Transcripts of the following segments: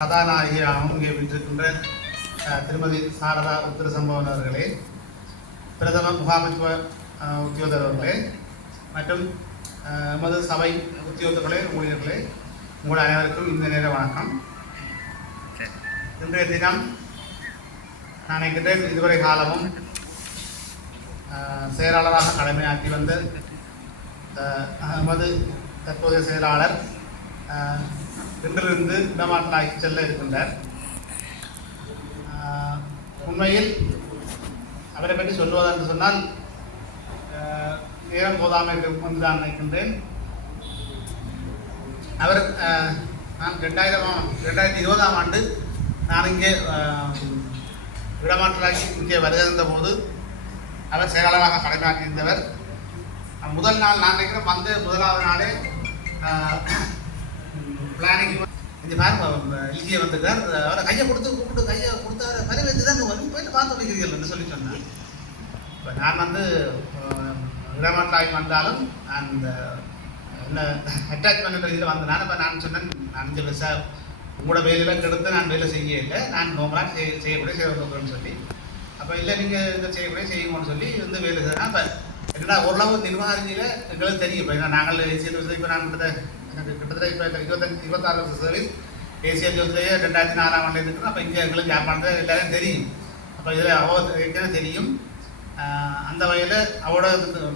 கதாநாயகியாகவும் இங்கே விட்டிருக்கின்ற திருமதி சாரதா உத்திர சம்பவன் அவர்களே, பிரதம முகாமைத்துவ உத்தியோகர் அவர்களே மற்றும் எமது சபை உத்தியோகர்களே, ஊழியர்களே, உங்கள் அனைவருக்கும் இந்த நேர வணக்கம். இன்றைய தினம் நான் நினைக்கின்றேன், இதுவரை காலமும் செயலாளராக கடமையாற்றி வந்த எமது தற்போதைய செயலாளர் இன்றிலிருந்து இடமாற்றலாகி செல்ல இருக்கின்றார். உண்மையில் அவரை பற்றி சொல்வதென்று சொன்னால் நேரம் போதாமல் இருக்கும் என்று நான் நினைக்கின்றேன். அவர் நான் 2020ஆம் ஆண்டு நான் இங்கே இடமாற்றலாகி இங்கே வருகின்ற போது அவர் செயலாளராக கடமையாற்றியிருந்தவர். முதல் நாள் நான் நினைக்கிறேன் வந்து முதலாவது நாளே பிளானிங் இந்த பாருங்க இங்கே வந்துட்டார். அவரை கையை கூப்பிட்டு கையை கொடுத்தாரு வரவேற்று தான் போயிட்டு பார்த்து வைக்கிறீர்கள் சொல்லி சொன்னார். இப்போ நான் வந்து இடமாற்றாகி வந்தாலும் அந்த என்ன அட்டாச்மெண்ட் இதில் வந்தேன். இப்போ நான் சொன்னேன், நான் 5 வருஷம் உங்களோட வேலையில் கெடுத்து நான் வேலை செய்ய இல்லை, நான் நோம்பலாக செய்யக்கூடிய சேவை நோக்கிறேன்னு சொல்லி, அப்போ இல்லை நீங்கள் இதை செய்யக்கூடிய செய்யுங்கன்னு சொல்லி வந்து வேலை செய்யறேன். இப்போ என்னடா ஓரளவு நிர்வாகியில் எங்களுக்கு தெரியும். இப்போ ஏன்னா நாங்கள் இப்போ நான் கிட்டத்தட்ட இப்போ 26 வருஷம் சர்வீஸ் தேசிய ஜோதிலேயே 2004ஆம் ஆண்டு இருக்கிறோம். அப்போ இங்கே எங்களுக்கு ஜாப்பானது எல்லாரும் தெரியும். அப்போ இதில் ஏற்கனவே தெரியும். அந்த வகையில் அவரோட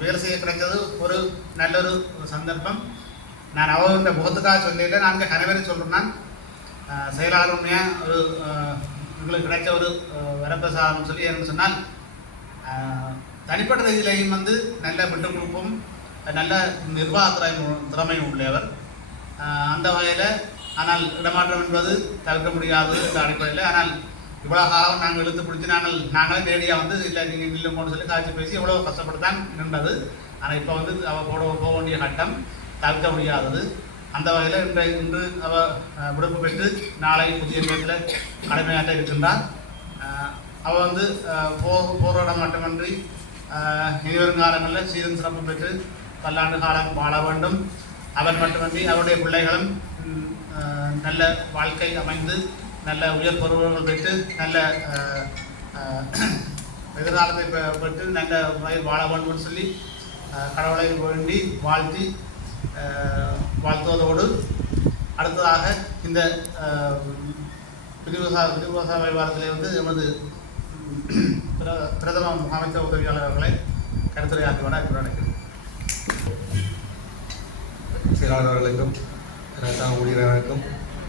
வேலை செய்ய கிடைச்சது ஒரு நல்ல ஒரு சந்தர்ப்பம். நான் அவ இந்த முகத்துக்காக சொல்லியில் நான் கனவரை சொல்கிறேன்னா செயலாளர் உண்மையாக ஒரு எங்களுக்கு கிடைச்ச ஒரு வரப்பிரசாதம் சொல்லி என்னன்னு சொன்னால், தனிப்பட்ட ரீதியிலையும் வந்து நல்ல விட்டு கொடுப்பும் நல்ல நிர்வாக திறமையும் உள்ளவர். அந்த வகையில் ஆனால் இடமாற்றம் என்பது தவிர்க்க முடியாது இந்த அடிப்படையில். ஆனால் இவ்வளோ காலம் நாங்கள் இழுத்து பிடிச்சி நாங்களே நேரடியாக வந்து இல்லை நீங்கள் இல்லைன்னு சொல்லி காய்ச்சி பேசி எவ்வளோ கஷ்டப்பட்டு தான் நின்றது. ஆனால் இப்போ வந்து அவள் போக வேண்டிய கட்டம் தவிர்க்க முடியாதது. அந்த வகையில் இன்று அவள் விடுப்பு பெற்று நாளை புதிய நேரத்தில் கடமையாற்ற இருக்கின்றார். அவள் வந்து போராடம் மட்டுமின்றி இனிவரும் காலங்களில் சீரும் சிறப்பு பெற்று பல்லாண்டு காலம் வாழ வேண்டும். அவர் மட்டுமின்றி அவருடைய பிள்ளைகளும் நல்ல வாழ்க்கை அமைந்து நல்ல உயர் பருவங்கள் பெற்று நல்ல எதிர்காலத்தை பெற்று நல்ல முறையில் வாழ வேண்டும் சொல்லி கடவுளை வேண்டி வாழ்த்துவதோடு அடுத்ததாக இந்த பிரிவு சபை வாரத்திலே வந்து எமது பிரதம அமைச்சர் உதவியாளர் அவர்களை கருத்துரையாற்றுவார் என்று நினைக்கிறேன். செயலாளர்களுக்கும் ஊழியர்களுக்கும்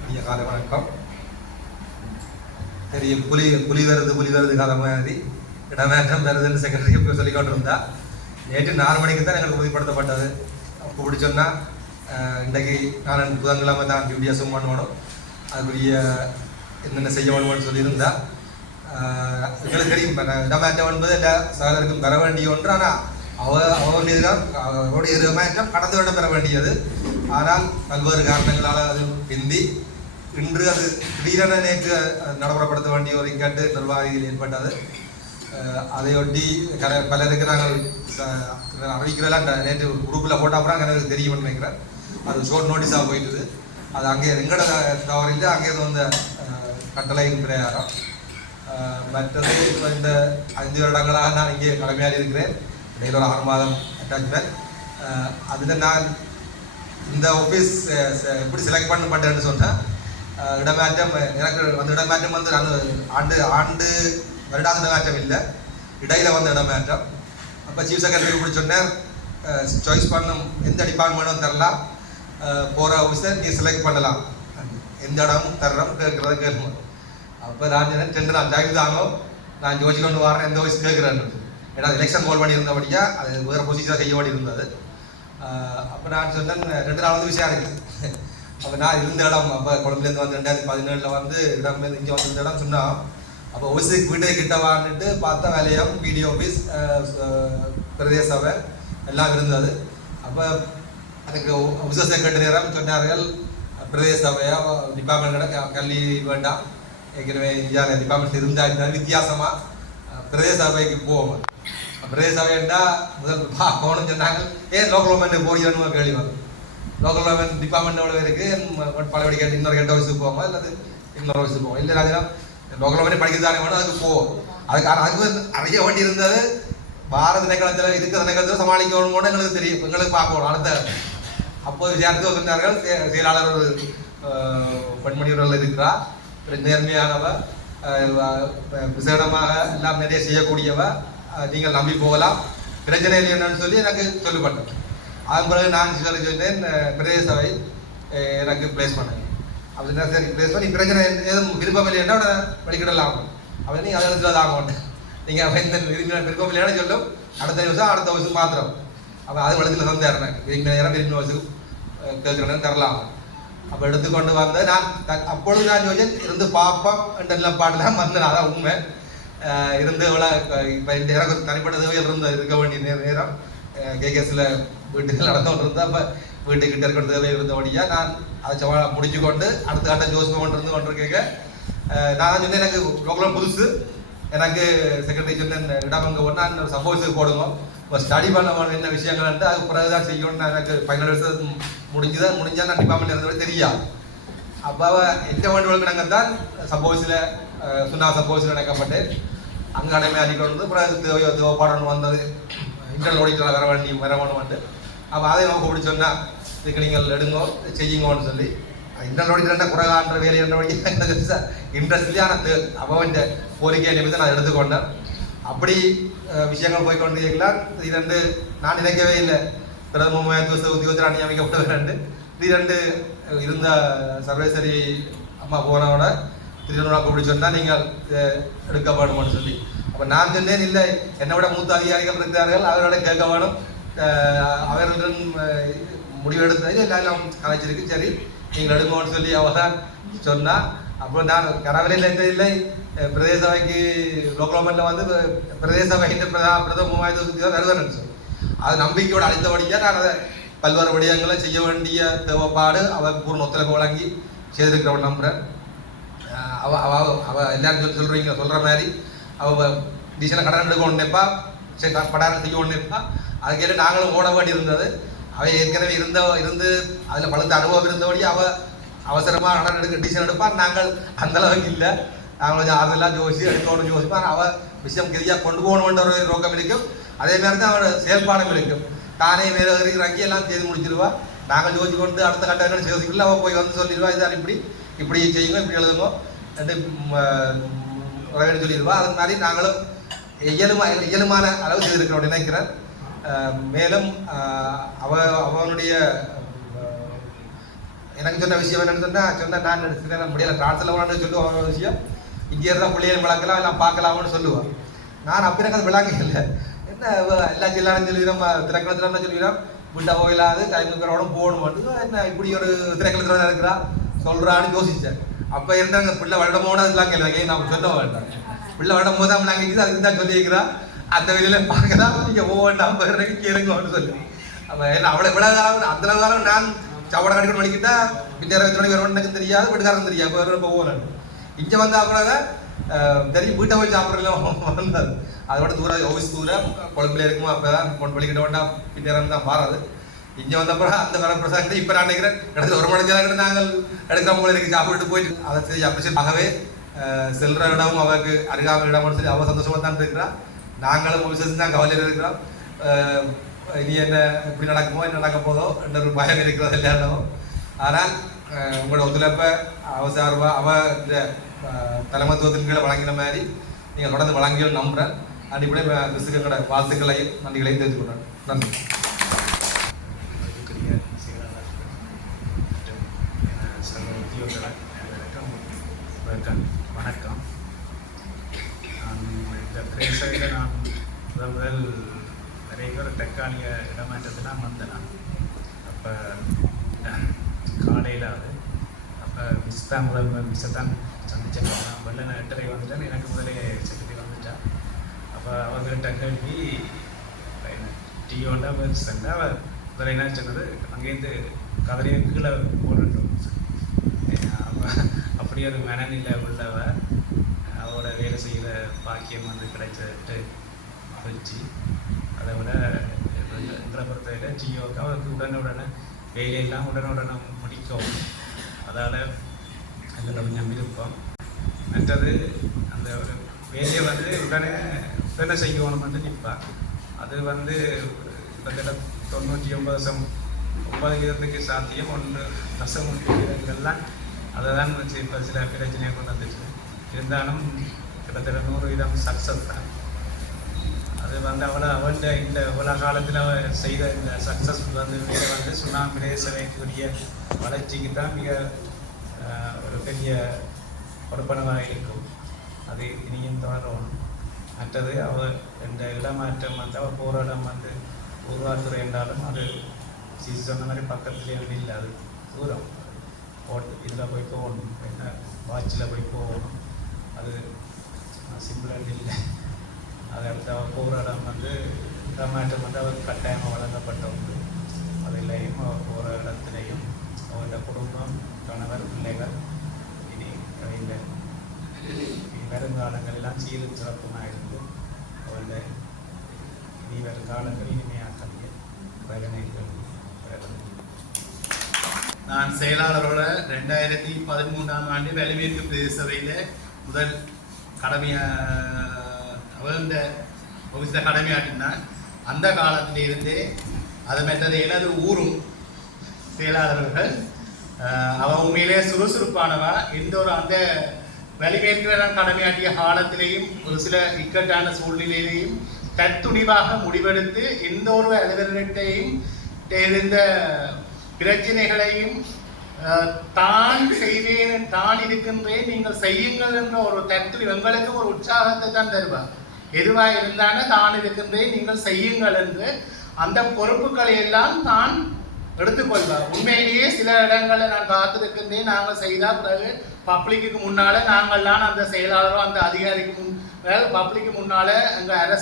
இனிய காலை வணக்கம். தெரியும், புலி வருது காலம் மாதிரி இடமேற்றம் வருதுன்னு செக்ரட்டரி இப்போ சொல்லி கொண்டிருந்தா. நேற்று 4 மணிக்கு தான் எங்களுக்கு உறுதிப்படுத்தப்பட்டது. அப்போ பிடிச்சோன்னா இன்றைக்கு நான் புதன்கிழமை தான் டியூட்டியை சும் பண்ணணும், அதுக்குரிய என்னென்ன செய்ய வேணும்னு சொல்லியிருந்தா. எங்களுக்கு தெரியும் இடமேற்றம் என்பது எல்லா சகலருக்கும் பெற வேண்டிய ஒன்று. ஆனால் அவருடைய இடமேற்றம் கடந்த வருடம் பெற வேண்டியது. ஆனால் பல்வேறு காரணங்களால் அது பிந்தி இன்று அது திடீரென நேற்று நடைமுறைப்படுத்த வேண்டிய ஒரு இக்கட்டு நிர்வாகிகள் ஏற்பட்டது. அதையொட்டி பலருக்கு நாங்கள் அறிவிக்கிறதெல்லாம் நேற்று ஒரு குரூப்பில் போட்டால் அப்புறம் எனக்கு தெரியும்னு நினைக்கிறேன். அது ஷோர்ட் நோட்டீஸாக போயிட்டுது. அது அங்கே எங்கட தவறில்லை, அங்கே வந்த கட்டளையின் பிரகாரம். மற்றது இந்த 5 வருடங்களாக நான் இங்கே கடமையாக இருக்கிறேன். இடையில ஒரு 6 மாதம் அட்டாச்மெண்ட். அதில் நான் இந்த ஆஃபீஸ் எப்படி செலக்ட் பண்ணப்பட்டேன்னு சொன்னேன். இடமாற்றம் எனக்கு வந்து இடமாற்றம் வந்து ஆண்டு வருடாந்த இடமாற்றம் இல்லை, இடையில வந்த இடமாற்றம். அப்போ சீஃப் செக்ரட்டரி இப்படி சொன்னார், சாய்ஸ் பண்ணும் எந்த டிபார்ட்மெண்ட்டும் தரலாம், போகிற ஆஃபீஸை நீ செலக்ட் பண்ணலாம், எந்த இடமும் தர்றோம் கேட்குறத கேட்கணும். அப்போ நான் சொன்னேன், நான் ஜாயின் தானோ நான் யோசிச்சு கொண்டு வரேன், எந்த ஆஃபீஸ் கேட்குறேன்னு. ஏன்னா எலெக்ஷன் போல் பண்ணியிருந்தபடியா அது வேறு பொசிஷனாக செய்ய வேண்டி இருந்தது. அப்போ நான் சொன்னேன் 2 நாள் வந்து விஷயம் இருக்குது. அப்போ நான் இருந்த இடம் அப்போ குழம்புலேருந்து வந்து 2017 வந்து இடம் இங்கே வந்து இடம் சொன்னோம். அப்போ ஆஃபீஸுக்கு வீட்டை கிட்ட வாங்கிட்டு பார்த்தா வேலையம் பிடிஓ ஆஃபீஸ் பிரதேச சபை எல்லாம் இருந்தது. அப்போ அதுக்கு ஆஃபீஸர் செக்ரட்டரி நேரம் சொன்னார்கள், பிரதேச சபையா டிபார்ட்மெண்ட்டோட கல்வி வேண்டாம், ஏற்கனவே இந்தியாவில் டிபார்ட்மெண்ட் இருந்தால் வித்தியாசமாக பிரதேச சபைக்கு போவோம். பிரதேச சபைண்டா முதல் போகணும்னு சொன்னாங்க. லோக்கல் கவர்மெண்ட் போடியன்னு கேள்வி வரும். லோக்கல் கவர்மெண்ட் டிபார்ட்மெண்ட் எவ்வளோ இருக்குது, பழவடி கேட்டு இன்னொரு 2 வயசுக்கு போகாமல் அல்லது இன்னொரு வயசு போவோம். இல்லை ராஜா லோக்கல் மாதிரி படிக்கிறதானே வேணும், அதுக்கு போவோம். அதுக்கு அறிய வேண்டி இருந்தது. பாரத திணைக்களத்தில் இருக்கிற திணைக்களத்தில் சமாளிக்கணும் கூட எங்களுக்கு தெரியும், எங்களுக்கு பார்க்கணும். அடுத்த அப்போது விசாரித்து சொன்னார்கள், செயலாளர் ஒரு பெண்மணியவர்கள் இருக்கிறா, நேர்மையானவ, விசேடமாக எல்லாம் நிறைய செய்யக்கூடியவ, நீங்கள் நம்பி போகலாம், பிரச்சனை இல்லை என்னன்னு சொல்லி எனக்கு சொல்லப்பட்டது. அதன் பிறகு நான் சொன்னேன், பிரதேச சபை எனக்கு பிளேஸ் பண்ணேன். அப்படின்னா சரி பிளேஸ் பண்ணி பிரச்சனை எதுவும் விருப்பம் இல்லைன்னா அவனை வழிகிடலாம் அப்படின்னு நீங்கள் அதை இடத்துல தான் மாட்டேன். நீங்கள் இந்த விருப்பம் இல்லைன்னு சொல்லும், அடுத்த வருஷம் மாத்திரம் அப்போ அது வளத்தில் தந்தேறேன். விரும்பின நேரம் விரும்பின வருஷம் கேட்குறேன்னு தரலாம். அப்போ எடுத்துக்கொண்டு வந்து நான் அப்பொழுது நான் யோசிச்சேன், இருந்து பாப்பம் எல்லாம் பாடலாம் வந்தேன். அதான் உண்மை. இருந்து இவ்வளோ இப்போ இந்த எனக்கு தனிப்பட்ட தேவையில் இருக்க வேண்டிய நேரம் கேகேஸில் வீட்டுக்கு நடந்துகிட்டு இருந்தால், அப்போ வீட்டுக்கிட்ட இருக்கிற தேவை இருந்தபடியாக நான் அதை முடிச்சு கொண்டு அடுத்த கட்டம் ஜோசிப்பு கொண்டு கேட்க நான் சொன்னேன், எனக்கு ப்ரோக்ராம் புதுசு, எனக்கு செக்ரட்டரி சொன்னேன் இடமங்க ஒன்றா ஒரு சப்போஸுக்கு போடுங்க, இப்போ ஸ்டடி பண்ண என்ன விஷயங்கள் அது பிறகுதான் செய்யணும்னு எனக்கு 15 வருஷம் முடிஞ்சால் நான் டிபார்ட்மெண்ட் இருந்தது தெரியாது. அப்போ எந்த வேண்டுகளுக்கு நாங்கள் தான் சப்போஸில் சுண்ணா சப்போஸில் நினைக்கப்பட்டு அங்கே அடைமை அடிக்கொண்டு வந்து பிறகு தேவைப்பாடணும் வந்தது. இன்டர்னல் ஓடிக்கலாம் வர வேணும்ட்டு அப்போ அதை நம்ம கூப்பிட்டு சொன்னால் இதுக்கு நீங்கள் எடுங்கோ செய்யுங்கன்னு சொல்லி இன்டர்னல் ஓடிக்கிறா குறைகான்ற வேலை என்ற இன்ட்ரெஸ்ட் இல்லையான அவன் கோரிக்கை நிமித்தம் நான் எடுத்துக்கொண்டேன். அப்படி விஷயங்கள் போய்கொண்டு இருக்கலாம். இது நான் நினைக்கவே இல்லை, பிரதம உத்தியோகத்தில் நியமிக்கப்பட்டவர். இது இருந்த சர்வேஸ்வரி அம்மா போனவோட திருநூறா கூப்பிட்டு சொன்னால் நீங்கள் எடுக்கப்படும்னு சொல்லி. அப்போ நான் சொன்னேன், இல்லை என்னை விட மூத்த அதிகாரிகள் இருக்கிறார்கள், அவரோட கேட்க வேணும், அவர்களுடன் முடிவெடுத்தது எல்லாம் கலைச்சிருக்கு, சரி நீங்கள் எடுங்கன்னு சொல்லி அவ தான் சொன்னால். அப்புறம் நான் கனவிலையில் இல்லை பிரதேச சபைக்கு லோக்கல் வந்து பிரதேச சபைக்கு பிரதம 3000 வருவேன்னு சொல்லி அது நம்பிக்கையோடு அளித்தபடியாக நான் அதை பல்வேறு விடயங்களை செய்ய வேண்டிய தேவைப்பாடு அவள் பூர்ண ஒத்துழைப்பு வழங்கி செய்திருக்கிறவன் நம்புகிறேன். அவள் எல்லாரும் சொல்கிற மாதிரி அவள் டீசலாக கடன் எடுக்க ஒன்றுப்பா, சரி படாரம் செய்ய ஒன்றுப்பா, அதுக்கேற்ற நாங்களும் ஓட வேண்டி இருந்தது. அவள் ஏற்கனவே இருந்து அதில் பழுத்த அனுபவம் இருந்தபடி அவள் அவசரமாக கடன் எடுக்க டீசல் எடுப்பார். நாங்கள் அந்த அளவுக்கு இல்லை, நாங்கள் கொஞ்சம் அதெல்லாம் யோசிச்சு எடுக்கணும்னு யோசிப்பார். அவள் விஷயம் கெதியாக கொண்டு போகணுன்ற ஒரு நோக்கம் இருக்கும். அதே மாதிரி தான் அவளோட செயல்பாடும் இருக்கும். தானே மேலே இருக்கிறாக்கி எல்லாம் செய்து முடிச்சிடுவா. நாங்கள் யோசிச்சு கொண்டு அடுத்த கட்டங்கள் யோசிக்கல, அவள் போய் வந்து சொல்லிடுவா, இதான் இப்படி செய்யுங்க, இப்படி எழுதுங்க என்று சொல்லிடுவா. அது மாதிரி நாங்களும் இயலுமான அளவு செய்திருக்கிறோம் நினைக்கிறேன். மேலும் அவனுடைய எனக்கு சொன்ன விஷயம் என்னன்னு சொன்னால் நான் முடியல டிரான்ஸ்ல வரணும்னு சொல்லுவோம். அவனோட விஷயம் இங்கே இருந்தால் பிள்ளைகள் விளக்கலாம் எல்லாம் பார்க்கலாம்னு சொல்லுவான். நான் அப்போ எனக்கு அது விளங்க இல்லை, என்ன எல்லா ஜில்லான்னு சொல்லிடுறோம், திரைக்களத்தில் சொல்லிடுறோம், விட்டா போயிடாது டைம் இருக்கிறவனும் போகணும், என்ன இப்படி ஒரு திரைக்களத்தில் இருக்கிறா சொல்கிறான்னு யோசித்தேன். அப்போ இருந்தாங்க பிள்ளை வருடமோட அதெல்லாம் கேள்வி நான் சொல்ல வேண்டாம், பிள்ளை வருடம் போது தான் நாங்கள் அதுக்கு தான் சொல்லியிருக்கிறா, அந்த வெளியில் பார்க்கலாம், நீங்கள் போக வேண்டாம் கேளுங்கன்னு சொல்லி. அப்போ என்ன அவ்வளோ விட காலம் அந்த காலம் நான் சாப்பாடு கடிக்கணும் வலிக்கிட்டா பின்னர் 20 மணிக்கு வரணுன்னு தெரியாது, வீட்டுக்காரன் தெரியாது, இப்போ போகலாம். இங்கே வந்து அப்புறம் தெரியும் வீட்டை போய் சாப்பிட்றதுலாம் வந்தாது. அதோட தூரம் ஆஃபீஸ் தூரம் குழம்புல இருக்குமோ அப்போ தான் கொண்டு வலிக்கிட்ட வேண்டாம் பின்னர் தான் மாறாது. இங்கே வந்தப்பறம் அந்த வரப்பிரசாங்க இப்போ நான் நினைக்கிறேன் இடத்துல 1 மணி நேரம் நாங்கள் எடுக்கிற போல இருக்கு சாப்பிட்டு போயிட்டு அதை சரி அப்ரிஷியேட் ஆகவே செல்ற இடமும் அவருக்கு அருகாமல் இடம்னு சொல்லி அவள் சந்தோஷமாக தான் இருக்கிறான். நாங்களும் விசேஷம் தான் கவலையில் இருக்கிறோம். இனி என்ன இப்படி நடக்குமோ என்ன நடக்க போதோ என்ற ஒரு பயம் இருக்கிறது எல்லாரும். ஆனால் உங்களோட ஒத்துழைப்பை அவசார்பாக அவ தலைமத்துவத்தின் கீழே வழங்கின மாதிரி நீங்கள் தொடர்ந்து வழங்கியும் நம்புகிறேன். அடிப்படை மிஸ்ஸுக்கு எங்களோட வாழ்த்துக்களையும் நன்றிகளையும் தெரிவித்துக் கொள்கிறேன். நன்றி. வணக்கம். இந்த பிரேசையில் நான் முதல் நிறைய பேர் தற்காலிக இடமாற்றத்திலாம் வந்தேன். அப்போ காலையில் அது அப்போ மிஸ் தான் மிஸ்ஸை தான் சந்திச்சேன். நான் வெளில நான் 8:30 வந்துட்டேன், எனக்கு முதலே செக்ரட்டரி வந்துட்டான். அப்போ அவர்கிட்ட கேள்வி டீ ஒன்றா சென்றால் அவர் முதல்ல என்ன சொன்னது, அங்கேருந்து கதறையை கீழே போட்டுட்டோம். அப்படி ஒரு மனநிலை உள்ளவ அவரோட வேலை செய்கிற பாக்கியம் வந்து கிடைச்சிட்டு மகிழ்ச்சி. அதை விட எங்களை பொறுத்தவரை ஜியோவுக்கு அவருக்கு உடனுடனே வேலையெல்லாம் உடனுடனே முடிக்கவும், அதால் எங்களோட கொஞ்சம் விருப்பம். மற்றது அந்த ஒரு வேலையை வந்து உடனே செய்யணும்னு நிற்பாங்க. அது வந்து கிட்டத்தட்ட 99% சாத்தியம் 1% அதை தான் வச்சு இப்போ சில பிரச்சனையை கொண்டு வந்துச்சு. இருந்தாலும் கிட்டத்தட்ட 100% சக்ஸஸ் தான். அது வந்து அவள்கிட்ட இந்த உலக காலத்தில் செய்த இந்த சக்ஸஸ் வந்து வேலை வந்து சுனாமி பிரதேசத்துக்குரிய வளர்ச்சிக்கு தான் மிக ஒரு பெரிய கொடுப்பனவாக இருக்கும். அது இனியும் தொடரும். மற்றது அவர் இந்த இடமாற்றம் வந்து அவர் போராட்டம் வந்து உருவாக்குற என்றாலும் அது சொன்ன மாதிரி பக்கத்துலேயே இல்லை, அது தூரம் இதில் போய் போகணும், என்ன வாட்சில் போய் போகணும், அது சிம்பிளாக இல்லை. அதை அடுத்து அவர் போராட்டம் வந்து இடமாற்றம் வந்து அவர் கட்டாயமாக வழங்கப்பட்ட ஒன்று. அதிலையும் அவர் போகிற இடத்துலையும் அவருடைய குடும்பம், கணவர், பிள்ளைகள் இனி இந்த வருங்காலங்கள் எல்லாம் சீரும் சிறப்புமாக இருந்து அவருடைய இனி வருங்காலங்கள் இனிமையாக்கக்கூடிய பயனைகள். நான் செயலாளரோட 2013ஆம் ஆண்டு வெளிமேற்கு பிரதேச சபையில் முதல் அவந்த ஆஃபீஸில் கடமையாட்டினான். அந்த காலத்திலிருந்தே அது மற்றது எனது ஊரும் செயலாளர்கள் அவன் உண்மையிலே சுறுசுறுப்பானவா. எந்த ஒரு அந்த வெளிமேற்கிற கடமையாட்டிய காலத்திலேயும் ஒரு சில இக்கட்டான சூழ்நிலையிலையும் தத்துணிவாக முடிவெடுத்து எந்த ஒரு அலுவலகத்தையும் இருந்த பிரச்சனைகளையும் தான் செய்வேன், தான் இருக்கின்றேன், நீங்கள் செய்யுங்கள் என்ற ஒரு தத்துவம் எங்களுக்கு ஒரு உற்சாகத்தை தான் தருவார். எதுவாக இருந்தாலும் தான் இருக்கின்றேன், நீங்கள் செய்யுங்கள் என்று அந்த பொறுப்புகளை எல்லாம் தான் எடுத்துக்கொள்வார். உண்மையிலேயே சில இடங்களில் நான் காத்திருக்கின்றேன், நாங்கள் செய்தால் பிறகு பப்ளிக்கு முன்னால நாங்கள்லாம் அந்த செயலாளரோ அந்த அதிகாரிக்கு பப்ளிக்கு முன்னால எங்கள்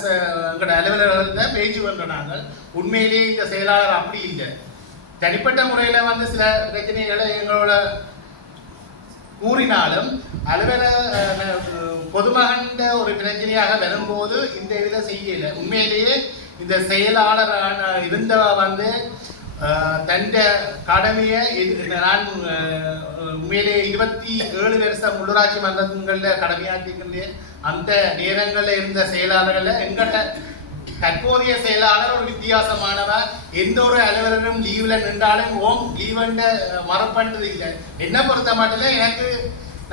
எங்களோட அலுவலர்கள் பேச்சு பண்ணுறோம். நாங்கள் உண்மையிலேயே இந்த செயலாளர் அப்படி இல்லை. தனிப்பட்ட முறையில் வந்து சில பிரச்சனைகளை எங்களோட கூறினாலும் பொதுமகன் ஒரு பிரச்சனையாக வரும்போது இந்த இதில் செய்யலை. உண்மையிலேயே இந்த செயலாளர் இருந்தவ வந்து தன் கடமையை நான் உண்மையிலேயே 27 வருஷம் உள்ளூராட்சி மன்றங்களில் கடமையாற்றிருக்கின்றேன். அந்த நேரங்களில் இருந்த செயலாளர்களில் எங்கள்கிட்ட தற்போதைய செயலாளர் ஒரு வித்தியாசமானவர். எந்த ஒரு அலுவலரும் லீவ்ல நின்றாலும் லீவ் மறப்பண்றது இல்லை. என்ன பொறுத்த மட்டும் எனக்கு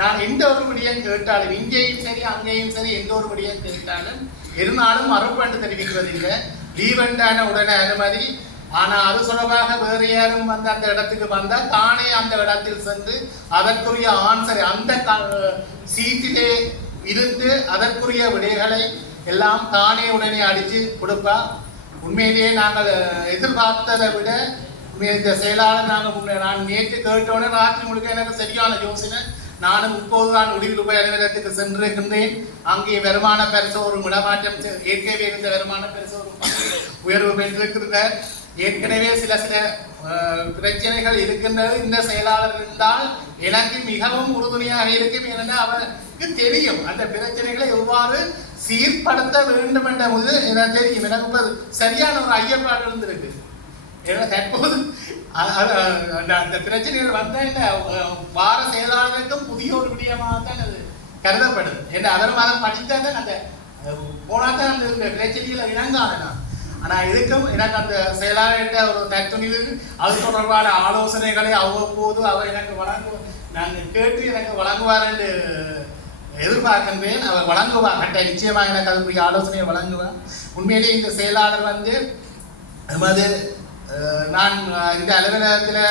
நான் எந்த ஒரு விடியம் கேட்டாலும் இங்கேயும் சரி அங்கேயும் சரி எந்த ஒரு விடியம் கேட்டாலும் இருந்தாலும் மறுப்பண்டு தெரிவிக்கிறது இல்லை. லீவெண்டான உடனே அனுமதி. ஆனால் அது தொடர்பாக வேறு யாரும் வந்து அந்த இடத்துக்கு வந்தால் தானே அந்த இடத்தில் சென்று அதற்குரிய ஆன்சரை அந்த சீட்டிலே இருந்து அதற்குரிய விடைகளை எல்லாம் தானே உடனே அடித்து கொடுப்பா. உண்மையிலேயே நாங்கள் எதிர்பார்த்ததை விட இந்த செயலாளர் நான் நேற்று கேட்டோன்னே ராத்திரி முழுக்க எனக்கு சரியான யோசனை. நானும் 30 தான் ரூபாய் அலுவலகத்துக்கு சென்றிருக்கின்றேன். அங்கே வருமான பரிசு ஒரு இடமாற்றம் ஏற்கனவே இருந்த வருமான பரிசு ஒரு உயர்வு பெற்றிருக்கிறார். ஏற்கனவே சில பிரச்சனைகள் இருக்கின்றது. இந்த செயலாளர் இருந்தால் எனக்கு மிகவும் உறுதுணையாக இருக்கும். ஏனென்றால் அவருக்கு தெரியும் அந்த பிரச்சனைகளை எவ்வாறு சீர்படுத்த வேண்டும் என்ற போது எனக்கு தெரியும். எனக்கு சரியான ஒரு ஐயப்பாடு இருந்திருக்கு. ஏன்னா தற்போது அந்த பிரச்சனைகள் வந்த இந்த வார செயலாளருக்கும் புதிய ஒரு விடயமாக தான் அது கருதப்படுது. ஏன்னா அவரும் அதை படித்தா தான் அந்த போனால் தான் அந்த பிரச்சனைகளை இணங்காது. ஆனால் இதுக்கும் எனக்கு அந்த செயலாளர்கிட்ட ஒரு தத்துணிவு அது தொடர்பான ஆலோசனைகளை அவ்வப்போது அவர் எனக்கு நான் கேட்டு எனக்கு வழங்குவார் என்று எதிர்பார்க்கின்றேன். அவர் வழங்குவார் கட்டாயம், நிச்சயமாக எனக்கு அதுக்குரிய ஆலோசனையை வழங்குவார். உண்மையிலேயே இந்த செயலாளர் வந்து நான் இந்த அலுவலகத்தில்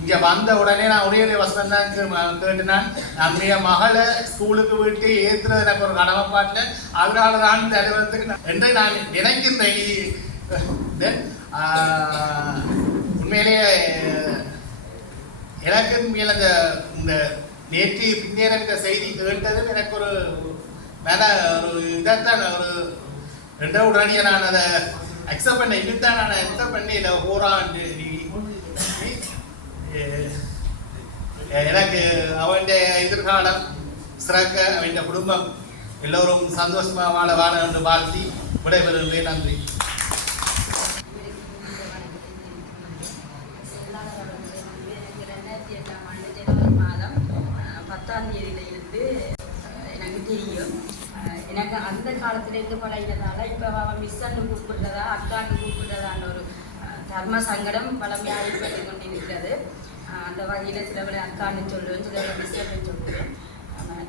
இங்கே வந்த உடனே நான் ஒரே வசனம் தான் கேட்டுனான். நம்முடைய மகளை ஸ்கூலுக்கு விட்டு ஏற்றுறது எனக்கு ஒரு கடமைப்பாட்டில், அதனால தான் இந்த அலுவலகத்துக்கு என்று நான் நினைக்கின்றேன். உண்மையிலேயே எனக்கு மேல இந்த நேற்று பின்னேற இந்த செய்தி கேட்டதும் எனக்கு ஒரு மேல ஒரு இதைத்தான் ஒரு ரெண்டாவது உடனே நான் அதை அக்செப்ட் பண்ண இன்னும் நான் அக்செப்ட் பண்ணி இல்லை போறான். எனக்கு அவன் எதிர்காலம் சிறக்க அவன் குடும்பம் எல்லோரும் சந்தோஷமாக வாழ என்று வாழ்த்தி விடைபெறுகிறேன். நன்றி. எனக்கு அந்த காலத்துலேருந்து பழகினதால இப்போ அவன் மிஸ்ஸன்னு கூப்பிடுறதா அக்கான்னு கூப்பிடுறதான்ற ஒரு தர்ம சங்கடம் பழமையாக ஏற்பட்டு கொண்டிருக்கிறது. அந்த வகையில் சிலவரை அக்கான்னு சொல்லுவேன், சிலவரை மிஸ்ஸன்னு சொல்லுவேன்.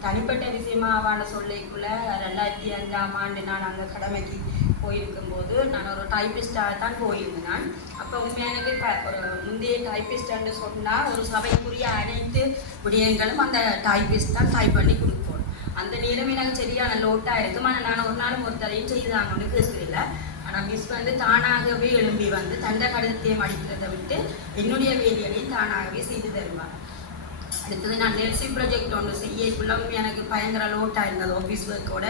தனிப்பட்ட விஷயமா அவனை சொல்லிக்குள்ள 2005ஆம் ஆண்டு நான் அந்த கடமைக்கு போயிருக்கும்போது நான் ஒரு டைப்பிஸ்டாக தான் போயிருந்தேன். நான் அப்போ உண்மையாக எனக்கு ஒரு முந்தைய டைப்பிஸ்டான்னு சொன்னால் ஒரு சபைக்குரிய அனைத்து விடயங்களும் அந்த டைப்பிஸ்ட் தான் டைப் பண்ணி கொடுப்போம். அந்த நேரம் எனக்கு சரியான லோட்டாக இருக்கும். ஆனால் நான் ஒரு நாளும் ஒருத்தரையும் செய்தாங்கன்னு கேட்கல. ஆனால் மிஸ் வந்து தானாகவே எழும்பி வந்து தண்டை கடிதத்தையும் அடிக்கிறதை விட்டு என்னுடைய வேலைகளையும் தானாகவே செய்து தருவார். அடுத்தது நான் நெல்சி ப்ராஜெக்ட் ஒன்று செய்யக்குள்ள எனக்கு பயங்கர லோட்டாக இருந்தது. ஆஃபீஸ் ஒர்க்கோட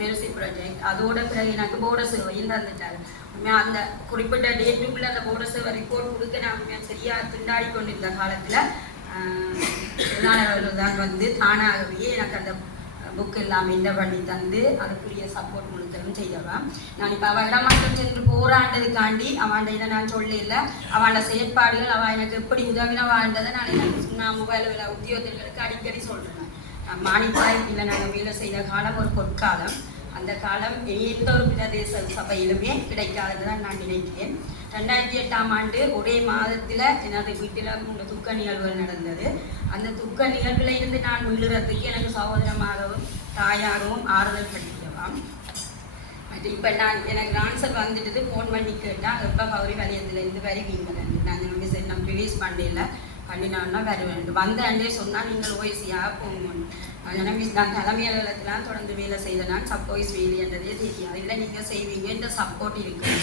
நெல்சி ப்ராஜெக்ட் அதோட பிறகு எனக்கு போர்டர் சேவையும் தந்துட்டார். உண்மையாக அந்த குறிப்பிட்ட டேட்டுக்குள்ளே அந்த போர்டர் சேவை ரிப்போர்ட் கொடுக்க நான் உண்மையாக சரியாக திண்டாடி கொண்டிருந்த காலத்தில் தான் வந்து தானாகவே எனக்கு அந்த புக் எல்லாம் என்ன பண்ணி தந்து அதுக்குரிய சப்போர்ட் முழுத்தலும் செய்தவன். நான் இப்போ அவள் இடமாற்றம் சென்று போராண்டதுக்காண்டி அவன் இதை நான் சொல்லல. அவனோட செயற்பாடுகள் அவள் எனக்கு எப்படி உதவினவான்றதை நான் மொபைல் உத்தியோகர்களுக்கு அடிக்கடி சொல்கிறேன். மானிப்பாய் இல்லை நாங்கள் வேலை செய்த காலம் ஒரு பொற்காலம். அந்த காலம் எந்த ஒரு பிரதேச சபையிலுமே கிடைக்காதுன்னு நான் நினைக்கிறேன். 2008ஆம் ஆண்டு ஒரே மாதத்தில் எனது வீட்டில் 3 துக்க நிகழ்வுகள் நடந்தது. அந்த துக்க நிகழ்வில் இருந்து நான் விழுறதுக்கு எனக்கு சகோதரமாகவும் தாயாகவும் ஆறுதல் படுத்திடுவான். இப்போ எனக்கு ஆன்சர் வந்துட்டு ஃபோன் பண்ணி கேட்டால் எப்போ கௌரி வலயத்துலேருந்து வருவீங்க நாங்கள் சரி நம்ம ரிலீஸ் பண்ணினான்னா வருவேன். வந்த அண்டே சொன்னால் நீங்கள் ஓய்சியாக போகணும். நான் தலைமை அலுவலகத்திலாம் தொடர்ந்து வேலை செய்தேன். சப்போஸ் வேலைன்றதே தெரியாது. இல்லை நீங்கள் செய்வீங்க இந்த சப்போர்ட் இருக்குது.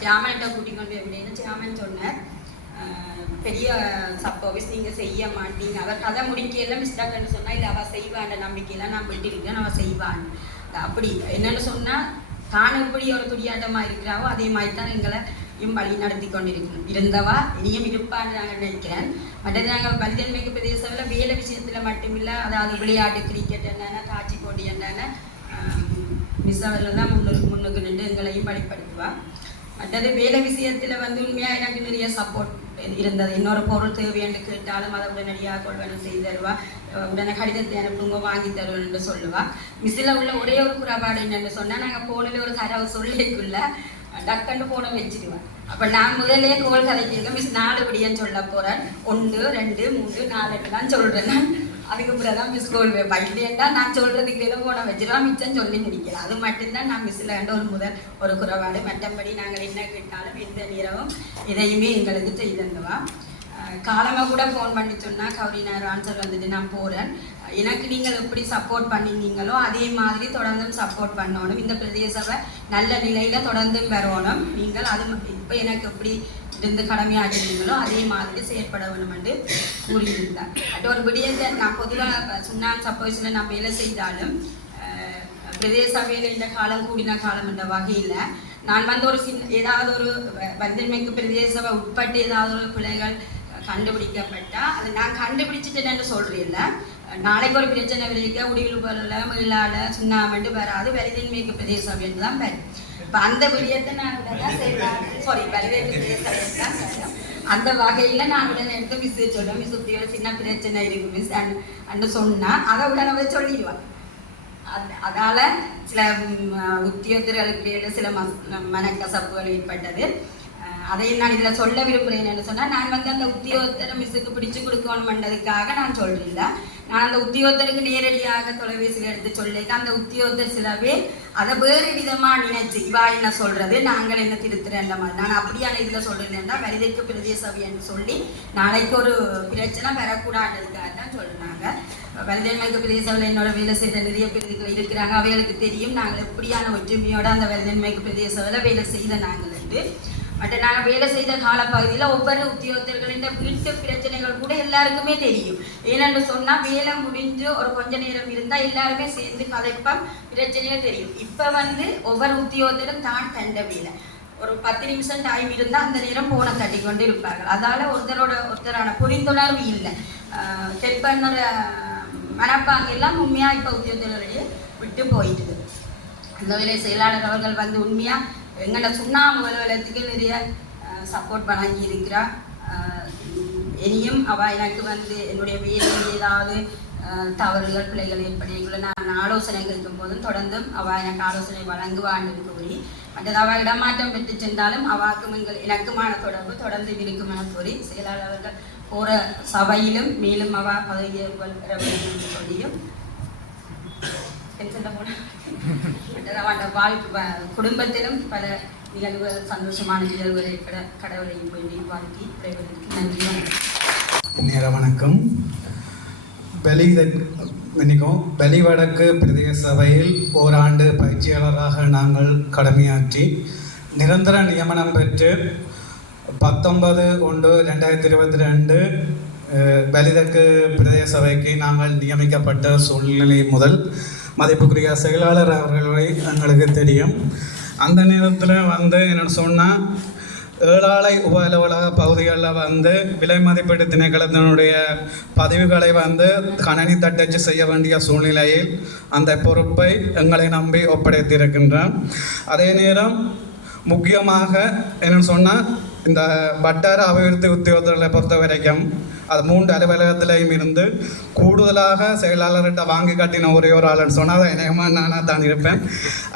சேமன்கிட்ட கூட்டிக் கொண்டு அப்படின்னு சேமன் சொன்னார், பெரிய சப்போஸ் நீங்கள் செய்ய மாட்டீங்க. அவர் கதை முடிக்கையெல்லாம் மிஸ்டாக்னு சொன்னால் இல்லை அவள் செய்வான்ற நம்பிக்கையெல்லாம் நான் விட்டுருக்கேன், அவள் செய்வான். அப்படி என்னென்னு சொன்னால் தான் எப்படி ஒரு துடியாட்டமாக இருக்கிறாவோ அதே மாதிரி தான் எங்களை வழி நடத்தி கொண்டிருக்கணும் இருந்தவா இனியும் இருப்பான்னு நாங்கள் நினைக்கிறேன். மற்றது நாங்கள் வலிதன்மைக்கு பிரதேசத்தில் வேலை விஷயத்தில் மட்டுமில்லை, அதாவது விளையாட்டு கிரிக்கெட் என்னென்ன காட்சி போட்டி என்னென்ன மிஸ் அவர்கள் தான் முன்னுக்கு நின்று எங்களையும் படிப்படுத்துவா. மற்றது வேலை விஷயத்தில் வந்து உண்மையாக எனக்கு நிறைய சப்போர்ட் இருந்தது. இன்னொரு பொருள் தேவையென்று கேட்டாலும் அதை உடனடியாக கொள்வன செய்து தருவா. உடனே கடிதத்தை அனுப்புங்க வாங்கி தருவேன் என்று சொல்லுவா. மிஸ்ஸில் உள்ள ஒரே ஒரு குறைபாடு என்னென்னு சொன்னால் நாங்கள் போனில் ஒரு தரவு சொல்லிக்குள்ள டக்குன்னு போன வச்சுடுவேன். அப்போ நான் முதலே கோல் கதைக்கிருக்கேன். மிஸ் 4 விடியன்னு சொல்ல போகிறேன். 1 2 3 4 தான் சொல்கிறேன். நான் அதுக்கு பிறகு தான் மிஸ் கோல் வைப்பேன். இல்லையா நான் சொல்கிறதுக்கு எல்லாம் போன வச்சுருவேன், மிச்சம் சொல்லி முடிக்கலாம். அது மட்டும்தான் நான் மிஸ்ஸில் கண்ட ஒரு குறைபாடு. மற்றபடி நாங்கள் என்ன கேட்டாலும் எந்த நேரமும் இதையுமே எங்களுக்கு செய்தந்தவா. காலமாக கூட ஃபோன் பண்ணி சொன்னால் கௌரி நான் ஆன்சர் வந்துட்டு நான் போகிறேன், எனக்கு நீங்கள் எப்படி சப்போர்ட் பண்ணினீங்களோ அதே மாதிரி தொடர்ந்தும் சப்போர்ட் பண்ணணும், இந்த பிரதேசவை நல்ல நிலையில் தொடர்ந்தும் வரணும், நீங்கள் அது இப்போ எனக்கு எப்படி இருந்து கடமையாகிறீங்களோ அதே மாதிரி செயற்பட வேணும் என்று கூறியிருந்தேன். அது ஒரு விடயத்தை நான் பொதுவாக சொன்னால் சப்போஸில் நான் வேலை செய்தாலும் பிரதேச சபையில் இந்த காலம் கூடின காலம் என்ற வகையில் நான் வந்து ஒரு ஏதாவது ஒரு வந்தன்மைக்கு பிரதேச சபை உட்பட்டு ஏதாவது ஒரு பிள்ளைகள் கண்டுபிடிக்கப்பட்டால் அதை நான் கண்டுபிடிச்சிட்டேன்னு சொல்கிறேன். நாளைக்கு ஒரு பிரச்சனை விளைவிக்க உடிவில் போல மீளால சுண்ணாமண்டு வராது வலிதன்மைக்கு பிரதேச சபைன்னு தான் வரும். இப்போ அந்த விடயத்தை நான் வலிதன்மை பிரதேச சபைன்னு தான் வரும். அந்த வகையில் நான் உடனே எடுத்து மிஸ் சொல்லுவேன், மிஸ் உத்தியோட சின்ன பிரச்சனை இருக்கு மிஸ் அன்னு சொன்னால் அதை உடனே சொல்லிடுவான். அதால் சில உத்தியோகர்களுக்கு சில மனக்கசப்புகள் ஏற்பட்டது. அதையும் நான் இதில் சொல்ல விரும்புகிறேன் என்னென்னு சொன்னால், நான் வந்து அந்த உத்தியோகத்தரை மிஸ்ஸுக்கு பிடிச்சு கொடுக்கணும்ன்றதுக்காக நான் சொல்கிறேன். நான் அந்த உத்தியோகத்தருக்கு நேரடியாக தொலைபேசியில் எடுத்து சொல்லிட்டு அந்த உத்தியோகத்தர் சிலவே அதை வேறு விதமாக நினைச்சு இவா என்ன சொல்கிறது நாங்கள் என்ன திருத்துறேன்ற மாதிரி நான் அப்படியான இதில் சொல்கிறேன்னா வலிதற்கு பிரதேச சபைன்னு சொல்லி நாளைக்கு ஒரு பிரச்சனை வரக்கூடாதுக்காக தான் சொல்கிறாங்க. வலிதன்மைக்கு பிரதேச சபையில் என்னோட வேலை செய்த நிறைய பிரதிகள் இருக்கிறாங்க, அவைகளுக்கு தெரியும் நாங்கள் எப்படியான ஒற்றுமையோட அந்த வலிதன்மைக்கு பிரதேச சபையில் வேலை செய்த நாங்கள் என்று. பட் நாங்கள் வேலை செய்த காலப்பகுதியில் ஒவ்வொரு உத்தியோகத்தர்களின் வீட்டு பிரச்சனைகள் கூட எல்லாருக்குமே தெரியும். ஏனென்று சொன்னால் வேலை முடிஞ்சு ஒரு கொஞ்ச நேரம் இருந்தால் எல்லாருமே சேர்ந்து கதைப்பம் பிரச்சனையே தெரியும். இப்போ வந்து ஒவ்வொரு உத்தியோகத்தரும் தான் தண்ட வேலை ஒரு 10 நிமிஷம் டைம் இருந்தால் அந்த நேரம் போனை தட்டி கொண்டு இருப்பார்கள். அதால் ஒருத்தரான புரிந்துணர்வு இல்லை, ஹெல்ப் பண்ணுற மனப்பாங்க எல்லாம் உண்மையாக இப்போ உத்தியோகத்தர்களையே விட்டு போயிட்டுது. அந்த வேலை செயலாளர் அவர்கள் வந்து உண்மையாக எங்களோட சுண்ணாம்பு அலுவலகத்துக்கு நிறைய சப்போர்ட் வழங்கி இருக்கிறா. இனியும் அவள் எனக்கு வந்து என்னுடைய வேலையில் ஏதாவது தவறுகள் பிள்ளைகள் ஏற்படைக்குள்ள நான் ஆலோசனை கேட்கும் போதும் தொடர்ந்தும் அவள் எனக்கு ஆலோசனை வழங்குவான்னு கூறி மற்றது அவள் இடமாற்றம் பெற்று சென்றாலும் அவாக்கும் எனக்குமான தொடர்பு தொடர்ந்து இருக்கும் என கூறி செயலாளர்கள் போகிற சபையிலும் மேலும் அவ பதவியை பெற வேண்டும் என்று சொல்லியும் சொல்ல போன மற்றது அவன் குடும்பத்திலும் பல நிகழ்வுகள் சந்தோஷமான நிகழ்வுகளை கடவுளையும் வேண்டி வாழ்த்தி விரைவதற்கு நன்றி. நேர வணக்கம். வெளிவடக்கு பிரதேச சபையில் ஓராண்டு பயிற்சியாளராக நாங்கள் கடமையாற்றி நிரந்தர நியமனம் பெற்று 19/1/2022 வெளிதற்கு பிரதேச சபைக்கு நாங்கள் நியமிக்கப்பட்ட சூழ்நிலை முதல் மதிப்புக்குரிய செயலாளர் அவர்களை எங்களுக்கு தெரியும். அந்த நேரத்தில் என்னென்னு சொன்னால் ஏழாலை உப அலுவலக பகுதிகளில் விலை மதிப்பீட்டு திணைக்களத்தினுடைய பதிவுகளை கணனி தட்டச்சு செய்ய வேண்டிய சூழ்நிலையில் அந்த பொறுப்பை எங்களை நம்பி ஒப்படைத்திருக்கின்றோம். அதே நேரம் முக்கியமாக என்னென்னு சொன்னால் இந்த வட்டார அபிவிருத்தி உத்தியோகர்களை பொறுத்த வரைக்கும் அது 3 அலுவலகத்திலையும் இருந்து கூடுதலாக செயலாளர்கிட்ட வாங்கி கட்டின ஒரே ஒரு ஆளுன்னு சொன்னால் அதை இணையமாக நானாக தான் இருப்பேன்.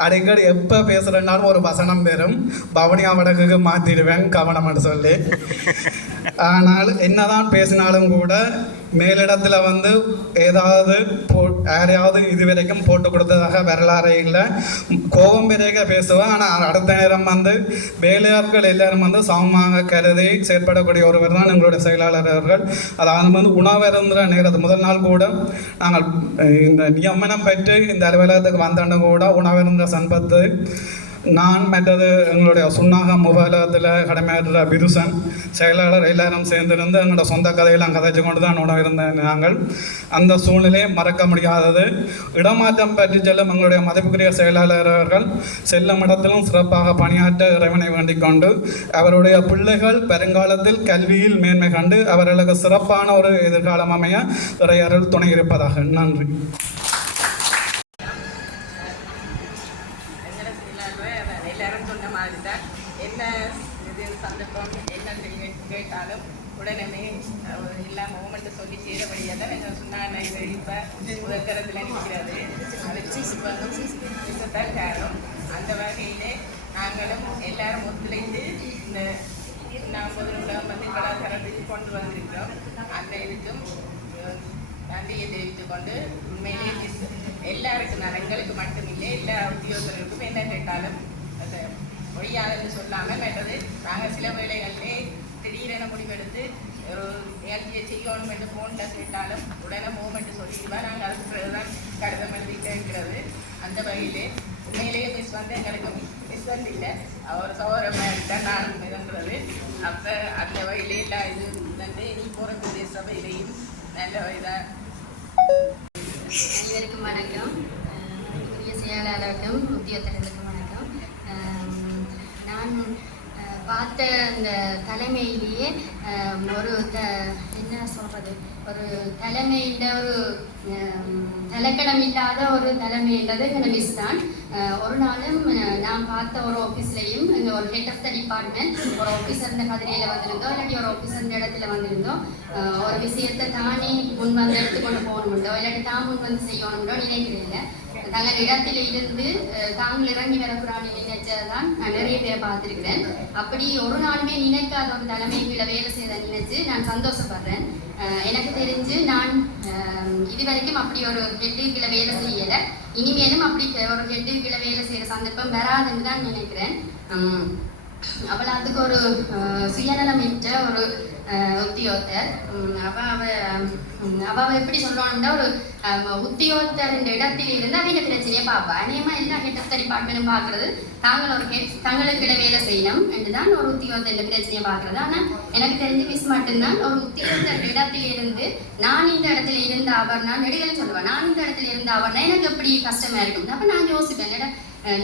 அடிக்கடி எப்போ பேசுகிறேன்னாலும் ஒரு வசனம் பெறும் பவனியா வடக்குக்கு மாற்றிடுவேன் கவனம்னு சொல்லி. ஆனால் என்னதான் பேசினாலும் கூட மேலிடத்தில் ஏதாவது யாரையாவது இது வரைக்கும் போட்டு கொடுத்ததாக வரலாறு இல்லை. கோபம் பிறக பேசுவேன். ஆனால் அடுத்த நேரம் வேலையாட்கள் எல்லாரும் சமமாக கருதி செயற்படக்கூடிய ஒருவர் தான் எங்களுடைய செயலாளர் அவர்கள். அதாவது உணவருந்துற நேரத்து முதல் நாள் கூட நாங்கள் இந்த நியமனம் பெற்று இந்த அலுவலகத்துக்கு வந்தாண்டு கூட உணவருந்துற சன்பத்து நான் மற்றது எங்களுடைய சுன்னாகம் முபாலகத்தில் கடமையாற்ற பிருசன் செயலாளர் எல்லாரும் சேர்ந்திருந்து எங்களோட சொந்த கதையெல்லாம் கதைச்சு கொண்டு தான் இருந்தேன். நாங்கள் அந்த சூழ்நிலையை மறக்க முடியாதது. இடமாற்றம் பற்றி செல்லும் எங்களுடைய மதிப்புக்குரிய செயலாளர் அவர்கள் செல்லும் இடத்திலும் சிறப்பாக பணியாற்ற இறைவனை வேண்டிக் கொண்டு அவருடைய பிள்ளைகள் வருங்காலத்தில் கல்வியில் மேன்மை கண்டு அவர்களுக்கு சிறப்பான ஒரு எதிர்காலம் அமைய இறையர்கள் துணை இருப்பதாக. நன்றி. கேட்டாலும் உடனே எல்லா மூமெண்ட்டு சொல்லி செய்கிறபடியாக தான் எங்கள் சொன்னாங்க. இது இப்போ உதற்கரத்தில் நிற்கிறது அதுதான் காரணம். அந்த வகையிலே நாங்களும் எல்லாரும் ஒத்துழைத்து இந்த 40 கலாச்சாரத்துக்கு கொண்டு வந்திருக்கிறோம். அந்த இதுக்கும் நன்றியை தெரிவித்து கொண்டு உண்மையிலே எல்லாருக்கும் நான் எங்களுக்கு மட்டுமில்லை எல்லா உத்தியோகர்களுக்கும் என்ன கேட்டாலும் அது பொய்யாதுன்னு சொல்லாமல் கேட்டது. நாங்கள் சில வேளைகளிலே திடீரென முடிவெடுத்து ஒரு நிகழ்ச்சியை செய்யணும் என்று ஃபோனில் கேட்டாலும் உடனே மூமெண்ட்டு சொல்லிடுவேன். நாங்கள் அதுக்கு பிறகுதான் கடிதம் எழுதிட்டு இருக்கிறது. அந்த வகையிலே உண்மையிலேயே மிஸ் எங்களுக்கு மிஸ் இல்லை, அவர் சௌரமாக இருந்தால் நான் மிதன்றது. அப்போ அந்த வகையிலே எல்லாம் இது நீ போகிற சபையிலையும் நல்ல இதாக. அனைவருக்கும் வணக்கம். புதிய செயலாளருக்கும் உத்தியோகத்தர்களுக்கும் வணக்கம். நான் பார்த்த அந்த தலைமையிலேயே ஒரு என்ன சொல்கிறது, ஒரு தலைமையில் ஒரு தலைக்கணம் இல்லாத ஒரு தலைமைன்றது எங்கள் மிஸ் தான். ஒரு நாளும் நான் பார்த்த ஒரு ஆஃபீஸ்லேயும் ஒரு ஹெட் ஆஃப் த டிபார்ட்மெண்ட் ஒரு ஆஃபீஸர் இந்த கதிரையில் வந்திருந்தோம், இல்லாட்டி ஒரு ஆஃபீஸர் இந்த இடத்துல வந்திருந்தோம். ஒரு விஷயத்தை தானே முன் வந்து எடுத்துக்கொண்டு போகணுமுண்டோ இல்லாட்டி தான் முன் வந்து செய்யணும்டோ நினைக்கிறேன். தங்கள் இடத்துல இருந்து தாங்கள் இறங்கி வரக்கூடாது நினைச்சதான் நான் நிறைய பேரை பார்த்துருக்கிறேன். அப்படி ஒரு நாளுமே நினைக்காத ஒரு தலைமைகளை வேலை செய்த நினைச்சு நான் சந்தோஷப்படுறேன். எனக்கு தெரிஞ்சு நான் இது வரைக்கும் அப்படி ஒரு ஹெட்டுகளை வேலை செய்யலை. இனிமேலும் அப்படி ஒரு ஹெட்டுகளை வேலை செய்கிற சந்தர்ப்பம் வராதுன்னு தான் நினைக்கிறேன். அவள் அதுக்கு ஒரு சுயநலமிட்ட ஒரு உத்தியோகத்தர். அவ எப்படி சொல்லணும்னா ஒரு உத்தியோகத்தர் இடத்தில் இருந்து அவங்க பிரச்சனையை பார்ப்பா. அநேகமாக எல்லா ஹெட் ஆஃப் த டிபார்ட்மெண்ட்டும் பார்க்கறது தாங்கள் ஒரு தங்களுக்கு வேலை செய்யணும் என்று தான் ஒரு உத்தியோகத்தர் பிரச்சனையை பார்க்கறது. ஆனால் எனக்கு தெரிஞ்சு மிஸ் மட்டும்தான் ஒரு உத்தியோகத்தர் இடத்தில் இருந்து நான் இந்த இடத்துல இருந்த அவர் நான் நெடுகளை சொல்லுவேன். நான் இந்த இடத்துல இருந்த அவர்னா எனக்கு எப்படி கஷ்டமா இருக்கும். அப்போ நான் யோசிப்பேன்,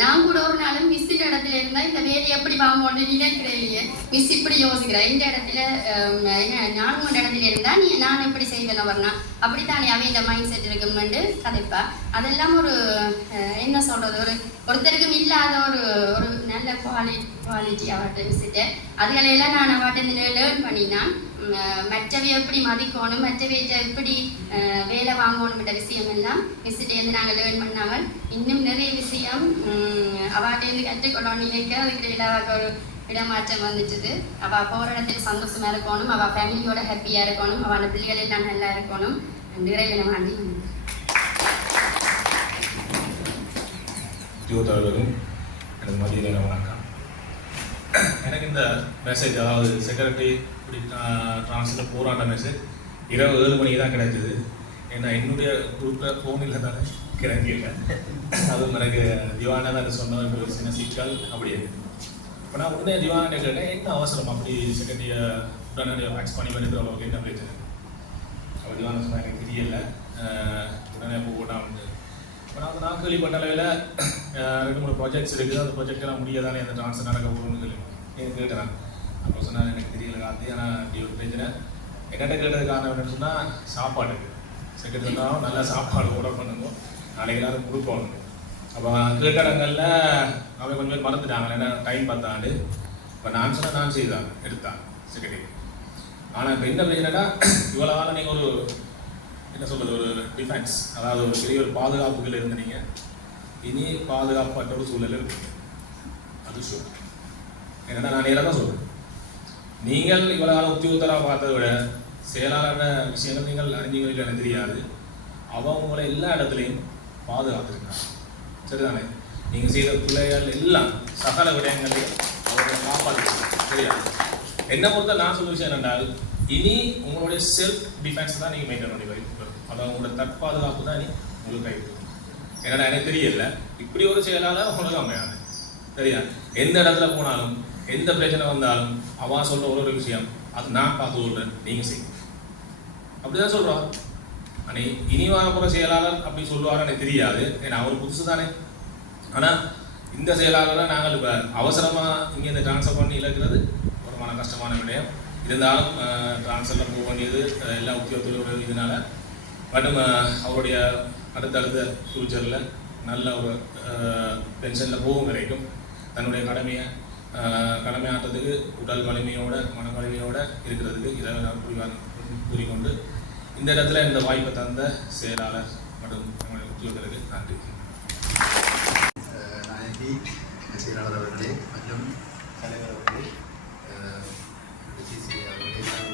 நான் கூட ஒரு நாளும் மிஸ் இடத்துல இருந்தால் இந்த வேலையை எப்படி வாங்கணும்னு நினைக்கிறேன் இல்லையே. மிஸ் இப்படி யோசிக்கிறேன், இந்த இடத்துல நான் உங்கள் இடத்துல இருந்தால் நான் எப்படி செய்வேன் அவர்னா அப்படித்தானே அவன் இந்த மைண்ட் செட் இருக்குமெண்டு கதைப்பா. அதெல்லாம் ஒரு என்ன சொல்கிறது, ஒருத்தருக்கும் இல்லாத ஒரு நல்ல குவாலிட்டி அவர்கிட்ட மிஸ்ஸிட்டு அதுகளையெல்லாம் நான் அவர்கிட்ட லேர்ன் பண்ணினான். மற்றவை எப்படி மதிக்கணும், மற்றவையை எப்படி வேலை வாங்கணும்ன்ற விஷயம் எல்லாம் மிஸ்ஸிட்டேருந்து நாங்கள் லேர்ன் பண்ணாமல் இன்னும் நிறைய விஷயம் அவாட்டேருந்து கற்றுக்கொள்ளணும் நினைக்க அதுக்கிடையில் அவருக்கு ஒரு இடமாற்றம் வந்துட்டுது. அவள் போகிற இடத்துல சந்தோஷமாக இருக்கணும், அவள் ஃபேமிலியோட ஹாப்பியாக இருக்கணும், அவள் பிள்ளைகள் எல்லாம் நல்லா இருக்கணும். நிறைவேற மாட்டி ஜோதாவர்களும் எனது மதிய வணக்கம். எனக்கு இந்த மெசேஜ், அதாவது செக்ரட்டரி இப்படி ட்ரான்ஸ்ஃபர் போராட்ட மெசேஜ் இரவு 7 மணிக்கு தான் கிடைச்சிது. ஏன்னா என்னுடைய குரூப்பில் ஃபோன் இல்லை தானே கிடைக்கல. அதுவும் எனக்கு திவானா தான் சொன்ன ஒரு சின்ன சிக்கல் அப்படி இருக்குது. இப்போ நான் உடனே திவானா கேட்டேன், என்ன அவசரம் அப்படி செக்ரட்டரியை உடனே மேக்ஸ் பண்ணி வந்துட்டு என்ன பிரச்சனை? அப்போ திவானா சொன்னால் எனக்கு தெரியல, உடனே போட்டான்னு. இப்போ நான் கேள்விப்பட்ட அளவில் 2-3 ப்ராஜெக்ட்ஸ் இருக்குது, அந்த ப்ராஜெக்டெல்லாம் முடியாதானே அந்த ட்ரான்ஸ்ஃபர் நடக்க போகணும்னு எனக்கு கேட்டேன். அப்போ சொன்னால் எனக்கு தெரியல காந்தி, ஆனால் இப்படி ஒரு பிரச்சனை. என்கிட்ட கேட்டது காரணம் என்னன்னு சொன்னால் சாப்பாடு. செக்ரட்டரி சொன்னாலும் நல்லா சாப்பாடு ஆர்டர் பண்ணுங்க, நாளைக்கு எல்லாரும் கொடுக்கணும். அப்போ கேட்ட இடங்களில் அவன் கொஞ்சம் பேர் மறந்துட்டாங்க, ஏன்னா டைம் பார்த்தாண்டு. இப்போ நான் சொன்னால் நான் செய்தான் எடுத்தான் செக்ரட்டரி. ஆனால் இப்போ என்ன பிரச்சனைனா, இவ்வளோ காலம் நீங்கள் ஒரு என்ன சொல்கிறது, ஒரு டிஃபென்ஸ், அதாவது ஒரு பெரிய ஒரு பாதுகாப்புகள் இருந்தீங்க, இனி பாதுகாப்பற்ற ஒரு சூழல் இருக்குங்க. அது ஷூர். என்னென்னா நான் நேராக தான் சொல்கிறேன், நீங்கள் இவ்வளோ காலம் உத்தியோகத்தராக பார்த்ததை விட செயலாளர விஷயங்கள் நீங்கள் அறிஞ்சிங்களுக்கு எனக்கு தெரியாது. அவன் உங்களை எல்லா இடத்துலையும் பாதுகாத்துருக்காங்க, சரிதானே? நீங்கள் செய்த பிள்ளைகள் எல்லாம் சகல விடயங்களையும் அவர்களை காப்பாற்றுறாங்க, சரியா? என்ன பொறுத்த நான் சொல்ல விஷயம் என்னென்றால், இனி உங்களுடைய செல்ஃப் டிஃபென்ஸ் தான் நீங்கள் மெயின்டைன் பண்ணி வைக்கணும். அதாவது உங்களோட தற்பாதுகாப்பு தான் உங்களுக்கு கைவிடும். ஏன்னா எனக்கு தெரியல, இப்படி ஒரு செயலாளர் உங்களுக்கு அமையாது, சரியா? எந்த இடத்துல போனாலும் எந்த பிரச்சனை வந்தாலும் அவன் சொல்ற ஒரு விஷயம், அது நான் பார்த்து விடுறேன், நீங்கள் செய்யும். அப்படிதான் சொல்கிறான். ஆனால் இனி வர போகிற செயலாளர் அப்படி சொல்லுவார் எனக்கு தெரியாது, ஏன்னா அவர் புதுசு தானே. ஆனால் இந்த செயலாளரை நாங்கள் இப்போ அவசரமாக இங்கேருந்து ட்ரான்ஸ்ஃபர் பண்ணி இழக்கிறது ஒரு மன கஷ்டமான விடயம். இருந்தாலும் ட்ரான்ஸ்ஃபரில் போக வேண்டியது எல்லா உத்தியோகத்தோட இதனால. மற்றும் அவருடைய அடுத்தடுத்த ஃப்யூச்சரில் நல்ல ஒரு பென்ஷனில் போகும் வரைக்கும் தன்னுடைய கடமையாற்றத்துக்கு உடல் வலிமையோட மன வலிமையோட இருக்கிறதுக்கு இதை நான் கூறிக்கொண்டு இந்த இடத்துல இந்த வாய்ப்பை தந்த செயலாளர் மற்றும் நம்முடைய உத்தியோகர்களுக்கு நன்றி. நாயகி செயலாளர் அவர்களே மற்றும் தலைவர் அவர்களே, சிசி அவர்களே,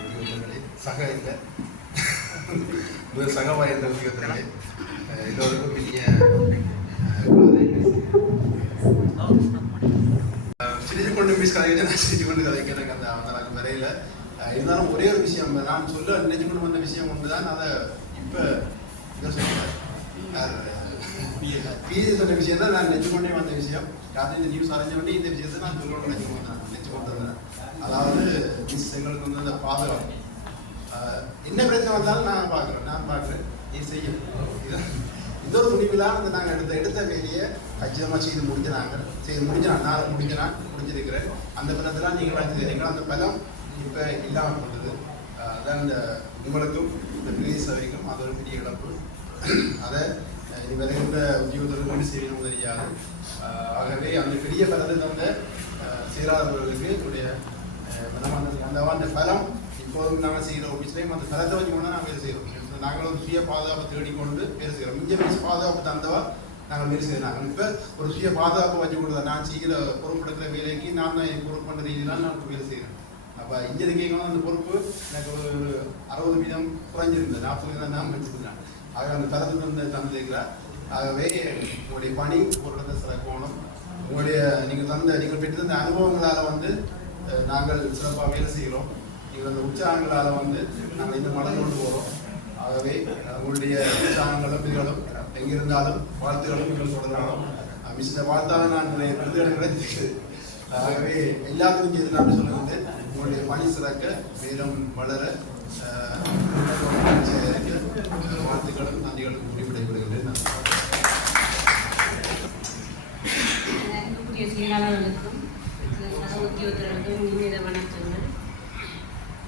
உத்தியோகர்களே, சக இல்லை சகவாய் என்ற உத்தியோகர்களே, எல்லோருக்கும் பெரிய சிரிச்சு கொண்டு மிஸ் கதைக்கு நான் சிரிச்சு கொண்டு கதைக்கு எனக்கு அந்த வரையில் இருந்தாலும் ஒரே ஒரு விஷயம் நான் சொல்ல நினைச்சு கொண்டு வந்த விஷயம் ஒன்று தான். அதை இப்போ இதை சொல்லுவேன், சொன்ன விஷயம் தான் நான் நினைச்சு கொண்டே வந்த விஷயம். ராத்திரி இந்த நியூஸ் அறிஞ்ச உடனே இந்த விஷயத்தை நான் சொல்லணும்னு நினைச்சு கொண்டு வந்தேன். அதாவது மிஸ் எங்களுக்கு வந்து அந்த பாதுகாப்பு என்ன பிரச்சனை வந்தாலும் நான் பார்க்குறேன் நீ செய்யும். இந்த ஒரு துணிவிலாம் வந்து நாங்கள் எடுத்த வேலையை கச்சிதமாக செய்து நான் முடிஞ்சிருக்கிறேன். அந்த பலத்தெல்லாம் நீங்கள் வளர்த்துக்கிறீங்களா, அந்த பலம் இப்போ இல்லாமல் கொண்டது. அதான் இந்த உங்களுக்கும் இந்த பெரிய சபைக்கும் அது ஒரு பெரிய இழப்பு. அதை இது வருகின்ற உத்தியோகத்தோடு கொண்டு செய்யணும் தெரியாது. ஆகவே அந்த பெரிய பலத்தை தந்த செயலாளர்களுக்கு என்னுடைய அந்த பலம் இப்போதும் நாங்கள் செய்கிற ஆஃபீஸ்லேயும் அந்த பலத்தை வச்சு கொண்டு நாங்கள் வேலை செய்கிறோம். நாங்கள் ஒரு சுய பாதுகாப்பை தேடிக்கொண்டு வேலை செய்கிறோம். இங்கே பாதுகாப்பு தந்தவா நாங்கள் வேலை செய்கிறோம். இப்போ ஒரு சுய பாதுகாப்பை வச்சு கொண்டு தான் நான் செய்கிற பொறுப்பெடுக்கிற வேலைக்கு நான் தான் என் பொறுப்பு பண்ணுற ரீதியில் நான் வேலை செய்கிறேன். அப்போ இங்கே இருக்கீங்கன்னா அந்த பொறுப்பு எனக்கு ஒரு 60% குறைஞ்சிருந்தது, 40% நான் வச்சுருந்தேன். ஆக அந்த தரத்தை தந்திருக்கிறார். ஆகவே உங்களுடைய பணி ஒரு இடத்தை சிறக்கணும். நீங்கள் பெற்று தந்த அனுபவங்களால் வந்து நாங்கள் சிறப்பாக வேலை செய்கிறோம். நீங்கள் அந்த உற்சாகங்களால் வந்து நாங்கள் இந்த மலை கொண்டு போகிறோம். ஆகவே உங்களுடைய உற்சாகங்களும் இதுகளும் எங்கிருந்தாலும் வாழ்த்துகளும் நீங்கள் தொடரணும். மிஸ் வாழ்த்தாலும் நான் விருதுகள் கிடைச்சிருக்கு. ஆகவே எல்லாத்துக்கும் செய்து நான் சொல்லுவது உங்களுடைய பணி சிறக்க மேலும் வளர வாழ்த்துக்களும் நன்றிகளும் குறிப்பிடப்படுகின்றேன். அன்புக்குரிய செயலாளர்களுக்கும் சக உத்தியோகத்தர்களுக்கும் இனிமேத வணக்கங்கள்.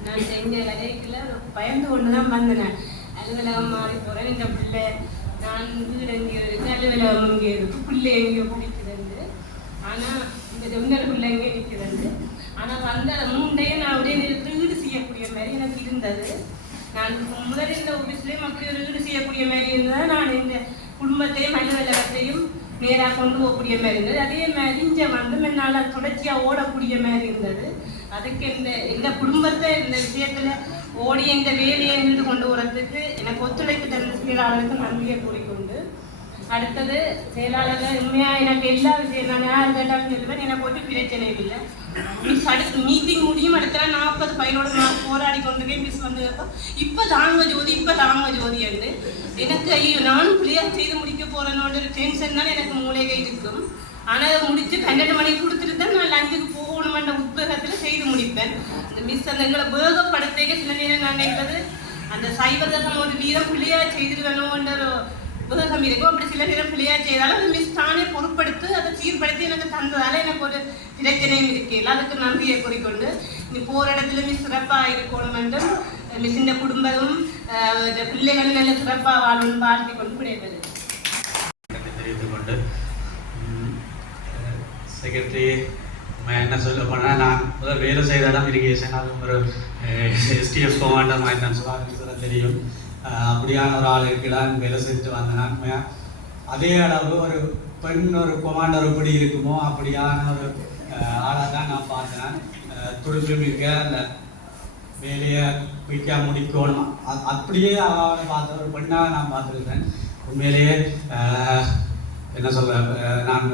நான் செஞ்ச வேலைக்குள்ள பயந்து கொண்டு தான் வந்தேன். அலுவலகம் மாறி போகிறேன், இந்த பிள்ளை நான் வீடு எங்கேயோ இருக்குது, அலுவலகம் எங்கேயோ இருக்குது, பிள்ளை எங்கேயோ பிடிக்குதுண்டு. ஆனால் இந்த தொண்டர் பிள்ளை எங்கேயோ நிற்குதுண்டு. ஆனால் வந்த 3 டே நான் உடனே வீடு செய்ய செய்யக்கூடிய மாதிரி எனக்கு இருந்தது. நான் முதலில் இந்த ஆஃபீஸ்லேயும் அப்படி ஒரு ஈடு செய்யக்கூடிய மாதிரி இருந்தது. நான் இந்த குடும்பத்தையும் அலுவலகத்தையும் நேராக கொண்டு போகக்கூடிய மாதிரி இருந்தது. அதே மாதிரி இங்கே வந்து என்னால் தொடர்ச்சியாக ஓடக்கூடிய மாதிரி இருந்தது. அதுக்கு இந்த குடும்பத்தை இந்த விஷயத்தில் ஓடி இந்த வேலையை நின்று கொண்டு வரதுக்கு எனக்கு ஒத்துழைப்பு தந்த செயலாளருக்கு நன்றியை கூறிக்கொண்டு, அடுத்தது செயலாளர்கள் உண்மையாக எனக்கு எல்லா விஷயம் நான் யார் கேட்டாலும் சொல்லுவேன், எனக்கு ஒரு பிரச்சனை இல்லை. மிஸ் அடுத்து மீட்டிங் முடியும் அடுத்த 40 பையனோட நான் போராடி கொண்டு போய் மிஸ் வந்து இப்போ தாங்க ஜோதி என்று எனக்கு ஐயோ நானும் பிள்ளையாக செய்து முடிக்க போகிறேன்னோட ஒரு டென்ஷன் தான் எனக்கு மூளையே இருக்கும். ஆனால் அதை முடித்து 12 மணிக்கு கொடுத்துட்டு தான் நான் லஞ்சுக்கு போகணுமென்ற உத்வேகத்தில் செய்து முடிப்பேன். இந்த மிஸ் அந்த எங்களை வேகப்படுத்தேங்க சில நேரம் நான் நினைப்பது அந்த சைபர் தசம் ஒரு வீரம் பிள்ளையாக செய்திருவேணுன்ற ஒரு வேகம் இருக்கும். அப்படி சில நேரம் பிள்ளையாக செய்தாலும் அந்த மிஸ் தானே பொருட்படுத்தி அதை சீர்படுத்தி எனக்கு தந்ததால் எனக்கு ஒரு பிரச்சனையும் இருக்கல. அதுக்கு நன்றியை கூறிக்கொண்டு நீ போகிற இடத்துல மிஸ் சிறப்பாக இருக்கணும் என்றும் மிஸ்ஸின் குடும்பமும் பிள்ளைகள் நல்ல சிறப்பாக வாழணும்னு வாழ்த்தி கொண்டு விடைபெறுது. தெரிவித்துக் கொண்டு செக்ரட்டரி என்ன சொல்ல போனால், நான் முதல் வேலை செய்த இடம் இரிகேஷன், அது ஒரு எஸ்டிஎஃப் கமாண்டர் மாதிரி நான் சொல்ல தெரியும். அப்படியான ஒரு ஆள் இருக்கலான்னு வேலை செஞ்சுட்டு வந்தேன். நான் அதே அளவு ஒரு பெண் ஒரு கமாண்டர் எப்படி இருக்குமோ அப்படியான ஒரு ஆளாக தான் நான் பார்த்தேன். துடிப்பு மிக்க அந்த வேலையை குயிக்காக முடிக்கணும் அப்படியே அவளை பார்த்த ஒரு பெண்ணாக நான் பார்த்துருக்கேன். உண்மையிலேயே என்ன சொல்ல, நான்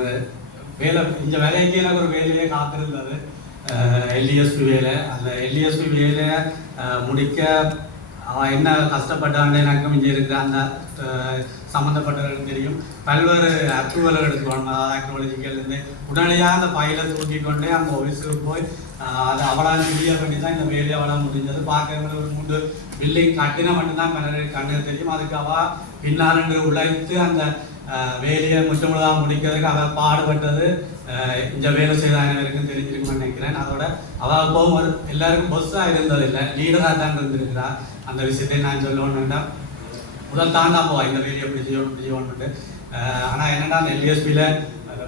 வேலை இந்த வேலைக்கு எனக்கு ஒரு வேலையே காத்திருந்தது, எல்இஎஸ்பி வேலை. அந்த எல்இஎஸ்பி வேலையை முடிக்க அவன் என்ன கஷ்டப்பட்டான்னு எனக்கும் இங்கே இருக்கிற அந்த சம்மந்தப்பட்டவர்களுக்கு தெரியும். பல்வேறு அப்ரூவல் எடுத்துக்கணும், அதாவது அக்னாலஜிக்கல்லேருந்து உடனடியாக அந்த ஃபைலை தூக்கி கொண்டே அந்த ஆஃபீஸுக்கு போய் அதை அவளால் கிளியர் பண்ணி தான் இந்த வேலையை அவளால் முடிஞ்சது. பார்க்குறவங்க ஒரு 3 பில்டிங் கட்டினா மட்டும்தான் கண்ணு தெரியும். அதுக்கு அவள் பின்னாலன்று உழைத்து அந்த வேலையை முற்றுமுழுதாக முடிக்கிறதுக்கு அவள் பாடுபட்டது இந்த வேலை செய்த அனைவருக்கும் தெரிஞ்சிருக்குன்னு நினைக்கிறேன். அதோட அவள் போகும்போது எல்லாருக்கும் பொஸ்ஸாக இருந்ததில்லை, லீடராக தான் இருந்திருக்கிறா. அந்த விஷயத்தை நான் சொல்லணும்னு வேண்டாம், முதல் தாண்டா போவா இந்த வேலையை எப்படி செய்யணும்ட்டு. ஆனால் என்னென்னா அந்த எல்இஎஸ்பியில்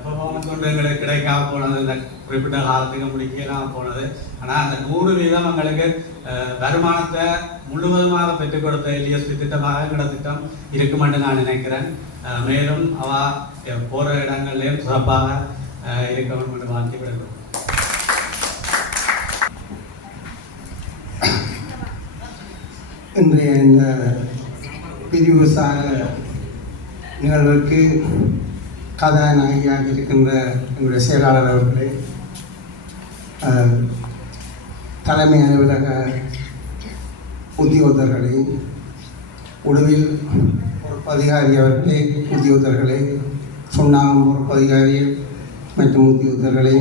பெர்ஃபார்மன்ஸ் கொண்டு எங்களுக்கு கிடைக்காம போனது, இந்த குறிப்பிட்ட காலத்துக்கு முடிக்கலாம் போனது. ஆனால் அந்த 100% எங்களுக்கு வருமானத்தை முழுவதுமாக பெற்றுக் கொடுத்த எல்இஎஸ்பி திட்டமாக எங்களோட திட்டம் இருக்குமென்று நான் நினைக்கிறேன். மேலும் அவள் போகிற இடங்கள்லேயும் சிறப்பாக இருக்க வேண்டும் என்று வாழ்த்தி விடுகிறோம். இன்றைய இந்த பிரிவு சார நிகழ்வுக்கு கதாநாயகியாக இருக்கின்ற எங்களுடைய செயலாளர் அவர்களே, தலைமை அலுவலக உத்தியோகத்தர்களே, உடுவில் பொறுப்பு அதிகாரி அவர்களே, உத்தியோகத்தர்களே, சுண்ணாகம் பொறுப்பு அதிகாரிகள் மற்றும் உத்தியோகத்தர்களே,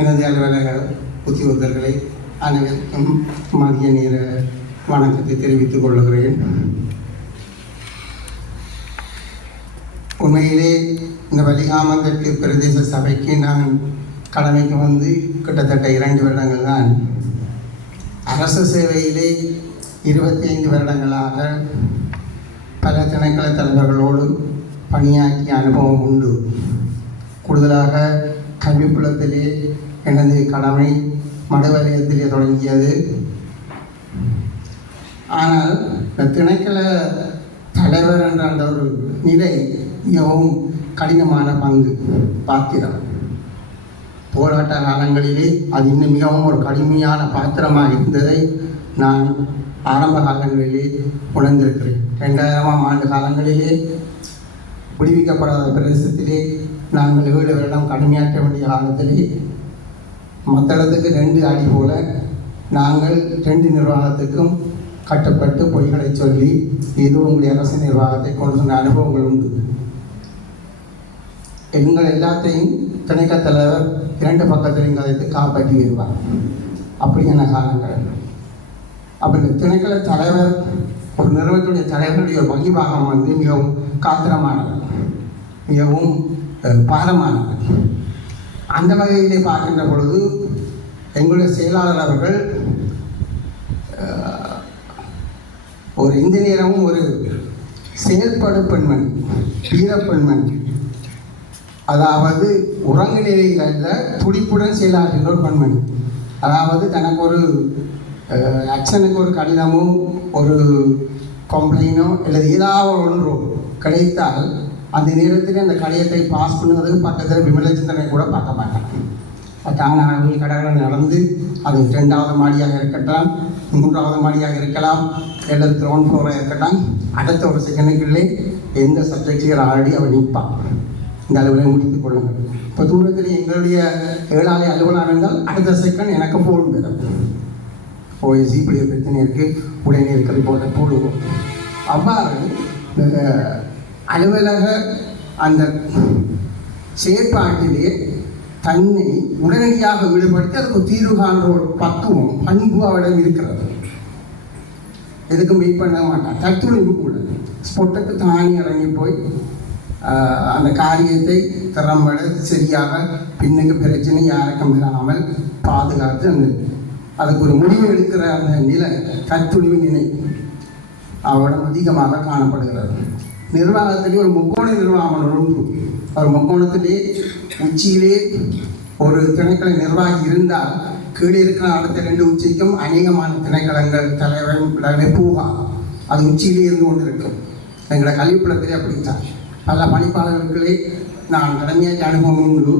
எனது அலுவலக உத்தியோகத்தர்களே, அனைவருக்கும் மதிய நேர வணக்கத்தை தெரிவித்துக் கொள்கிறேன். உண்மையிலே இந்த வலிகாமம் தெற்கு பிரதேச சபைக்கு நான் கடமைக்கு வந்து கிட்டத்தட்ட 2 வருடங்கள் தான். அரசு சேவையிலே 25 வருடங்களாக பல திணைக்கள தலைவர்களோடு பணியாற்றிய அனுபவம் உண்டு. கூடுதலாக கல்விப்புலத்திலே எனது கடமை மடுவலயத்திலே தொடங்கியது. ஆனால் இந்த திணைக்கள தலைவர் என்ற அந்த ஒரு நிலை மிகவும் கடினமான பாத்திரம். போராட்ட காலங்களிலே அது இன்னும் மிகவும் ஒரு கடுமையான பாத்திரமாக இருந்ததை நான் ஆரம்ப காலங்களிலே உணர்ந்திருக்கிறேன். 2000ஆம் ஆண்டு காலங்களிலே விடுவிக்கப்படாத பிரதேசத்திலே நாங்கள் 7 வருடம் கடுமையாற்ற வேண்டிய காலத்திலே மத்தளத்துக்கு 2 அடி போல நாங்கள் 2 நிர்வாகத்துக்கும் கட்டுப்பட்டு பொய்களை சொல்லி ஏதோ உங்களுடைய அரசு நிர்வாகத்தை கொண்டு வந்த அனுபவங்கள் உண்டு. எங்கள் எல்லாத்தையும் திணைக்கள தலைவர் 2 பக்கத்திலையும் கதைத்து காப்பாற்றி வருவார். அப்படியான காலங்கள். அப்போ இந்த திணைக்கள தலைவர் ஒரு நிறுவனத்துடைய தலைவருடைய ஒரு வகிபாகம் வந்து மிகவும் காத்திரமானவர், மிகவும் பாரமானவர். அந்த வகையிலே பார்க்கின்ற பொழுது எங்களுடைய செயலாளர் அவர்கள் ஒரு இன்ஜினியரும் ஒரு செயல்படு பெண்மணி, வீரப்பெண்மணி, அதாவது உறங்கு நிலையில் அல்ல துடிப்புடன் செயலாற்றுகிற ஒரு பெண்மணி. அதாவது தனக்கு ஒரு ஆக்ஷனுக்கு ஒரு கடிதமோ ஒரு கம்ப்ளைனோ இல்லை ஏதாவது ஒன்றோ கிடைத்தால் அந்த நேரத்தில் அந்த கடிதத்தை பாஸ் பண்ணுவதற்கு பக்கத்தில் விமலச்சந்திரனை கூட பார்க்க மாட்டான். தானாகவே கடவுள் நடந்து அது 2வது மாடியாக இருக்கட்டும், 3வது மாடியாக இருக்கலாம், அல்லது கிரவுண்ட் ஃப்ளோராக இருக்கட்டும், அடுத்த ஒரு செகண்டுக்குள்ளே எந்த சப்ஜெக்ட்ஸையும் ஆல்ரெடி அவன் நிற்பான். இந்த அளவில் முடித்துக் கொள்ளுங்கள். இப்போ தூரத்தில் எங்களுடைய ஏழாலை அலுவலகம் இருந்தால் அடுத்த செகண்ட் எனக்கு ஃபோன் வரும். ஓஎஸ் இப்படி பிரச்சனை இருக்குது, உடனே இருக்கிற போட்ட போடுவோம். அவ்வாறு அலுவலக அந்த செயற்பாட்டிலே தன்னை உடனடியாக ஈடுபடுத்தி அதுக்கு தீர்வு காண்ற ஒரு பக்குவம் பண்பு அவளிடம் இருக்கிறது. எதுக்கும் வெயிட் பண்ண மாட்டான். தத்துணிவு கூட ஸ்பொட்டுக்கு தானி இறங்கி போய் அந்த காரியத்தை திறம்பட சரியாக பின்னுக்கு பிரச்சனை யாருக்கும் இல்லாமல் பாதுகாத்து அந்த அதுக்கு ஒரு முடிவு எடுக்கிற அந்த நிலை தத்துணிவு நிலை அவரிடம் அதிகமாக காணப்படுகிறது. நிர்வாகத்திலே ஒரு முக்கோண நிர்வாகம் ஒன்று. ஒரு முக்கோணத்திலே உச்சியிலே ஒரு திணைக்கள நிர்வாகி இருந்தால் கீழே இருக்கிற அடுத்த 2 உச்சிக்கும் அநேகமான திணைக்களங்கள் தலைவர் பூகா அது உச்சியிலே இருந்து கொண்டு இருக்கும். எங்களோட கல்விப்புலத்திலே அப்படித்தான். பல பணிப்பாளர்களுக்களே நான் கடமையாற்றி அனுபவம் உண்டு.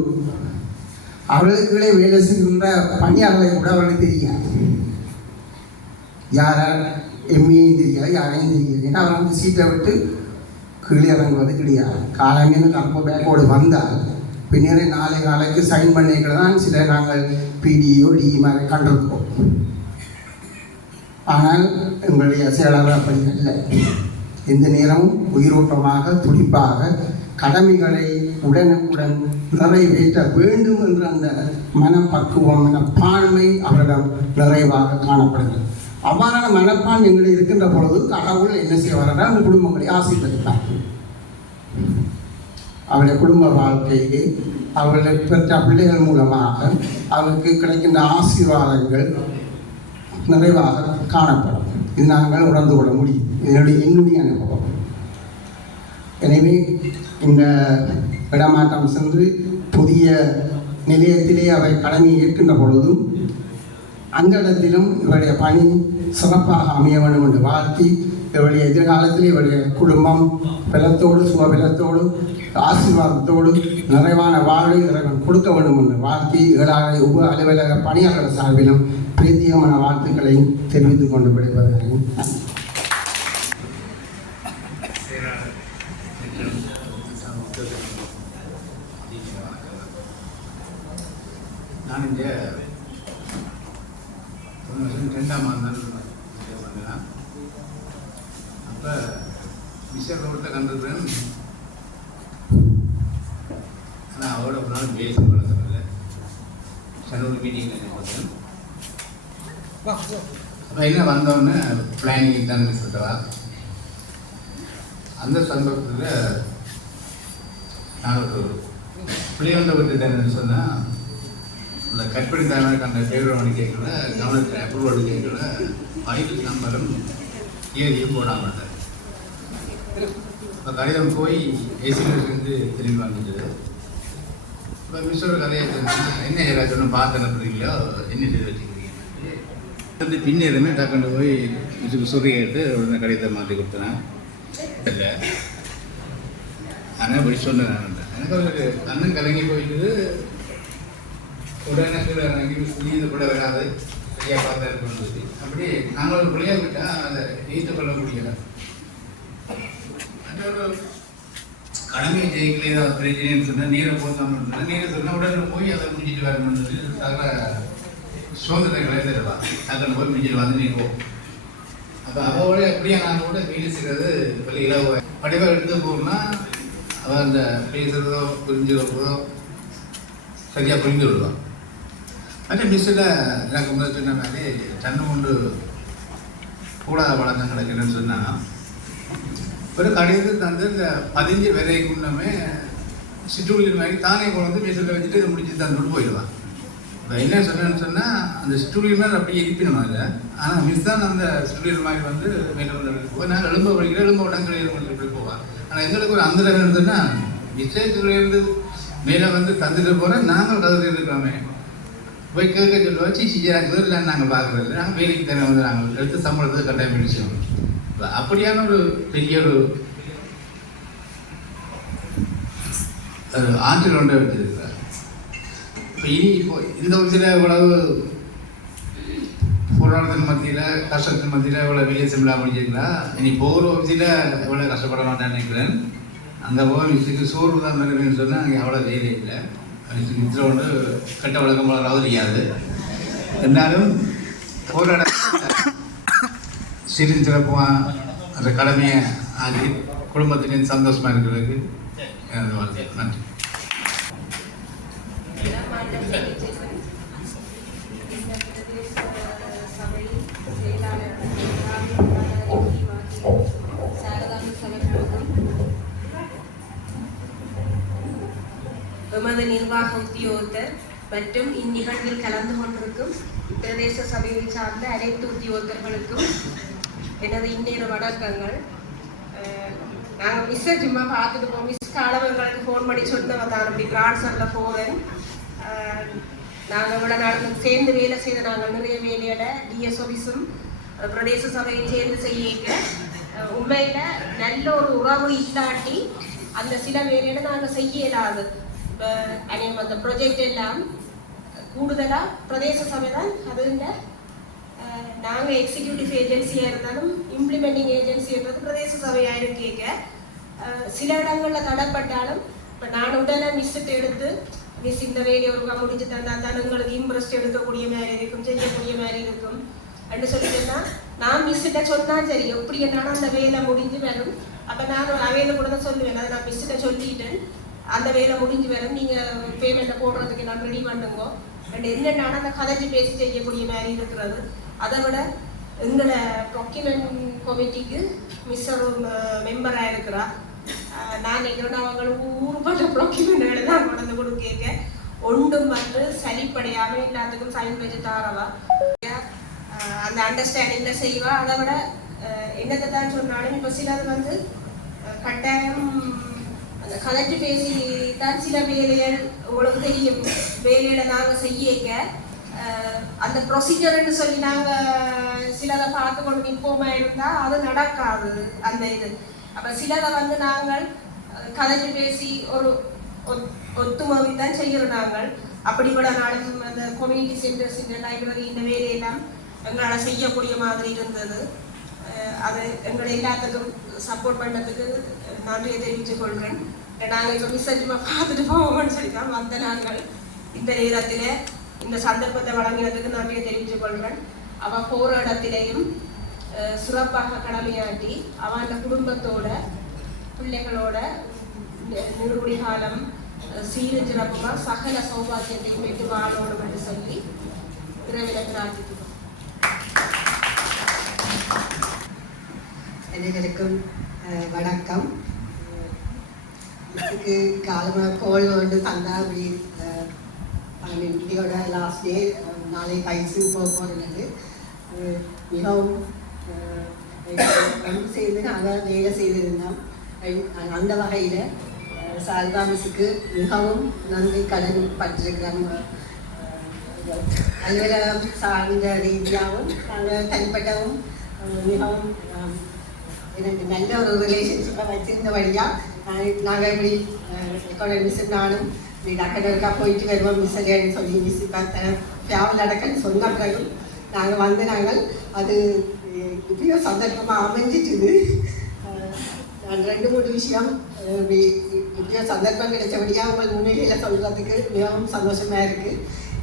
அவர்களுக்குள்ளே வேலை செய்கின்ற பணியாளர்களை கூட அவர்களுக்கு தெரியாது. யார எம்ஏயும் தெரியாது, யாரையும் தெரியாது. ஏன்னா அவர்கள் வந்து சீட்டை விட்டு கீழே இறங்குவது கிடையாது. காலங்கன்னு கற்ப பேக்கோடு வந்தால் பின்னரே 4 நாளைக்கு சைன் பண்ணிக்களை தான் சில நாங்கள் பிடிஓ டிஇ மாதிரி கண்டிருக்கோம். ஆனால் எங்களுடைய செயலாளர் அப்படி இல்லை. எந்த நேரமும் உயிரோட்டமாக துடிப்பாக கடமைகளை உடனுக்குடன் நிறைவேற்ற வேண்டும் என்ற அந்த மனப்பக்குவம் மனப்பான்மை அவரிடம் நிறைவாக காணப்படுகிறது. அவ்வாறான மனப்பான்மை எங்களை இருக்கின்ற பொழுது கடவுள் என்ன செய்வார்கள்? அந்த குடும்பங்களை ஆசீர்வதிப்பார். அவருடைய குடும்ப வாழ்க்கையிலே அவர்களை பெற்ற பிள்ளைகள் மூலமாக அவருக்கு கிடைக்கின்ற ஆசீர்வாதங்கள் நிறைவாக காணப்படும். இது நாங்கள் உணர்ந்து கொள்ள முடியும். என்னுடைய அனுபவம். எனவே இந்த இடமாற்றம் சென்று புதிய நிலையத்திலே அவை கடமையை ஏற்கின்ற பொழுதும் அந்த இடத்திலும் இவருடைய பணி சிறப்பாக அமைய வேண்டும் என்று வாழ்த்தி இவருடைய எதிர்காலத்தில் இவருடைய குடும்பம் பலத்தோடு சுகபலத்தோடு ஆசீர்வாதத்தோடு நிறைவான வாழ்வை இறைவன் கொடுக்க வேண்டும் என்று வாழ்த்தி ஏழாலை உப அலுவலக பணியாளர் சார்பிலும் பிரத்யேகமான வாழ்த்துக்களை தெரிவித்துக் கொண்டு விடைபெறுகிறேன். நான் இங்கே 2ஆம் ஆண்டு வந்தேன். அப்போ மிஷர் ரோட்டை கண்டிருக்கிறேன். ஆனால் அவரோட ஒரு நாள் பேச பழக்கமில்லை. சனோட மீட்டிங் பார்த்தேன். அப்போ என்ன வந்தோடனே பிளானிங் தான் இருக்கிறா. அந்த சந்தர்ப்பத்தில் நான் ஒரு பிள்ளையோட விட்டுட்டேன்னு சொன்னால் அந்த கற்பனை தாய்மார் கண்ட பேரோடு கேட்கல, கவனத்தில் அப்ரூவோடு கேட்கல, ஃபைல் நம்பரும் ஏரியும் போடாமல். இப்போ கடிதம் போய் ஏசிலேருந்து திரும்பி வந்துட்டு இப்போ மிஸ்ஸோட கதையை என்ன ஏதாச்சும் ஒன்று பார்த்து அனுப்புறீங்களோ என்ன செய்து வச்சுக்கிறீங்க வந்து பின்னேறுமே டக்குன்னு போய் மிஸ்ஸுக்கு சொல்லி கேட்டு உடனே கடிதத்தை மாற்றி கொடுத்தேன். இல்லை ஆனால் இப்படி சொன்னேன். எனக்கு ஒரு அண்ணன் கலங்கி போயிட்டு உடனே கீழே இறங்கி இது கூட வராது சரியாக பார்த்தா இருக்கணும். அப்படி நாங்கள் ஒரு பிள்ளையாக விட்டால் அதை ஏற்றுக்கொள்ள முடியலை. அந்த ஒரு கடமையை ஜெயிக்கல ஏதாவது பிரச்சனைன்னு சொன்னால் நீரை போத்தாமல் இருந்தால் நீரை சொன்னால் உடனே போய் அதை முடிஞ்சிட்டு வரணும்னு சகல சுதந்திரங்களை தருவாங்க. அதில் போய் முடிஞ்சிட்டு வந்து நீங்க அப்போ அதோட எப்படியா நாங்கள் கூட வீடு செய்கிறது பிள்ளைகளை படிவாக எடுத்து போகணும்னா அவன் அந்த பேசுகிறதோ புரிஞ்சுக்கிறதோ சரியாக புரிஞ்சு விடுவான். அதே மிஸ்ஸில் எனக்கு முதல் சொன்ன மாதிரி சன்ன கொண்டு கூடாத பழக்கம் கிடைக்கணும்னு சொன்னால் ஒரு கடிதத்தை தந்து இந்த 15 விதைக்கு முன்னமே சிற்றூழியர் மாதிரி தானே கொண்டு வந்து மிஸ்ஸில் வச்சுட்டு இதை முடிச்சு தந்துட்டு போயிடுவான். இப்போ என்ன சொன்னேன்னு சொன்னால் அந்த சிற்றூழியர் மாதிரி அப்படியே இருப்பினுமா இல்லை. ஆனால் மிஸ் தான் அந்த சிற்றூழியர் மாதிரி வந்து மேலே போய் நாங்கள் எலும்ப படிக்கிற எலும்ப உடனே இப்படி போவான். ஆனால் எங்களுக்கு ஒரு அந்த இருந்ததுன்னா மிஸ்ஸேஜ்லேருந்து மேலே வந்து தந்துட்டு போகிறேன் நாங்கள் கதை இருக்கிறோமே போய் கேட்க சொல்லுவோம் சிஜிராஜ் இல்லை நாங்கள் பார்க்குறது நாங்கள் வேலைக்கு தானே வந்து நாங்கள் எடுத்து சம்பளத்துக்கு கட்டாயம் பிடிச்சோம். அப்படியான ஒரு பெரிய ஒரு ஆற்றல் ஒன்றை வச்சிருக்கிறார். இப்போ இந்த வயசில் இவ்வளவு போராட்டத்தின் மத்தியில் கஷ்டத்தின் மத்தியில் இவ்வளோ வெளியே செம்மில் முடிஞ்சிருக்கா, இனி போகிற வயசில் எவ்வளோ கஷ்டப்பட மாட்டேன்னு நினைக்கிறேன். அங்கே போக மிஸ்ஸுக்கு சோறு தான் இருக்குன்னு சொன்னால் அங்கே அவ்வளோ வேலை இல்லை. மிஸ்ஸில் ஒன்று கட்ட வழக்கம் போல தெரியாது. இருந்தாலும் போராட சிறிது சிறப்பாக அந்த கடமையை ஆகி குடும்பத்தின் சந்தோஷமாக இருக்கிறதுக்கு எனது வாழ்க்கை. நன்றி. எமது நிர்வாக உத்தியோகத்தர் மற்றும் இந்நிகழ்வில் கலந்து கொண்டிருக்கும் பிரதேச சபையை சார்ந்த அனைத்து உத்தியோகத்தர்களுக்கும் எனது இந்நேர வணக்கங்கள். நாங்கள் மிஸ்ஸை சும்மா பார்த்துட்டு போவோம். மிஸ் காலவங்களுக்கு ஃபோன் பண்ணி சொன்னவங்க தான் அப்படி ட்ரான்ஸ்ஃபரில் போகிறேன். நாங்கள் இவ்வளோ நாளுக்கு சேர்ந்து வேலை செய்த நாங்கள் நிறைய வேலையோட டிஎஸ் ஆஃபீஸும் பிரதேச சபையும் சேர்ந்து செய்ய உண்மையில் நல்ல ஒரு உறவு இல்லாட்டி அந்த சில வேலையோட நாங்கள் செய்ய இயலாது. இப்போ அந்த ப்ரொஜெக்ட் எல்லாம் கூடுதலாக பிரதேச சபை தான் அது இல்லை. நாங்கள் எக்ஸிக்யூட்டிவ் ஏஜென்சியாக இருந்தாலும் இம்ப்ளிமெண்டிங் ஏஜென்சின்றது பிரதேச சபையாக இருக்கேங்க. சில இடங்களில் தடப்பட்டாலும் இப்போ நான் உடனே மிஸ்ஸிட்டு எடுத்து மிஸ் இந்த வேலையை ஒருக்கா முடிஞ்சு தந்தால் தான் உங்களுக்கு இம்ப்ரெஸ்ட் எடுக்கக்கூடிய மாதிரி இருக்கும், செய்யக்கூடிய மாதிரி இருக்கும் அப்படின்னு சொல்லிட்டுன்னா நான் மிஸ்ஸிட்ட சொன்னால் சரி எப்படி என்னாலும் அந்த வேலை முடிஞ்சு வரும். அப்போ நான் ஒரு அவையில கூட தான் சொல்லுவேன், அதை நான் மிஸ்ஸிட்ட சொல்லிட்டேன் அந்த வேலை முடிஞ்சு வரும், நீங்கள் பேமெண்ட்டை போடுறதுக்கு நான் ரெடி பண்ணுங்க. அண்ட் என்னென்னா அந்த கதைச்சி பேசி செய்யக்கூடிய மாதிரி இருக்கிறது. அதை விட எங்களை டாக்குமெண்ட் கமிட்டிக்கு மிஸ் ஒரு மெம்பராக இருக்கிறா. நான் நினைக்கிறேன் அவங்களுக்கு ஊருப்பட்ட டாக்குமெண்ட்டுகளை தான் கொண்டு கொடுக்க ஒன்றும் வந்து சரிப்படையாமல் எல்லாத்துக்கும் சைன் வச்சு தாரவா அந்த அண்டர்ஸ்டாண்டிங்கில் செய்வா. அதை விட என்னத்தை தான் சொன்னாலும் இப்போ சிலது வந்து கட்டாயம் அந்த கதைச்சு பேசி தான் சில வேலைகள் உங்களுக்கு தெரியும். வேலையில நாங்கள் செய்யக்க அந்த ப்ரொசீஜர்ன்னு சொல்லி நாங்கள் சிலதை பார்த்து கொண்டு நிற்போமா இருந்தால் அது நடக்காது அந்த இது. அப்போ சிலதை வந்து நாங்கள் கதைச்சு பேசி ஒரு ஒத்துமைவி தான் செய்கிறோம். நாங்கள் அப்படி கூட நாளும் அந்த கம்யூனிட்டி சென்டர்ஸ் இந்த லைப்ரரி இந்த வேலையெல்லாம் எங்களால் செய்யக்கூடிய மாதிரி இருந்தது. அது எங்களை எல்லாத்துக்கும் சப்போர்ட் பண்ணதுக்கு நன்றியை தெரிவித்துக் கொள்கிறேன். நாங்கள் இப்போ மிஸ்ஸுமா பார்த்துட்டு போவோம்னு சொல்லி தான் வந்த நாங்கள் இந்த நேரத்தில் இந்த சந்தர்ப்பத்தை வழங்கினதுக்கு நன்றியை தெரிவித்துக் கொள்கிறேன். அவள் போகிற இடத்திலையும் சிறப்பாக கடமையாட்டி அவன் அந்த குடும்பத்தோட பிள்ளைகளோட நிறுவடி காலம் சீர சிறப்புமாக சகல சௌபாக்கியத்தையும் பெற்று வாழோடும் என்று சொல்லி இறைவனை பிரார்த்திக்கிறோம். அனைவருக்கும் வணக்கம். இதுக்கு காலமாக கோல் வந்து தந்தா அப்படி இந்தியோட லாஸ்ட் டே நாளை பயிற்சி போகிறது. மிகவும் ஒன்று சேர்ந்து நாங்கள் வேலை செய்திருந்தோம். அந்த வகையில் சாரதா மிஸ்ஸுக்கு மிகவும் நன்றி கடன் பட்டிருக்கிறோம். அலுவலகம் சார்ந்த ரீதியாகவும் நாங்கள் தனிப்பட்டவும் மிகவும் எனக்கு நல்ல ஒரு ரிலேஷன்ஷிப்பை வச்சுருந்தபடியாக நாங்கள் இப்படி மிஸ் நானும் இப்படி டக்கடக்கா போயிட்டு வருவோம் மிஸ் இல்லையான்னு சொல்லி மிஸ் பார்த்தேன் ஃபேவல் அடக்கன்னு சொன்ன பிறகு நாங்கள் அது இப்படியோ சந்தர்ப்பமாக அமைஞ்சிட்டுது. நான் 2-3 விஷயம் இப்படியோ சந்தர்ப்பம் கிடைச்சபடியாக உங்கள் முன்னிலையில் சொல்கிறதுக்கு மிகவும் சந்தோஷமாக இருக்குது.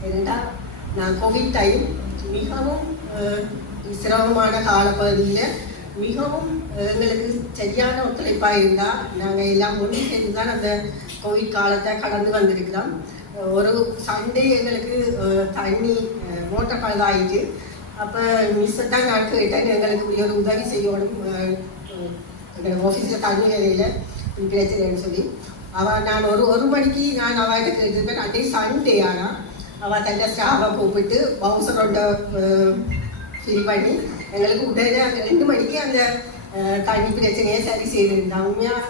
ஏன்னா நான் கோவிட் டைம் மிகவும் சிரமமான காலப்பகுதியில் மிகவும் எங்களுக்கு சரியான ஒத்துழைப்பாக இருந்தால் நாங்கள் எல்லாம் ஒன்று சேர்ந்து தான் அந்த கோவிட் காலத்தை கடந்து வந்திருக்கிறோம். ஒரு சண்டே எங்களுக்கு தண்ணி மோட்டர் பழுதாயிட்டு அப்போ மிஸ்ஸை தான் நான் கேட்டேன் எங்களுக்கு இப்படி ஒரு உதவி செய்யணும் எங்கள் ஆஃபீஸில் தண்ணி வேலையில் பிரச்சனைன்னு சொல்லி நான் ஒரு மணிக்கு நான் அவர்கிட்ட கேட்டிருப்பேன். அன்றைய சண்டே ஆனால் அவள் தன்னை ஸ்டாஃபை கூப்பிட்டு பவுசரோட ஃபில் பண்ணி எங்களுக்கு உடனே அந்த 2 மணிக்கு அந்த தண்ணி பிரச்சனையை சரி செய்திருந்தான். உண்மையாக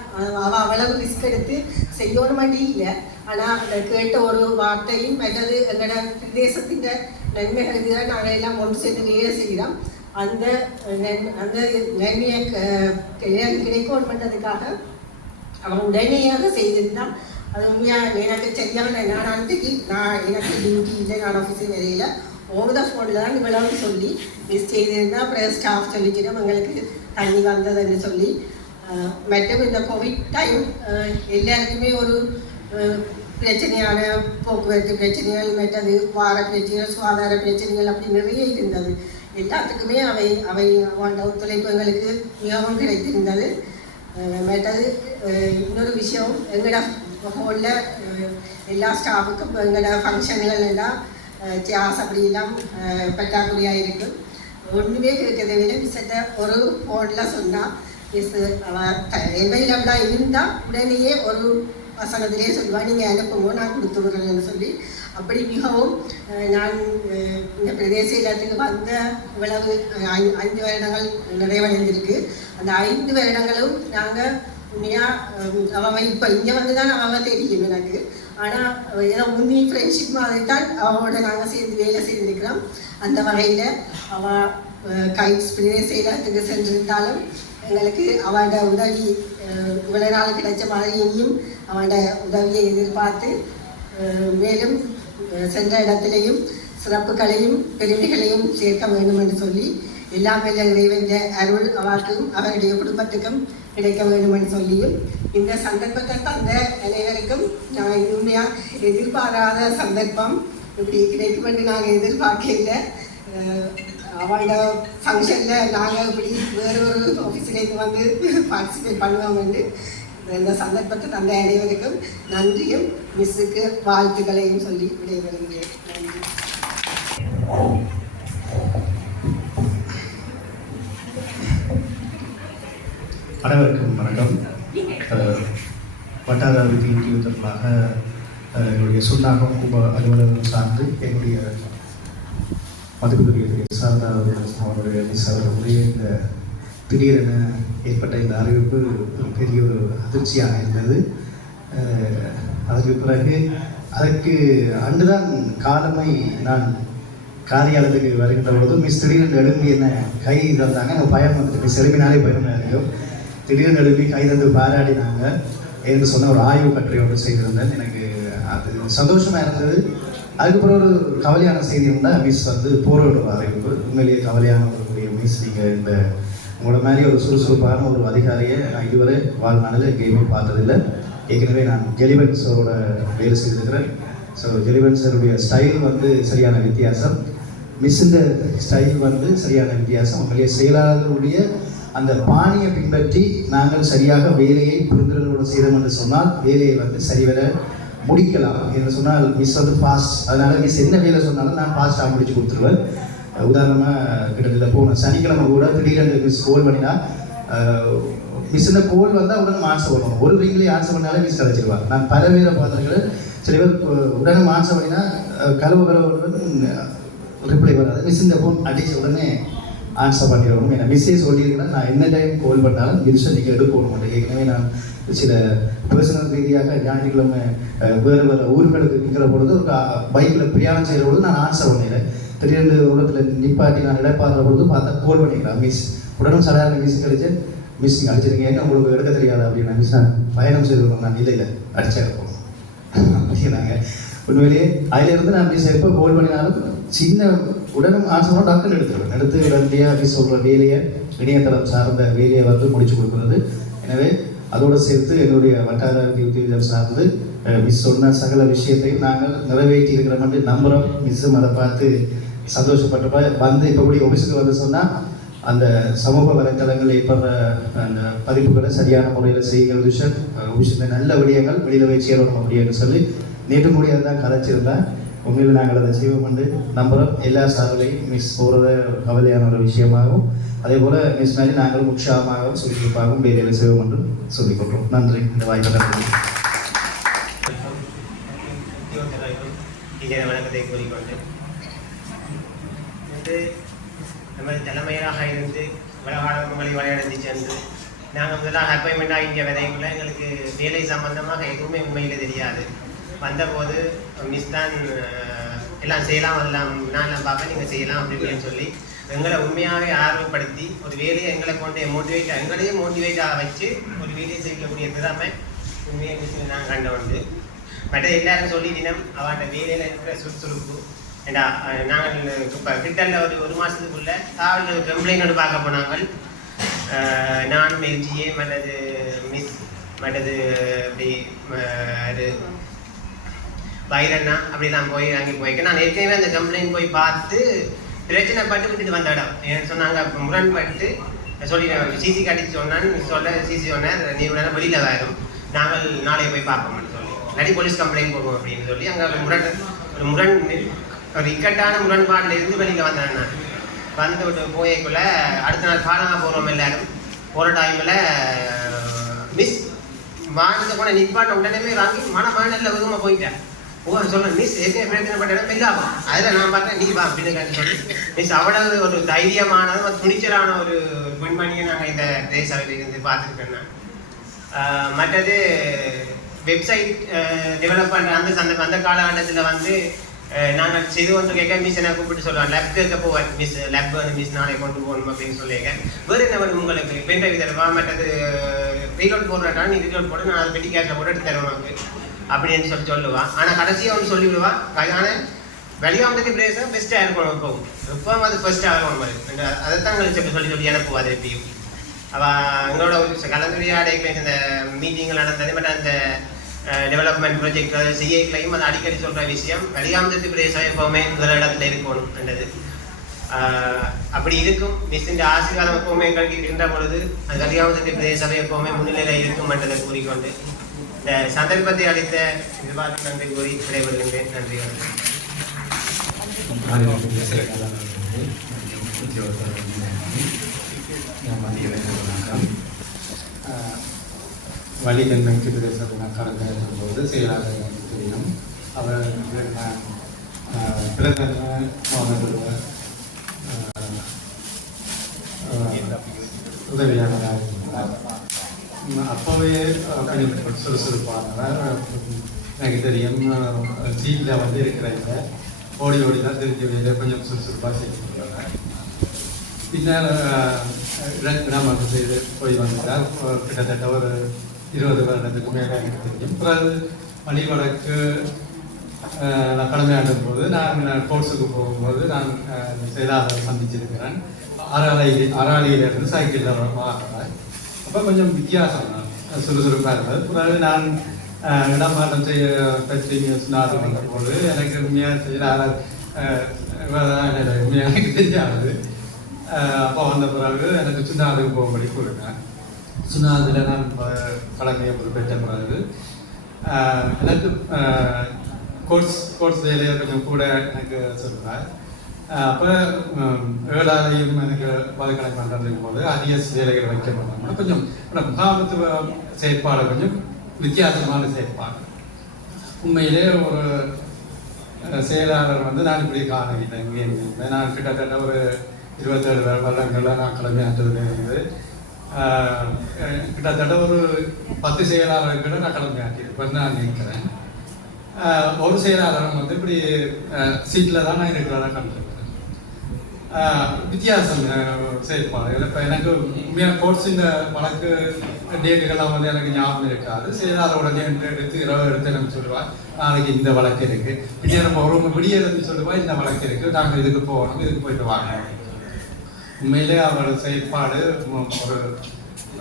அவள் அவ்வளவு ரிஸ்க் எடுத்து செய்யணும் மாட்டி இல்லை. ஆனால் அதை கேட்ட ஒரு வார்த்தையும் மற்றது எங்களோட பிரதேசத்தின் நன்மைகளுக்கு தான் நாங்கள் எல்லாம் ஒன்று சேர்ந்து வேலை செய்கிறோம். அந்த அந்த நன்மையை கிடைக்கணும் பண்ணுறதுக்காக அவன் உடனடியாக செய்திருந்தான். அது உண்மையாக எனக்கு சரியான நான் அன்றைக்கு எனக்கு டியூட்டி இல்லை, நான் ஆஃபீஸில் வரையில ஓவர் த ஃபோனில் தான் இவ்வளவு சொல்லி மிஸ் செய்திருந்தால் அப்புறம் ஸ்டாஃப் சொல்லிச்சிடும் எங்களுக்கு தண்ணி வந்ததுன்னு சொல்லி. மற்றும் இந்த கோவிட் டைம் எல்லாருக்குமே ஒரு பிரச்சனையான போக்குவரத்து பிரச்சனைகள், மற்றது வார பிரச்சனைகள், சுகாதார பிரச்சனைகள் அப்படி நிறைய இருந்தது. எல்லாத்துக்குமே அவை ஒத்துழைப்பு எங்களுக்கு மிகவும் கிடைத்திருந்தது. மற்றது இன்னொரு விஷயம், எங்களோட ஹோலில் எல்லா ஸ்டாஃபுக்கும் எங்களோட ஃபங்க்ஷன்கள் எல்லாம் சேர்ஸ் அப்படியெல்லாம் பற்றாக்குறையாக இருக்கும். ஒன்றுமே இருக்கிறத விட மிஸ்ஸட்ட ஒரு ஃபோனில் சொன்னால் மிஸ் அவைலபிளாக இருந்தால் உடனேயே ஒரு வசனத்திலே சொல்லுவாள், நீங்கள் அனுப்புங்க நான் கொடுத்து விடுறேன்னு சொல்லி. அப்படி மிகவும் நான் இந்த பிரதேச இடத்துக்கு வந்த இவ்வளவு 5 வருடங்கள் நிறைவடைந்திருக்கு. அந்த 5 வருடங்களும் நாங்கள் உண்மையாக அவன் இப்போ இங்கே வந்து தான் அவன் தெரியும் எனக்கு. ஆனால் ஏதோ முந்தி ஃப்ரெண்ட்ஷிப் மாதிரி தான் அவனோட நாங்கள் சேர்ந்து வேலை செய்திருக்கிறோம். அந்த வகையில் அவள் கைட்ஸ் பிரதேச இடத்துக்கு சென்றிருந்தாலும் எங்களுக்கு அவனோட உதவி இவ்வளோ நாள் கிடைச்ச மாதிரி இனியும் அவனோட உதவியை எதிர்பார்த்து மேலும் சென்ற இடத்திலையும் சிறப்புகளையும் பெருமைகளையும் சேர்க்க வேண்டும் என்று சொல்லி எல்லாம் வல்ல இறைவன் அருள் அவருக்கும் அவருடைய குடும்பத்துக்கும் கிடைக்க வேண்டும் என்று சொல்லியும் இந்த சந்தர்ப்பத்தை தந்த அனைவருக்கும் நான் உண்மையாக எதிர்பாராத சந்தர்ப்பம் இப்படி கிடைக்கும் என்று நாங்கள் எதிர்பார்க்கல. அவங்களோட ஃபங்க்ஷனில் நாங்கள் இப்படி வேறு ஒரு ஆஃபீஸிலேருந்து வந்து பார்ட்டிசிபேட் பண்ணுவோம் என்று இந்த சந்தர்ப்பத்தை தந்த அனைவருக்கும் நன்றியும் மிஸ்ஸுக்கு வாழ்த்துக்களையும் சொல்லி விடைபெறுகிறேன். நன்றி. அனைவருக்கும் வணக்கம். வட்டார அபிவிருத்தி தொடர்பாக என்னுடைய சுண்ணாகம் கும்ப அலுவலகம் சார்ந்து என்னுடைய மதிப்புக்குரிய சாரதா அவருடைய மிஸ் அவர்களுடைய இந்த திடீரென ஏற்பட்ட இந்த அறிவிப்பு பெரிய ஒரு அதிர்ச்சியாக இருந்தது. அதற்கு பிறகு அதற்கு அன்றுதான் காலமை நான் காரியாலயத்துக்கு வருகின்ற பொழுது மிஸ் திடீரென்று எழுப்பி என்ன கை தந்தாங்க. எனக்கு பயம் வந்துட்டு மிஸ் எழுப்பினாலே பயமாக இருக்கும். திடீரென்று எழுப்பி கை தந்து பாராடினாங்க என்று சொன்ன ஒரு ஆய்வு கட்டுரை ஒன்று செய்திருந்தேன். எனக்கு அது சந்தோஷமாக இருந்தது. அதுக்கப்புறம் ஒரு கவலையான செய்தி இருந்தால் மிஸ் வந்து போரோட அறிவிப்பு. உண்மையிலேயே கவலையான ஒரு மிஸ். நீங்கள் இந்த உங்களோட மேலே ஒரு சுறுசுறுப்பான ஒரு அதிகாரியை நான் இதுவரை வாழ்நாளில் எங்கேயுமே பார்த்ததில்லை. ஏற்கனவே நான் ஜெலிவன் சாரோட வேலை செய்திருக்கிறேன். ஸோ ஜெலிவன் சாருடைய ஸ்டைல் வந்து சரியான வித்தியாசம், மிஸ்ஸுன்ற ஸ்டைல் வந்து சரியான வித்தியாசம். உண்மையிலேயே செயலாளர்களுடைய அந்த பாணியை பின்பற்றி நாங்கள் சரியாக வேலையை புரிந்துணர்வோடு செய்தோம் என்று சொன்னால் வேலையை வந்து சரிவர முடிக்கலாம் என்று சொன்னால் மிஸ் வந்து ஃபாஸ்ட். அதனால் மிஸ் என்ன வேலை சொன்னாலும் நான் ஃபாஸ்ட்டாக முடிச்சு கொடுத்துருவேன். உதாரணமாக கிட்டத்தட்ட போன சனிக்கிழமை கூட திடீரென்று மிஸ் கோல் பண்ணினா மிஸ் இந்த கோல் வந்தால் உடனே ஆன்சர் பண்ணணும். ஒரு ரிங்லேயே ஆன்சர் பண்ணாலே மிஸ் கலைச்சிருவாங்க. நான் பல பேரை பார்த்துருக்கிறேன். சில பேர் உடனே ஆன்சர் பண்ணினா கலவு ரிப்ளை வராது. மிஸ் இந்த ஃபோன் அடித்த உடனே ஆன்சர் பண்ணிடணும். ஏன்னா மிஸ்ஸே சொல்லியிருக்கிறேன், நான் என்ன டைம் கால் பண்ணாலும் மிஸ் நீங்கள் எடுக்கணும் மாட்டேன். ஏற்கனவே நான் சில பர்சனல் ரீதியாக ஞாயிற்றுக்கிழமை வேறு வேறு ஊர்களுக்கு நிற்கிற பொழுது ஒரு பைக்கில் பிரயாணம் செய்கிற பொழுது நான் ஆன்சர் பண்ணிடுறேன். திடீர்னு உலகத்தில் நிப்பாட்டி நான் இடைப்பாடுற பொழுது பார்த்தா கால் பண்ணிக்கிறேன் மிஸ். உடனும் சாதாரண மிஸ் கழிச்சு மிஸ் நீங்கள் அடிச்சிருக்கீங்க, என்ன உங்களுக்கு எடுக்க தெரியாது அப்படின்னு மிஸ் நான் பயணம் செய்திருக்கோம். நான் இல்லை அடிச்சா இருப்போம் அப்படின்னாங்க. உண்மையிலேயே அதிலிருந்து நான் மிஸ் எப்போ கால் பண்ணினாலும் சின்ன உடனும் ஆன்சர் டாக்டர் எடுத்து உடனடியாக மிஸ் சொல்கிற வேலையை இணையதளம் சார்ந்த வேலையை வந்து முடிச்சு கொடுக்குறது. எனவே அதோடு சேர்த்து என்னுடைய வட்டார உத்தியோகம் சார்ந்து மிஸ் சொன்ன சகல விஷயத்தையும் நாங்கள் நிறைவேற்றி இருக்கிறோம் என்று நம்புகிறோம். மிஸ்ஸும் அதை பார்த்து சந்தோஷப்பட்டப்ப வந்து இப்போ கூடிய ஆஃபீஸுக்கு வந்து சொன்னால் அந்த சமூக வலைத்தளங்கள் ஏற்படுற அந்த பதிப்புகளை சரியான முறையில் செய்கிற விஷயத்தை நல்ல விடயங்கள் வெளியில் போய் சேரணும் அப்படின்னு சொல்லி நேற்று முடியாது தான் கதைச்சிருந்தேன். உண்மையில் நாங்கள் அதை செய்வோம் என்று நம்புகிறோம். எல்லா சார்பிலையும் மிஸ் போகிறத கவலையான ஒரு விஷயமாகவும் அதே போல் மிஸ் மேலே நாங்களும் உற்சாகமாகவும் சுறுசுறுப்பாகவும் வேலையில் செய்வோம் என்று சொல்லிக் கொள்கிறோம். நன்றி. இந்த வாய்ப்பு நன்றி. வணக்கத்தை கூறிக்கொண்டு நமது தலைமையாக இருந்து உங்களை வழிநடத்தி சென்று நாங்கள் முதலாக அப்பாயின்மெண்ட்டாக இங்கே விதைக்குள்ள எங்களுக்கு வேலை சம்பந்தமாக எதுவுமே உண்மையில் தெரியாது. வந்தபோது மிஸ் தான் எல்லாம் செய்யலாம், அதெல்லாம் நான் பார்ப்பேன், நீங்கள் செய்யலாம் அப்படி இப்படின்னு சொல்லி எங்களை உண்மையாகவே ஆர்வப்படுத்தி ஒரு வேலையை எங்களை கொண்டு எங்களையே மோட்டிவேட்டாக வச்சு ஒரு வேலையை செய்யக்கூடிய திறமை உண்மையை மிஸ் நான் கண்ட உண்டு. மற்ற எல்லாரும் சொல்லி தினம் அவன் வேலையில் இருக்கிற சுறுசுறுப்பு. ஏண்டா நாங்கள் இப்போ கிட்டத்தட்ட ஒரு மாதத்துக்குள்ளே காவல் கம்ப்ளைண்ட் பார்க்க போனாங்க. நான் மெல்ஜியே மற்றது மிஸ் மற்றது அப்படி அது வைரண்ணா அப்படிலாம் அங்கே போய்க்க நான் ஏற்கனவே அந்த கம்ப்ளைண்ட் போய் பார்த்து பிரச்சனை பட்டு விட்டுட்டு வந்த இடம் ஏன்னு சொன்னாங்க. முரண்பட்டு சொல்லி சிசி காட்டி சொன்னான்னு சிசி சொன்னார், நீ உடனே வெளியில் வரும், நாங்கள் நாளைய போய் பார்ப்போம்னு சொல்லி நிறைய போலீஸ் கம்ப்ளைண்ட் போடுவோம் அப்படின்னு சொல்லி அங்கே ஒரு இக்கட்டான முரண்பாட்டில் இருந்து வெளியில் வந்தேன். நான் வந்து விட்டு போயக்குள்ள அடுத்த நாள் காணாமல் போகிறோம் எல்லாரும். போகிற டைமில் மிஸ் வாங்கிட்டு போன நிற்பாட்ட உடனே வாங்கி மனநில வேகமாக போயிட்டேன். சொல்லுங்கள் மிஸ் ஏற்கனவே பிரச்சனை பட்ட இடம் இல்லாமல் அதில் நான் பார்த்தேன் நீ வா அப்படின்னு சொல்லி மிஸ் அவ்வளவு ஒரு தைரியமான துணிச்சலான ஒரு பெண்மணியை நாங்கள் இந்த தேசாவில் இருந்து பார்த்துருக்கேன். நான் மற்றது வெப்சைட் டெவலப் பண்ணுற அந்த காலகட்டத்தில் வந்து நாங்கள் செய்து கொண்டு கேட்க மிஸ் என்ன கூப்பிட்டு சொல்லுவாங்க, லேப் கேட்க போவேன். மிஸ் லேப் வந்து மிஸ் நாளை கொண்டு போகணும் அப்படின்னு சொல்லியிருக்கேன். வேறு என்ன வேணும் உங்களுக்கு பென் ட்ரைவ் தருவா, மற்றது ரீலோட் போடுறா நீ ரீலோட் போட்டு நான் அதை பெட்டி கேஷில் போட்டு எடுத்து தருவேன் உங்களுக்கு அப்படின்னு சொல்லுவான். ஆனால் கடைசியாக ஒன்று சொல்லிவிடுவான், ஆனால் வெளியாமத்துக்கு பிரேஸாக பெஸ்ட்டாக இருக்கணும். எப்பவும் எப்பவும் அது ஃபஸ்ட்டாக இருக்கணும் மாதிரி அதைத்தான் எங்களுக்கு சொல்லி அனுப்புவா. அது எப்படியும் அவள் எங்களோட கலந்துரையாடைகளை இந்த மீட்டிங்கில் நடந்தது. பட் அந்த டெவலப்மெண்ட் ப்ராஜெக்ட் அதை சிஐக்களையும் அது அடிக்கடி சொல்கிற விஷயம் வெளியாமத்துக்கு பிரேஸாக எப்போவுமே முதல் இடத்துல இருக்கணும் என்றது. அப்படி இருக்கும். மிஸ்ஸின் ஆசீர்வாதம் எப்போவுமே எங்களுக்கு இருக்கின்ற பொழுது அது வெளியாமத்துக்கு பிரேஸாகவே எப்போவுமே முன்னிலையில் இருக்கும் என்றதை கூறிக்கொண்டு இந்த சந்தர்ப்பத்தை அளித்த நிர்வாகத்துக்கு நன்றி கூறி விடைபெறுகின்றேன். நன்றி. வழிதன்மைக்கு பிரதேசத்தை நான் கடந்த போது செயலாளர் தெரியும். அவர் பிரதம உதவியாளராக இருந்தார். அப்போவே கொஞ்சம் சுறுசுறுப்பானவர். எனக்கு தெரியும் சீட்டில் வந்து இருக்கிறவங்க ஓடி ஓடி தான் தெரிஞ்ச வேலையை கொஞ்சம் சுறுசுறுப்பாக செய்யப்படுறாங்க. பின்னால் இடமாற்றம் செய்து போய் வந்தார். கிட்டத்தட்ட ஒரு 20 வருடத்துக்கு மேலே எனக்கு தெரியும். பிறகு வழிவடக்கு நான் கடமையாடும் போது நான் கோர்ஸுக்கு போகும்போது நான் செயலாளர் சந்திச்சிருக்கிறேன். அராலியிலிருந்து சைக்கிளில் மாறுறேன். அப்போ கொஞ்சம் வித்தியாசம் தான் சுறுசுறுப்பாக இருந்தது. பிறகு நான் இடமாற்றம் செய்ய பற்றி நாடு வந்தபோது எனக்கு உண்மையாக செயலாளர் எனக்கு தெரியாது. அப்போ வந்த பிறகு எனக்கு சுண்ணாதுக்கு போகும்படி கூறினேன். சுண்ணாதில் நான் கடமையை பொறுப்பேற்ற பிறகு எனக்கு கோர்ஸ் வேலையை கொஞ்சம் கூட எனக்கு சொல்லுவேன். அப்போ 7ஆவதையும் எனக்கு பல்கலை பண்ணுறதுக்கும் போது அதிஎஸ் வேலைகள் வைக்க மாட்டாங்க. கொஞ்சம் முகாமத்துவ செயற்பாடு கொஞ்சம் வித்தியாசமான செயற்பாடு. உண்மையிலே ஒரு செயலாளர் வந்து நான் இப்படி காணவில்லை. இங்கே நான் கிட்டத்தட்ட ஒரு 27 வருடங்களில் நான் கடமையாற்றுவதில் இருந்து கிட்டத்தட்ட ஒரு 10 செயலாளர்களை நான் கடமையாற்றிருப்பேன் நான் நினைக்கிறேன். ஒரு செயலாளரும் வந்து இப்படி சீட்டில் தான் நான் இருக்கிறதா கண்டிருக்கிறேன். வித்தியாசம் செயற்பாடு. இப்போ எனக்கு உண்மையாக கோர்ஸின் வழக்கு டேட்டுகள்லாம் வந்து எனக்கு ஞாபகம் இருக்காது. செயலாளரோட எடுத்து இரவு எடுத்து எனக்கு சொல்லுவாள், நாளைக்கு இந்த வழக்கு இருக்குது. பின்னே நம்ம ஒரு விடிய எழுந்து சொல்லுவா இந்த வழக்கு இருக்குது, நாங்கள் இதுக்கு போகணும், இதுக்கு போயிட்டு வாங்க. உண்மையிலே அவரோட செயற்பாடு ஒரு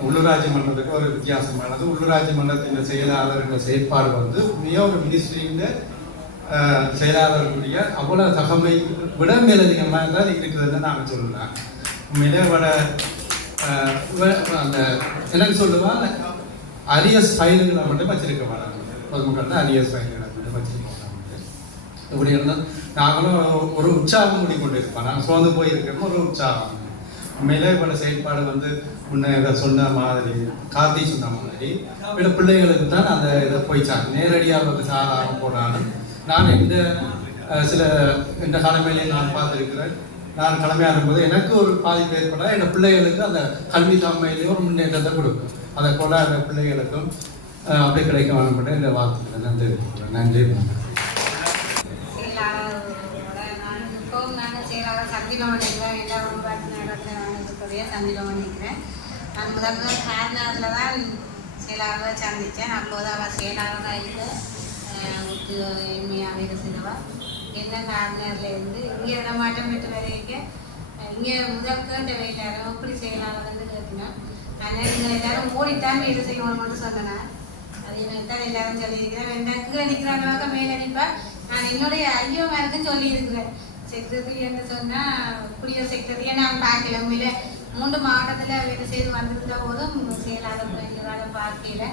உள்ளூராட்சி மன்றத்துக்கு ஒரு வித்தியாசமானது. உள்ளூராட்சி மன்றத்தின் செயலாளர்கள் செயற்பாடு வந்து மிக ஒரு மினிஸ்ட்ரியின் செயலாளர்களுடைய அவ்வளோ தகமை விட மேலதிகமாக தான் இருக்குதுன்னு நாங்கள் சொல்லலாம். உண்மையிலே அவரோட அந்த எனக்கு சொல்லுவாள் அரியஸ் ஃபைல்களை மட்டும் வச்சிருக்க வராங்க. பொதுமக்கள் அரியஸ் ஃபைல்களை மட்டும் வச்சிருக்க வராங்க. இப்படி இருந்தால் நாங்களும் ஒரு உற்சாகம் மூடி கொண்டு இருப்போம். நாங்கள் சோர்ந்து போயிருக்கோம் ஒரு உற்சாகம். உண்மையிலே இவ்வளோ செயல்பாடு வந்து முன்னே இதை சொன்ன மாதிரி கார்த்தி சொன்ன மாதிரி இவ்வளோ பிள்ளைகளுக்கு தான் அந்த இதை போயிச்சாங்க. நேரடியாக வந்து சாதாரண போனாலும் நான் சில இந்த காலமையிலே நான் பார்த்துருக்கிறேன். நான் கடமையாக இருக்கும்போது எனக்கு ஒரு பாதிப்பு ஏற்பட்டால் என் பிள்ளைகளுக்கு அந்த கல்வி தாமையிலேயும் ஒரு முன்னேற்றத்தை கொடுக்கும். அதை போல் அந்த பிள்ளைகளுக்கும் அப்படியே கிடைக்க வேணும்னு இந்த வாழ்த்துக்களை நான் தெரிவிக்கிறேன். நன்றி. சந்திரம் பண்ணிக்கிறேன். நான் முதல் காரணத்தில் தான் செயலாளரை சந்தித்தேன். அப்போது அவள் செயலாளராக இல்லை எம்மையாக இருந்தவா என்ன காரணர்லேருந்து இங்கே இடமாற்றம் பெற்று வரைக்கும் இங்கே முதல் கேட்ட வேண்டாரம் எப்படி செயலாளர் வந்து கேட்டினேன். ஆனால் இங்கே எல்லாரும் ஓடித்தான் வேலை செய்யணும்னு சொன்னேன். அது எனக்கு தான் எல்லாரும் சொல்லியிருக்கிறேன். எனக்கு நிற்கிறாங்க மேலே நிற்பா. நான் என்னுடைய ஐயோ மேலுக்கும் சொல்லியிருக்கிறேன். செக்ரட்டரி என்று சொன்னால் குடியரசு செக்ரட்டரியை நான் பார்க்கல. உண்மையில 3 மாவட்டத்தில் வேலை செய்து வந்திருந்த போதும் செயலாளர் எங்களால் பார்க்கல.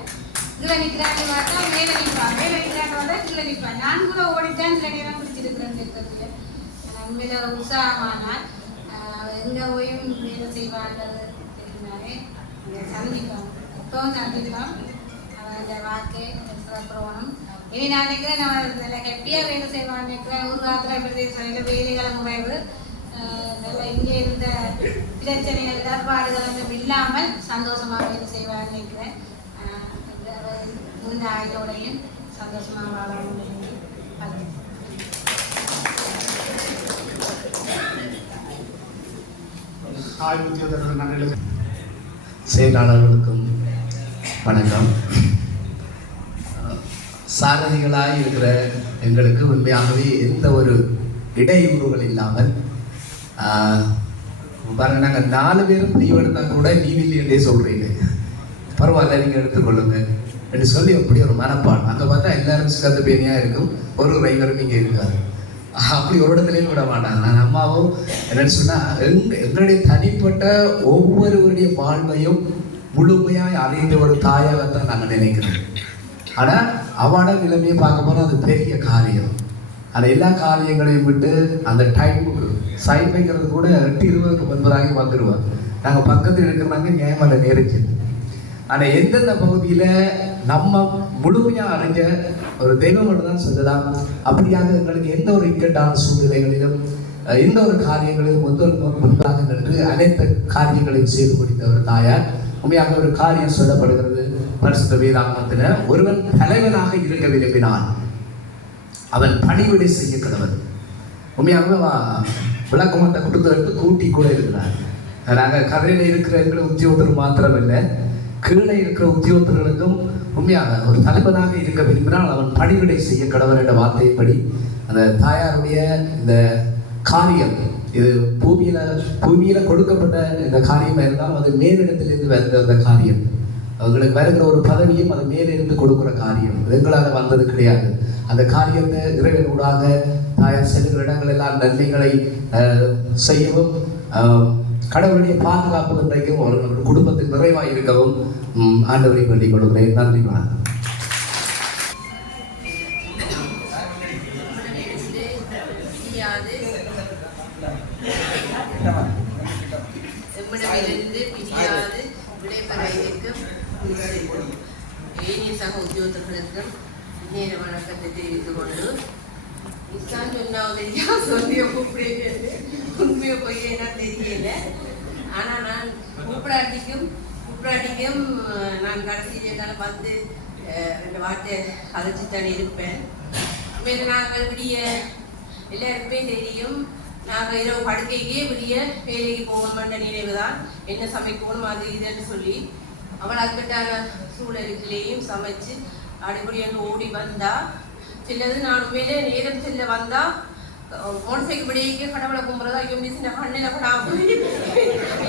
கீழே நிற்கிறாங்க பார்த்தா மேலே நிற்பான், மேலே நிற்கிறாங்க பார்த்தா கீழே நிற்பான். நான் கூட ஓடித்தான் சில நேரம் பிடிச்சிருக்கிறேன் செக்ரட்டரியில். உண்மையில உற்சாகமானால் எங்கே போயும் வேலை செய்வாங்கிறது தெரிஞ்சாலே சந்திப்போம். இப்போவும் சந்திக்கலாம். அந்த வாழ்க்கை சிறப்புறவனும் இனி நான் நினைக்கிறேன் நம்ம நல்ல ஹெப்பியாக வேலை செய்வான்னு நினைக்கிறேன். ஒரு காலத்தில் பிரதேச வேலைகளை முறைவு நல்ல இங்கே இருந்த பிரச்சனைகள் இடர்பாடுகளும் இல்லாமல் சந்தோஷமாக வேலை செய்வான்னு நினைக்கிறேன். இந்த ஆய்வோடையும் சந்தோஷமாக வாழணும். செயலாளர்களுக்கும் வணக்கம். சாரதிகளாக இருக்கிற எங்களுக்கு உண்மையாகவே எந்த ஒரு இடையூறுகள் இல்லாமல் பாருங்க, நாங்கள் 4 பேரும் லீவ் எடுத்தால் கூட லீவ் இல்லையே சொல்கிறீங்க, பரவாயில்ல நீங்கள் எடுத்துக்கொள்ளுங்க என்று சொல்லி அப்படி ஒரு மனப்பாடு. அங்கே பார்த்தா எல்லாரும் சிறந்த பேனியாக இருக்கும், ஒரு டிரைவரும் இங்கே இருக்காது. அப்படி ஒரு இடத்துலையும் விட மாட்டாங்க. நான் அம்மாவும் என்னன்னு சொன்னால் எங்களுடைய தனிப்பட்ட ஒவ்வொருவருடைய வாழ்வையும் முழுமையாக அறிந்த ஒரு தாயாகத்தான் நாங்கள் நினைக்கிறோம். ஆனால் அவட நிலைமையை பார்க்க போனால் அது பெரிய காரியம். அந்த எல்லா காரியங்களையும் விட்டு அந்த டைமுக்கு சைன் வைக்கிறது கூட 8:20க்கு முன்பதாக வந்துடுவாங்க. நாங்கள் பக்கத்தில் இருக்கிறாங்க நியாயமல்ல நேரிச்சு. ஆனால் எந்தெந்த பகுதியில் நம்ம முழுமையாக அறிஞ்ச ஒரு தெய்வம் தான் சொல்லலாம். அப்படியாக எங்களுக்கு எந்த ஒரு இக்கட்டான சூழ்நிலைகளிலும் எந்த ஒரு காரியங்களிலும் முன்பாக நின்று அனைத்து காரியங்களையும் செய்து முடித்த ஒரு தாயார். உண்மையாக ஒரு காரியம் சொல்லப்படுகிறது பரிசுத்த வேதாகமத்தில், ஒருவன் தலைவனாக இருக்க விரும்பினான் அவன் பணிவிடை செய்ய கடவன். உண்மையாகவே விளக்கமத்தை கொடுத்து எடுத்து கூட்டி கூட இருக்கிறார். நாங்கள் கதையில் இருக்கிற எங்களை உத்தியோகத்தர் மாத்திரமில்லை, கீழே இருக்கிற உத்தியோகத்தர்களுக்கும் உண்மையாக ஒரு தலைவனாக இருக்க விரும்பினால் அவன் பணிவிடை செய்ய கடவன் என்ற வார்த்தைப்படி அந்த தாயாருடைய இந்த காரியம் இது பூமியில கொடுக்கப்பட்ட இந்த காரியமாக இருந்தாலும் அது மேலிடத்திலிருந்து வந்த அந்த காரியம். அவங்களுக்கு வருகிற ஒரு பதவியும் அது மேலிருந்து கொடுக்குற காரியம், எங்களால் வந்தது கிடையாது. அந்த காரியத்தை இறைவனூடாக தாயார் செல்லுகிற இடங்கள் எல்லாம் நன்மைகளை செய்யவும் கடவுளுடைய பாதுகாப்பு இன்றைக்கும் அவர்கள் குடும்பத்தில் நிறைவாக இருக்கவும் ஆண்டவரை வேண்டிக் கொள்கிறேன். நன்றி, வணக்கம். சக உத்தியோகர்களுக்கும் நேர வணக்கத்தை தெரிவித்துக் கொண்டு இஸ்லாம் சொன்னாவதையா சொல்லிய கூப்பிடுங்க, உண்மையை போய் என்ன தெரியல. ஆனால் நான் கூப்பிடாட்டிக்கும் நான் கடைசியில வந்து 2 வார்த்தை கதைச்சுத்தானே இருப்பேன். மேலே நாங்கள் விடிய எல்லாருக்குமே தெரியும், நாங்கள் இரவு படுக்கைக்கே விடிய வேலைக்கு போகணுமென்ற நினைவு தான், என்ன சமைக்கணும் அது இதுன்னு சொல்லி அவள் அக்கட்டான சூழலுக்குள்ளேயும் சமைச்சு அடிப்படையாக ஓடி வந்தா. சிலது நான் உண்மையிலே நேரம் செல்ல வந்தா மோட்டர் சைக்கிள் படிக்க கடவுளை கும்புறதா ஐயோ மிஸ் இந்த கண்ணில் படாம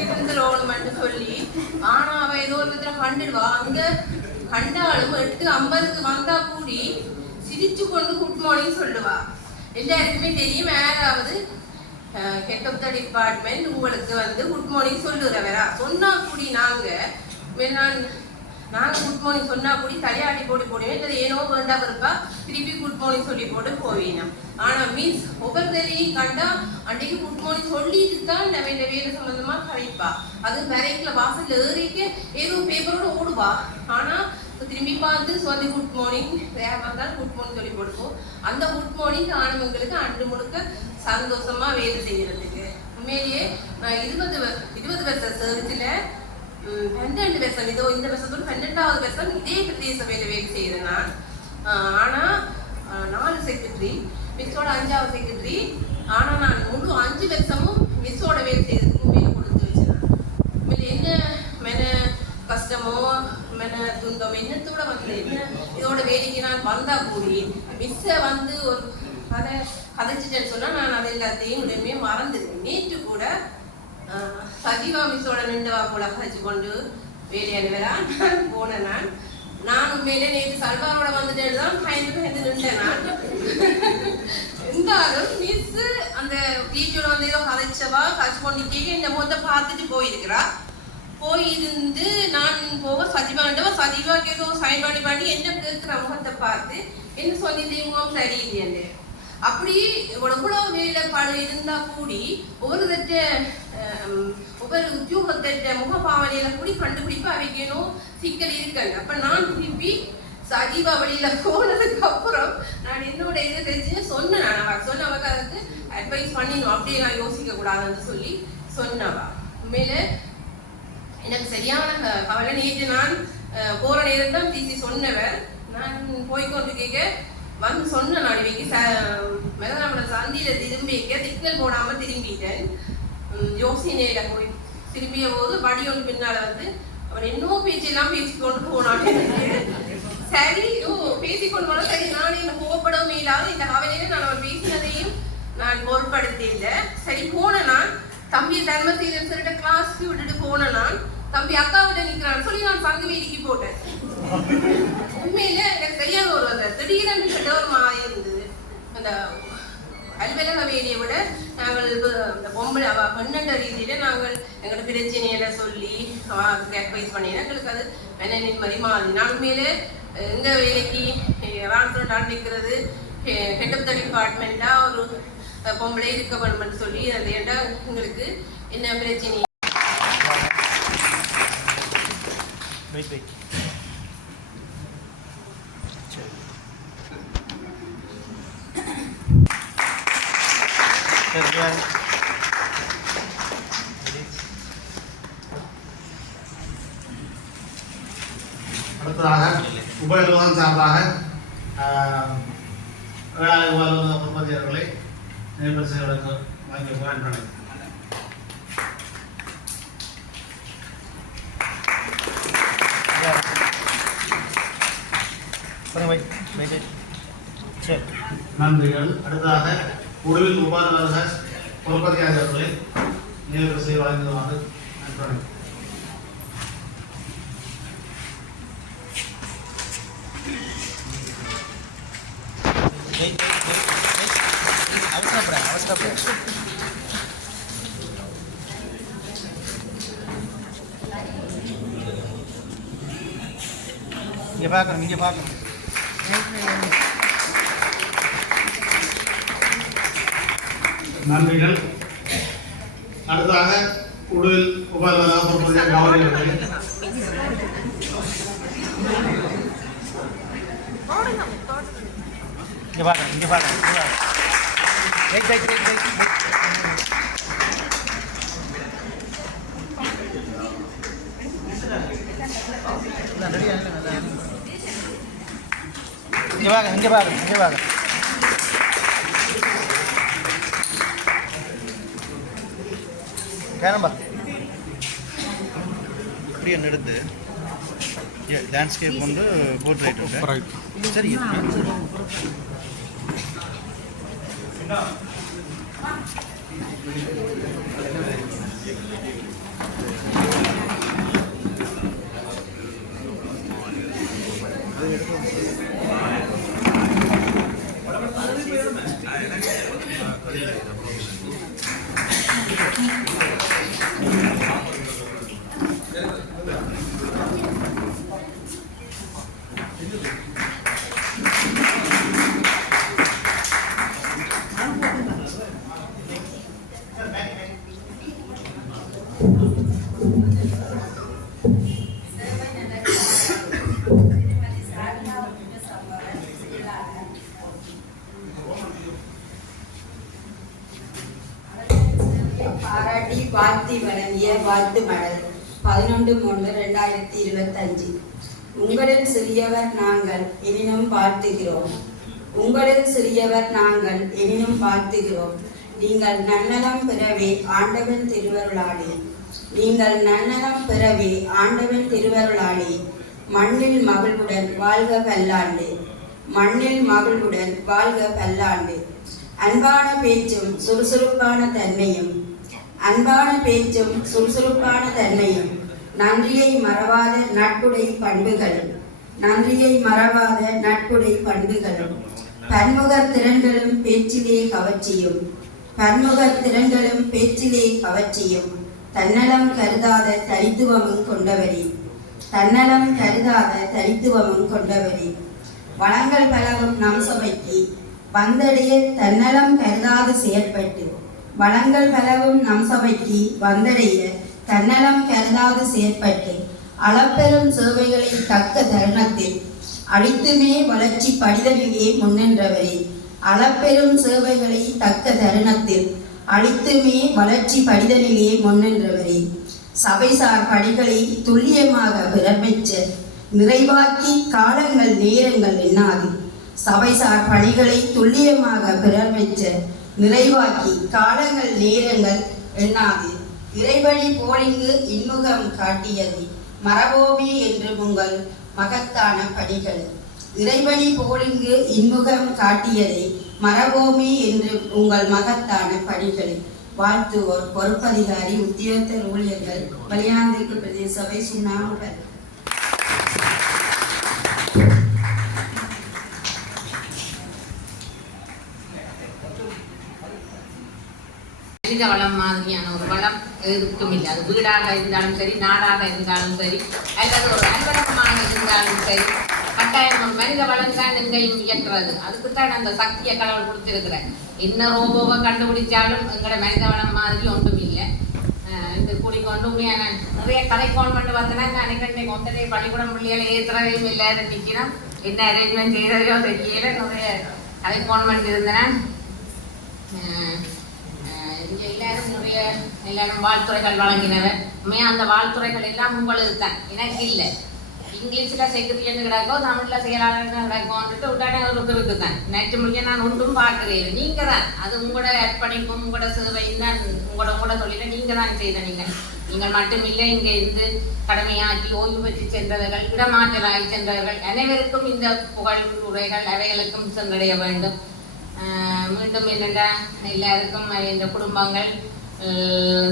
இருந்துருவோம்னு சொல்லி. ஆனால் அவள் ஏதோ ஒரு விதத்தில் கண்டுடுவா. அங்கே கண்டாலும் 8:50க்கு வந்தா கூடி சிரிச்சு கொண்டு குட் மார்னிங் சொல்லுவா. எல்லாருக்குமே தெரியும், யாராவது ஹெட் ஆஃப் த டிபார்ட்மெண்ட் உங்களுக்கு வந்து குட் மார்னிங் சொல்லுறவரா சொன்னா கூடி நாங்கள் குட் மார்னிங் சொன்னா கூடி தலையாட்டி போடுவேன். இல்லை ஏனோ வேண்டாம் இருப்பா, திருப்பி குட் மார்னிங் சொல்லி போட்டு போவீங்க. ஆனால் மீன்ஸ் ஒவ்வொருத்தரையும் கண்டா அன்றைக்கு குட் மார்னிங் சொல்லிட்டு தான் நம்ம இந்த வேலை சம்மந்தமா கழிப்பா. அது வரைக்கில் வாசல்ல ஏறிக்க ஏதோ பேப்பரோட ஓடுவா. ஆனால் திரும்பி பார்த்து சொல்லி குட் மார்னிங் வேற தான் குட் மார்னிங் சொல்லி கொடுப்போம். அந்த குட் மார்னிங் ஆனவங்களுக்கு அன்று முழுக்க சந்தோஷமா வேலை செய்யறதுக்கு உண்மையிலேயே நான் 20 வருஷ சர்வீஸில் 12 வருஷம் இதோ இந்த வருஷத்தோடு 12வது வருஷம் இதே பிரதேச சபையில் வேலை செய்கிறேன் நான். ஆனால் 4 செக்ரட்டரி, மிஸ்ஸோட 5வது செக்ரட்டரி. ஆனால் நான் முழு 5 வருஷமும் மிஸ்ஸோட வேலை செய்கிறதுக்கு உண்மையில கொடுத்து வச்சேன். உண்மையில என்ன மென கஷ்டமோ மென துன்பம் என்னத்தோட வந்து என்ன இதோட வேலைக்கு நான் வந்தா கூடி மிஸ்ஸை வந்து ஒரு அதை கதைச்சிட்டேன்னு சொன்னால் நான் அதை எல்லாத்தையும் உடனே மறந்துடுவேன். நேற்று கூட சஜீவா மிஸ்ஸோட நின்றவா கூட கதைச்சு கொண்டு வேலையானவரா நான் போனேன். நான் உண்மையிலே நேற்று சல்வாரோட வந்துட்டேன்னு தான் பயந்து நின்றேன். நான் இருந்தாலும் மிஸ் அந்த டீச்சரோட வந்து ஏதோ கதைச்சவா கதைச்சு கொண்டு இந்த மொத்த பார்த்துட்டு போயிருக்கிறா. போயிருந்து நான் போக சஜிவாண்டவா சஜிவாக்கு ஏதோ சைன் பண்ணி என்ன கேட்குற முகத்தை பார்த்து என்ன சொல்லி முகம் சரியில்லையே. அப்படி எவ்வளோ வேலைப்பாடு இருந்தால் கூடி ஒவ்வொரு உத்தியோகத்திட்ட முகப்பாவனையில கூடி கண்டுபிடிப்பு அவைக்கணும் சிக்கல் இருக்காங்க. அப்போ நான் திருப்பி சஜீவா வழியில் போனதுக்கு அப்புறம் நான் என்னோட இதை தெரிஞ்சு சொன்னேன். நான் சொன்னவங்க அதுக்கு அட்வைஸ் பண்ணிடணும் அப்படியே நான் யோசிக்க கூடாதுன்னு சொல்லி சொன்னவா. உண்மையில எனக்கு சரியான கவலை. நேற்று நான் போகிற நேரம் தான் டிசி சொன்னவர். நான் போய்கொண்டு கேட்க வந்து சொன்னேன். நான் இவைக்கு நம்மளோட சந்தியில் திரும்பிக்க சிக்னல் போடாமல் திரும்பிட்டேன். யோசனையில போய் திரும்பிய போது வடி ஒன்று பின்னால் வந்து அவன் இன்னும் பேச்செல்லாம் பேசிக்கொண்டு போனான்னு சரி பேசிக்கொண்டு போனால் சரி நான் என்ன கோவப்படவும் இல்லாத இந்த கவலையில நான் அவன் பேசினதையும் நான் பொருட்படுத்தல. சரி போன நான் தம்பி தர்மசீலன் சொல்லிட்டு கிளாஸ்க்கு விட்டுட்டு போன நான் தம்பி அக்கா விட நிற்கிறான்னு சொல்லி நான் சங்கு வேடிக்கை போட்டேன். உண்மையில எனக்கு சரியான ஒரு அந்த திடீரென்று கிட்ட ஒரு மாதிரி இருந்தது. அந்த அலுவலக வேலையை விட நாங்கள் இந்த பொம்பளை பெண்ணண்ட ரீதியில நாங்கள் எங்களோட பிரச்சனையில சொல்லி அட்வைஸ் பண்ணினா எங்களுக்கு அது என்ன நிம்மதி மாதிரி. நான் உண்மையில எங்க வேலைக்கு ராணுவ நிற்கிறது ஹெட் ஆஃப் த டிபார்ட்மெண்டா ஒரு பொம்பளை இருக்க வேணும்னு சொல்லி அந்த இடம் எங்களுக்கு என்ன பிரச்சனை அடுத்ததாக உபயலுவலகம் சார்பாக ஏழாவது உபயலுவலக பொறுப்பதிகாரிகளை நிலைப்பரிசைகளுக்கு வாங்கி போராட்டம் நன்றிகள். அடுத்ததாக உடுவில் உபாதக பொறுப்பதிகாரிகளை நிலைப்பரிசை வழங்குவதாக நன்றி. இங்கே பார்க்கணும். நன்றிகள். அடுத்ததாக உடுவில் உபாதக பொறுப்பதிகாரி கௌரவர்கள் இங்கே பார்க்கணும். இங்கே பாருங்க. கேனம்பா இப்படி என்ன எடுத்து லேண்ட்ஸ்கேப் வந்து போர்ட்ரைட் சரி வாழ்த்தி வழங்கிய வாழ்த்து மடல் 11/3/2025. உங்களில் சிறியவர் நாங்கள் எனினும் வாழ்த்துகிறோம். உங்களில் சிறியவர் நாங்கள் எனினும் வாழ்த்துகிறோம். நீங்கள் நன்னலம் பெறவே ஆண்டவன் திருவருளாளே. நீங்கள் நன்னலம் பெறவே ஆண்டவன் திருவருளாளே. மண்ணில் மகிழ்வுடன் வாழ்க பல்லாண்டு. மண்ணில் மகிழ்வுடன் வாழ்க பல்லாண்டு. அன்பான பேச்சும் சுறுசுறுப்பான தன்மையும் அன்பான பேச்சும் சுறுசுறுப்பான தன்மையும் நன்றியை மறவாத நட்புடை பண்புகளும் நன்றியை மறவாத நட்புடை பண்புகளும் பன்முக திறன்களும் பேச்சிலே கவர்ச்சியும் பன்முக திறன்களும் பேச்சிலே கவர்ச்சியும் தன்னலம் கருதாத தனித்துவமும் கொண்டவரே. தன்னலம் கருதாத தனித்துவமும் கொண்டவரே. வளங்கள் பலவும் நம் சபைக்கு வந்தடைய தன்னலம் கருதாது செயற்பட்டு வளங்கள் பலவும் நம் சபைக்கு வந்தடைய தன்னலம் கருதாது செயற்பட்டு அளப்பெரும் சேவைகளை தக்க தருணத்தில் அளித்துமே வளர்ச்சி படிதலிலே முன்னின்றவரே. அளப்பெரும் சேவைகளை தக்க தருணத்தில் அளித்துமே வளர்ச்சி படிதலிலே முன்னின்றவரே. சபைசார் படிகளை துல்லியமாக பிரமிச்ச நிறைவாக்கி காலங்கள் நேரங்கள் எண்ணாது. சபைசார் பணிகளை துல்லியமாக பிரமிச்ச நிறைவாக்கி காலங்கள் நேரங்கள் எண்ணாது. இறைவழி போலிங்கு இன்முகம் காட்டியது மரபோமே என்று உங்கள் மகத்தான பணிகள். இறைவழி போலிங்கு இன்முகம் காட்டியதை மரபோமே என்று உங்கள் மகத்தான பணிகளை வாழ்த்துவோர் பொறுப்பதிகாரி உத்தியோகத்தர் ஊழியர்கள் பலியாந்திற்கு பிரதேச சபை சுண்ணாம்பு. மனித வளம் மாதிரியான ஒரு வளம் எதுக்கும் இல்லை. அது வீடாக இருந்தாலும் சரி, நாடாக இருந்தாலும் சரி, அல்லது ஒரு அன்பகமாக இருந்தாலும் சரி, கட்டாயம் ஒரு மனித வளம் தான் எங்கேயும் இயக்குறது. அதுக்குத்தான் அந்த சக்தியை கடவுள் கொடுத்திருக்கிறேன். என்ன ரோபோவை கண்டுபிடிச்சாலும் எங்களோட மனித வளம் மாதிரி ஒன்றும் இல்லை. இந்த கூடிக்கொண்டுமே நான் நிறைய கதை ஃபோன் பண்ணி பார்த்தேன்னா நினைக்கிறேன் கொண்டே பள்ளிக்கூடம் பிள்ளைகளை ஏற்றுறதையும் எல்லாரும் நிற்கிறோம். என்ன அரேஞ்ச்மெண்ட் செய்கிறதையோ தெரியல. நிறைய கதை ஃபோன் பண்ணி இருந்தேன். இங்கே எல்லாரும் வாழ்த்துறைகள் வழங்கினவர். உண்மையாக அந்த வாழ்த்துறைகள் எல்லாம் உங்களுக்கு தான், எனக்கு இல்லை. இங்கிலீஷில் செக்ரட்டரின்னு கிடக்கோ, தமிழில் செயலாளர்னு கிடக்கோன்ட்டு உடனே ஒரு இருக்கு தான். நேற்று முடிய நான் ஒன்றும் பார்க்கிறேன். நீங்கள் தான் அது உங்களோட அர்ப்பணிப்பும் உங்களோட சேவையும் தான். உங்களோட தொழிலை நீங்கள் தான் செய்த. நீங்கள் மட்டுமில்லை, இங்கே இருந்து கடமையாற்றி ஓய்வு பெற்று சென்றவர்கள், இடமாற்றலாகி சென்றவர்கள் அனைவருக்கும் இந்த புகழ் உரைகள் அவைகளுக்கும் சென்றடைய வேண்டும். மீண்டும் என்னென்னா எல்லாருக்கும் இந்த குடும்பங்கள்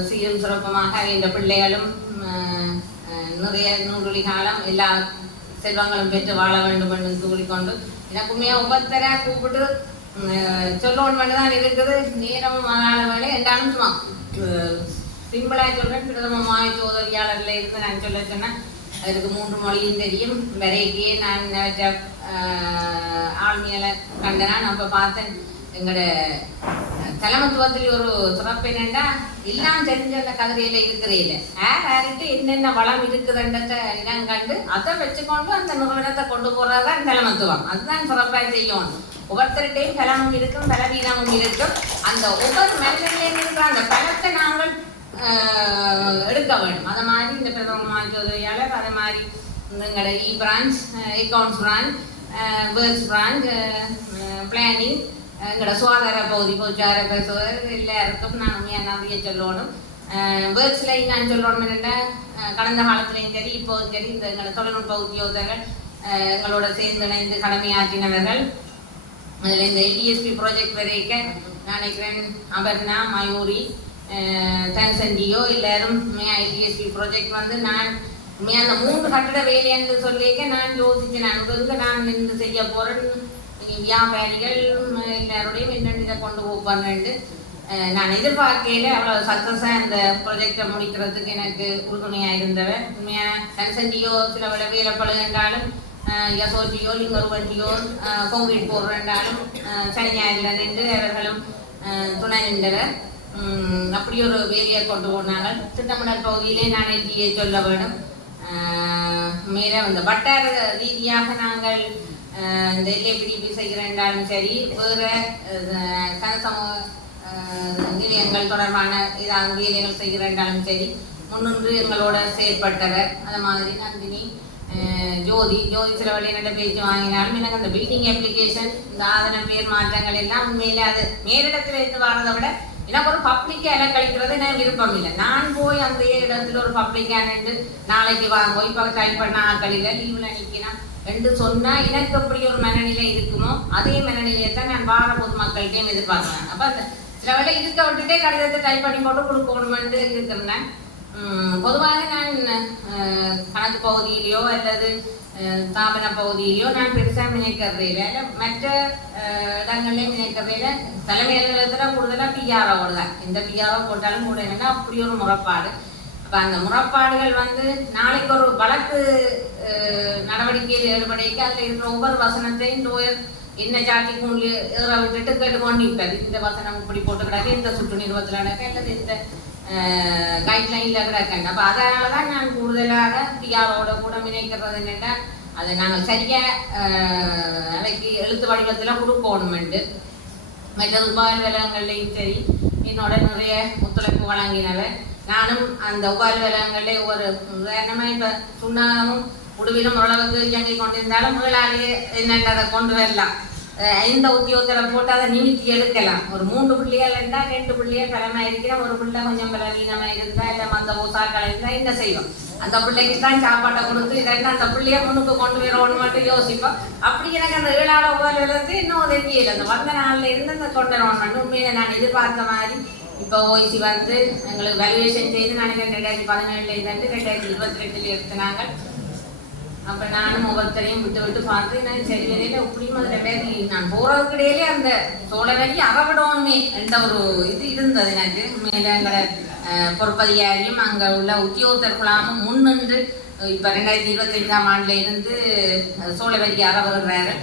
சீரும் சிறப்புமாக இந்த பிள்ளைகளும் நிறைய நூறுலி காலம் எல்லா செல்வங்களும் பெற்று வாழ வேண்டும் என்று கூறிக்கொண்டு எனக்குமே ஒவ்வொருத்தரை கூப்பிட்டு சொல்லணும் தான் இருக்குது. நேரமும் ஆளான வேலை என்றாலும் சும்மா சிம்பிளாக சொல்கிறேன். பிரதம சோதரியாளரில் இருந்து நான் சொல்ல சொன்னேன். அதுக்கு 3 மொழியும் தெரியும். வரைக்கே நான் ஆழ்மையில கண்டனான். அப்போ பார்த்தேன் எங்களோட தலைமத்துவத்தில் ஒரு சிறப்பு என்னென்னா எல்லாம் தெரிஞ்ச அந்த கதிரையில் இருக்கிறதில்ல யார்கிட்ட என்னென்ன வளம் இருக்குதுன்றத இடம் கண்டு அதை வச்சுக்கொண்டு அந்த நிறுவனத்தை கொண்டு போகிறது தான் தலைமத்துவம். அதுதான் சிறப்பாக செய்யணும். ஒவ்வொருத்தருடையும் பலமும் இருக்கும், பலவீனமும் இருக்கும். அந்த ஒவ்வொரு மனிதர்களையும் இருக்கிற அந்த பலத்தை நாங்கள் எடுக்க வேண்டும். அதை மாதிரி இந்த பிரதம சோதரியாளர், அதை மாதிரி எங்களோட branch, accounts branch, birds branch, planning, எங்களோட சுகாதார பகுதி பொதுச்சார பேசுவது எல்லாருக்கும் நான் உண்மையாக நன்றியை சொல்லணும். பேர்ட்ஸில் நான் சொல்லணும் என்னென்னா கடந்த காலத்துலையும் சரி இப்போதும் சரி இந்த எங்களோட தொழில்நுட்ப உத்தியோகர்கள் எங்களோட சேர்ந்து இணைந்து கடமையாற்றினவர்கள். அதில் இந்த டிஎஸ்பி ப்ராஜெக்ட் வரைக்கும் நான் நினைக்கிறேன் அபர்ணா, மயூரி, தன்சந்தியோ எல்லாரும் உண்மையாக டிஎஸ்பி ப்ராஜெக்ட் வந்து நான் உண்மையாக அந்த 3 கட்டட வேலைன்னு சொல்லிக்க நான் யோசித்தேன். நான் நான் நின்று செய்ய போகிறேன். வியாபாரிகள் எல்லாரோடையும் என்னென்ன இதை கொண்டு போப்பான்னு நான் எதிர்பார்க்கையில் அவ்வளோ சக்ஸஸாக இந்த ப்ரொஜெக்டை முடிக்கிறதுக்கு எனக்கு உறுதுணையாக இருந்தவர். உண்மையாக தன்சந்தியோ சில வேலை பழுகென்றாலும் யசோட்டியோ லிங்கருவட்டியோ கான்கிரீட் போடுறேன்றாலும் சனி ஞாயிறில் நின்று அவர்களும் துணை நின்றவர். அப்படி ஒரு வேலையை கொண்டு போனாங்க. திட்டமிடல் பகுதியிலே நான் எல்டியை சொல்ல வேண்டும். மேலே இந்த வட்டார ரீதியாக நாங்கள் இந்த எல்ஏபிடிபி செய்கிறேன்றாலும் சரி, வேறு சமூக நிலையங்கள் தொடர்பான ஏதாவது வேலைகள் செய்கிறாலும் சரி முன்னின்று எங்களோட செயற்பட்டவர். அது மாதிரி நந்தினி, ஜோதி சில வழியிட்ட பேச்சு வாங்கினாலும் எனக்கு அந்த பில்டிங் அப்ளிகேஷன், இந்த ஆதன பேர் மாற்றங்கள் எல்லாம் உண்மையிலே அது மேலிடத்தில் இருந்து வரதை விட எனக்கு ஒரு பப்ளிக்காக அலக்கழிக்கிறது எனக்கு விருப்பம் இல்லை. நான் போய் அந்த இடத்துல ஒரு பப்ளிக்கானு நாளைக்கு போய் இப்போ டைப் பண்ண ஆக்களில் லீவில் நிற்கணும் என்று சொன்னால் எனக்கு எப்படி ஒரு மனநிலை இருக்குமோ அதே மனநிலையை தான் நான் வார பொதுமக்கள்கிட்டையும் எதிர்பார்க்குறேன். அப்போ அந்த சில வேலை இருக்க விட்டுட்டே கடிதத்தை டைப் பண்ணி போட்டு கொடுக்கணுமென்று இருக்கிறேன். பொதுவாக நான் கணக்கு பகுதியிலையோ அல்லது தாபன பகுதியிலையோ நான் பெருசாக நினைக்கிறதையில மற்ற இடங்கள்லேயும் நினைக்கிறதையில தலைமை அலுவலகத்தில் கூடுதலாக பிஆர்ஓ தான். எந்த பிஆர்ஓ போட்டாலும் கூட என்னன்னா அப்படி ஒரு முறைப்பாடு. அப்போ அந்த முறைப்பாடுகள் வந்து நாளைக்கு ஒரு வழக்கு நடவடிக்கையில் ஈடுபடைக்கு அதில் இருக்கிற ஒவ்வொரு வசனத்தையும் லோயர் என்ன சாட்டிக்கும் ஏற விட்டுட்டு கேட்டுக்கொண்டு இருப்பாரு. இந்த வசனம் இப்படி போட்டு கிடக்கு, இந்த சுற்று நிறுவனத்தில் கிடக்கு அல்லது இந்த கைட்லைனில் கிடக்கேன். அப்போ அதனால தான் நான் கூடுதலாக பிஆரோட கூட நினைக்கிறது என்னென்னா அதை நாங்கள் சரியாக அவைக்கு எழுத்து வடிவத்தில் கொடுக்கணுமெண்டு. மற்ற உபாலுவலகங்கள்லையும் சரி என்னோட நிறைய ஒத்துழைப்பு வழங்கினவர். நானும் அந்த உபாலுவலகங்கள்லேயே ஒரு உதாரணமாக இப்போ சுண்ணாமும் உடுவிலும் ஓரளவுக்கு இயங்கி கொண்டிருந்தாலும் முதலாளியே என்னன்றதை கொண்டு வரலாம். இந்த உத்தியோகத்தை போட்டு அதை நிமித்தி எடுக்கலாம். ஒரு 3 பிள்ளைகள் இருந்தால் 2 பிள்ளைகள் பலமாக இருக்கிறோம், ஒரு பிள்ளை கொஞ்சம் பலவீனமாக இருந்தால் இல்லை மந்த ஊசாக்கள் இருந்தால் என்ன செய்வோம்? அந்த பிள்ளைக்கு தான் சாப்பாட்டை கொடுத்து இதெல்லாம் அந்த பிள்ளைய முன்னுக்கு கொண்டு வரணும்னு மட்டும் யோசிப்போம். அப்படி எனக்கு அந்த 7ஆவது உபாலுவலகத்தை இன்னும் தெரியல. அந்த வந்த நாளில் இருந்து அந்த கொண்டு வரணும் உண்மையில நான் எதிர்பார்த்த மாதிரி இப்போ ஓய்சி வந்து எங்களுக்கு வேல்யூவேஷன் செய்து நினைக்கிறேன் 2017 இருந்து 2022 எடுத்தினாங்க. அப்போ நானும் ஒவ்வொருத்தரையும் விட்டு பார்த்து நான் சரி வேலையில் இப்படியும் அதில் வேலை நான் போகிறதுக்கு இடையிலே அந்த சோழ வேலையை அறவிடணுமே என்ற ஒரு இது இருந்தது எனக்கு. மேலே எங்களை பொறுப்பதிகாரியும் அங்கே உள்ள உத்தியோகத்தர்களாகவும் முன்னின்று இப்போ 2025ஆம் ஆண்டில் இருந்து சோழ வேலையை அறவிடுறாரு.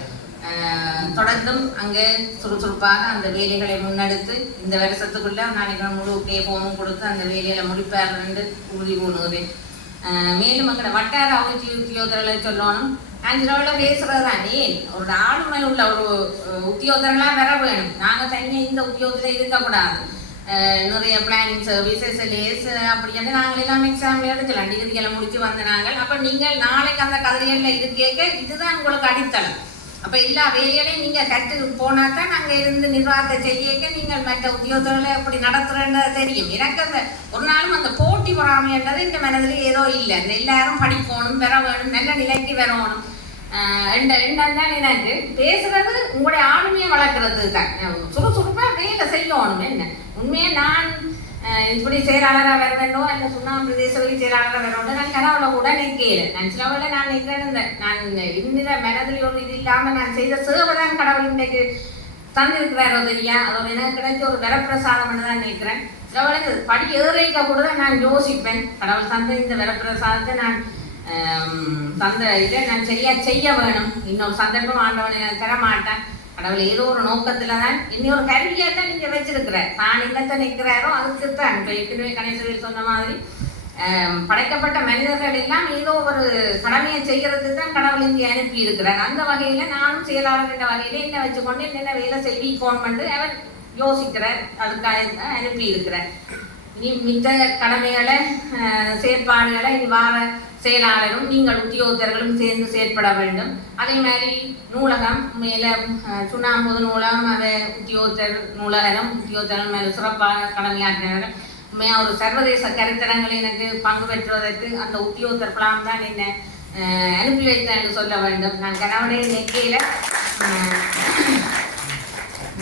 தொடர்ந்தும் அங்கே சுறுசுறுப்பாக அந்த வேலைகளை முன்னெடுத்து இந்த வருஷத்துக்குள்ளே நான் முழு கேபமும் கொடுத்து அந்த வேலைகளை முடிப்பார் என்று உறுதி பூணுகிறேன். மேலும் அங்கே வட்டார உத்தியோகர்களை சொல்லணும். 5 ரூபாயில் பேசுகிறது தானே ஒரு ஆளுமை உள்ள ஒரு உத்தியோகர்களாக வர வேணும். நாங்கள் தனியாக இந்த உத்தியோகத்தில் இருக்கக்கூடாது. நிறைய பிளானிங் சர்வீசஸ் லேஸ் அப்படின்னு நாங்கள் எல்லாம் எக்ஸாம்பிள் எடுக்கலாம். டிகிரிகளை முடித்து வந்த நாங்கள். அப்போ நீங்கள் நாளைக்கு அந்த கதிரியலில் இது கேட்க இதுதான் உங்களுக்கு அடித்தளம். அப்போ எல்லா வேலைகளையும் நீங்கள் கற்று போனால் தான் நாங்கள் இருந்து நிர்வாகத்தை செய்ய நீங்கள் மற்ற உத்தியோகங்களை எப்படி நடத்துகிறேன்றது தெரியும். எனக்கு அந்த ஒரு நாளும் அந்த போட்டி பொறாமைன்றது இந்த மனதில் ஏதோ இல்லை. இந்த எல்லாரும் படிக்கணும், பெற வேணும், நல்ல நிலைக்கு வரணும் எண்ணம் தான் எனக்கு. பேசுறது உங்களுடைய ஆளுமையை வளர்க்குறது தான். சுறுசுறுப்பாக வேலை செய்யணும். என்ன உண்மையை நான் இப்படி செயலாளராக வரவேண்டோ இல்லை சுண்ணாம்பு பிரதேசத்தில் செயலாளராக வரவேண்டோ நான் கனவுல கூட நிற்கல. நான் சில வேலை நான் நிற்கிறேன். நான் இந்த மனதில் ஒரு இது இல்லாமல் நான் செய்த சேவை தான் கடவுள் இன்றைக்கு தந்திருக்கிறாரோ தெரியா. அதோட எனக்கு கிடைச்ச ஒரு வரப்பிரசாதம் தான் நினைக்கிறேன். சில வேலை படி ஏறிக்க கூட தான் நான் யோசிப்பேன். கடவுள் தந்த இந்த வரப்பிரசாதத்தை நான் தந்த இதை நான் சரியாக செய்ய வேணும். இன்னொரு சந்தர்ப்பம் ஆண்டவனை நான் தர மாட்டேன். கடவுள் ஏதோ ஒரு நோக்கத்தில் தான் இன்னொரு கருவியாக தான் நீங்கள் வச்சிருக்கிறார். நான் என்னத்தை நிற்கிறாரோ அதுக்கு தான் இப்போ ஏற்கனவே கணேசவில் சொன்ன மாதிரி படைக்கப்பட்ட மனிதர்கள் எல்லாம் ஏதோ ஒரு கடமையை செய்கிறதுக்கு தான் கடவுள் இங்கே அனுப்பி இருக்கிறார். அந்த வகையில் நானும் செயலாளர் என்ற வகையில் என்ன வச்சுக்கொண்டு என்னென்ன வேலை செய்விக்கோன் பண்ணி அவர் யோசிக்கிறார். அதுக்காக அனுப்பி இருக்கிறார். இனி மித்த கடமைகளை செயற்பாடுகளை இனி வார செயலாளரும் நீங்கள் உத்தியோகத்தர்களும் சேர்ந்து செயற்பட வேண்டும். அதே மாதிரி நூலகம் மேலே சுண்ணாம்பு நூலகம் அதை உத்தியோகத்தர் நூலகம் உத்தியோகத்தர்கள் மேலே சிறப்பாக கடமையாற்றினார்கள். உண்மையாக ஒரு சர்வதேச கருத்தரங்களை எனக்கு பங்கு பெற்றுவதற்கு அந்த உத்தியோகத்தர்களாம் தான் என்னை அனுப்பி வைத்தேன் என்று சொல்ல வேண்டும். நான் கனவுடைய நெக்கையில்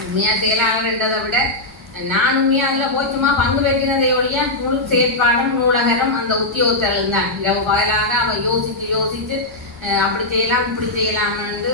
உண்மையாக செயலாளர் என்றதை விட நான் உண்மையாக அதில் போய் சும்மா பங்கு பெற்றினதை ஒழிய முழு செயற்பாடும் நூலகரும் அந்த உத்தியோகத்தர்கள் தான். இரவு பகலாக அவள் யோசித்து அப்படி செய்யலாம் இப்படி செய்யலாம்னு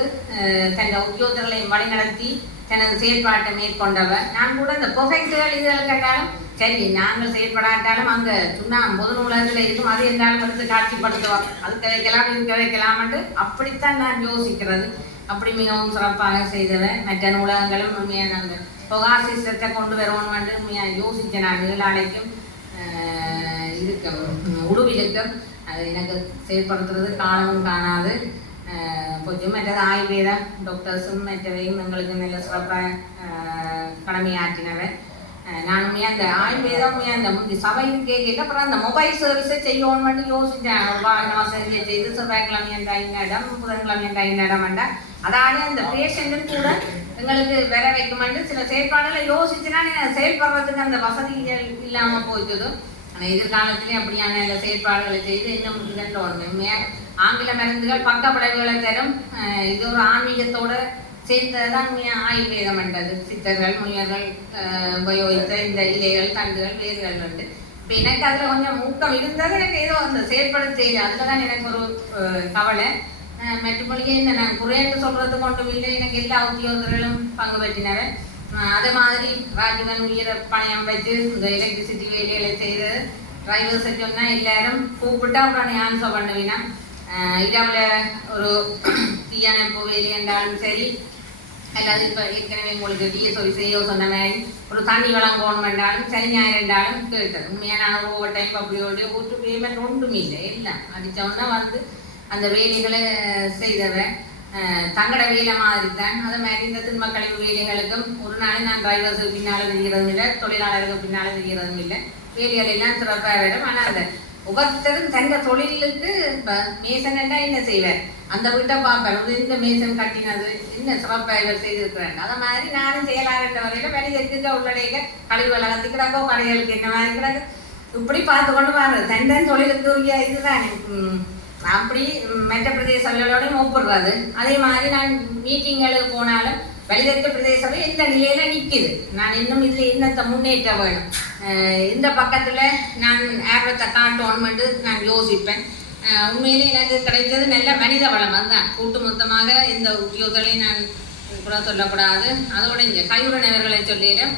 தன் உத்தியோகத்தர்களையும் வழிநடத்தி தனது செயற்பாட்டை மேற்கொண்டவர். நான் கூட இந்த ப்ரொஃபெக்டுகள் இதில் கேட்டாலும் சரி நாங்கள் செயற்படாட்டாலும் அங்கே சுண்ணாம்பு பொது நூலகத்தில் இருக்கும் அது என்றாலும் எடுத்து காட்சிப்படுத்துவோம். அதுக்கு வைக்கலாம் இதுக்கு வைக்கலாம்னு அப்படித்தான் நான் யோசிக்கிறது. அப்படி மிகவும் சிறப்பாக செய்தவர். மற்ற நூலகங்களும் உண்மையான அந்த புகா சிஸ்டத்தை கொண்டு வருவோம்னு உண்மையாக யோசித்தேன். நான் நீளாலைக்கும் இதுக்கும் உடுவிலுக்கும் அது எனக்கு செயல்படுத்துறது காலமும் காணாது கொஞ்சம். மற்றது ஆயுர்வேத டாக்டர்ஸும் மற்றவையும் எங்களுக்கு நல்ல சிறப்பாக கடமையாற்றினவர். நானுமே அந்த ஆயுர்வேதமே அந்த முந்தி சபையில் கேட்கல அப்புறம் அந்த மொபைல் சர்வீஸை செய்யணும்னு யோசிச்சேன். வாசனையை செய்து செவ்வாய்க்கிழமை என்ற இடம் புதன்கிழமை என்ற இடம்ண்டா அதானே அந்த பேஷண்ட்டும் கூட எங்களுக்கு வர வைக்குமென்று சில செயற்பாடுகளை யோசிச்சுன்னா செயல்படுறதுக்கு அந்த வசதிகள் இல்லாமல் போய்க்குது. ஆனால் எதிர்காலத்திலே அப்படியான அந்த செயற்பாடுகளை செய்து இன்னும் இதெல்லாம் ஆங்கில மருந்துகள் பக்க விளைவுகளை தரும். இது ஒரு ஆன்மீகத்தோட சேர்ந்ததுதான் ஆயுர்வேதம் என்றது. சித்தர்கள் முனிவர்கள் உபயோகித்த இந்த இலைகள் தண்டுகள் வேர்கள் உண்டு. இப்போ எனக்கு அதில் கொஞ்சம் ஊக்கம் இருந்தது. எனக்கு ஏதோ அந்த செயற்படுத்த செய்யல. அதில் தான் எனக்கு ஒரு கவலை. மற்றபடியே இந்த நான் குறையன்று சொல்றது கொண்டு இல்லை. எனக்கு எல்லா உத்தியோகர்களும் பங்கு பெற்றினவர். அதே மாதிரி ராஜீவன் உயிரை பணையம் வச்சு இந்த எலக்ட்ரிசிட்டி வேலைகளை செய்தது. டிரைவர்ஸை சொன்னால் எல்லாரும் கூப்பிட்டா அப்புறம் ஆன்சர் பண்ணுவீனா. இரவில் ஒரு தீயணைப்பு வேலை என்றாலும் சரி, அல்லது இப்போ ஏற்கனவே உங்களுக்கு டிஎஸ்ஓ செய்யோ சொன்ன மாதிரி ஒரு தண்ணி வழங்கணும் என்றாலும் சனி ஞாயிறு என்றாலும் கேட்டது. உண்மையான ஓவர் டைம் அப்படியோட ஊற்று பேமெண்ட் ஒன்றும் இல்லை. எல்லாம் அடித்தோன்னா வந்து அந்த வேலைகளை செய்தவன் தங்கட வேலை மாதிரி தான். அதே மாதிரி இந்த திண்ம கழிவு வேலைகளுக்கும் ஒரு நாள் நான் டிரைவர்ஸுக்கு பின்னால் தெரிகிறதும் இல்லை, தொழிலாளருக்கு பின்னால் தெரிகிறதும் இல்லை. வேலைகள் எல்லாம் சிறப்பாக வரும். ஆனால் அந்த ஒவ்வொருத்தரும் தங்க தொழிலுக்கு இப்போ மேசன்டா என்ன செய்வார், அந்த வீட்டை பார்ப்பார். இந்த மேசன் கட்டினது என்ன சிறப்பாக இவர் செய்திருக்கிறாங்க. அதை மாதிரி நானும் செயலாளர் வரையில வெளியே உள்ளடைய கழிவு வளர்த்து கிடக்கோ கடைகளுக்கு என்ன மாதிரி கிடக்கு இப்படி பார்த்து கொண்டு வாங்க. தண்டன் தொழிலுக்கு இதுதான் அப்படி மற்ற பிரதேச சபையோடையும் ஒப்பிடுறது. அதே மாதிரி நான் மீட்டிங்களுக்கு போனாலும் வெளிதெற்கு பிரதேச சபை எந்த நிலையில நிற்கிது, நான் இன்னும் இதில் என்னத்தை முன்னேற்ற வேணும், இந்த பக்கத்தில் நான் ஆர்வத்தை காட்டணும்னு நான் யோசிப்பேன். உண்மையிலே எனக்கு கிடைத்தது நல்ல மனித வளம். அதுதான் கூட்டு மொத்தமாக இந்த உத்தியோகங்களை நான் கூட சொல்லக்கூடாது. அதோட இங்கே கைவினைவர்களை சொல்லிடுறேன்.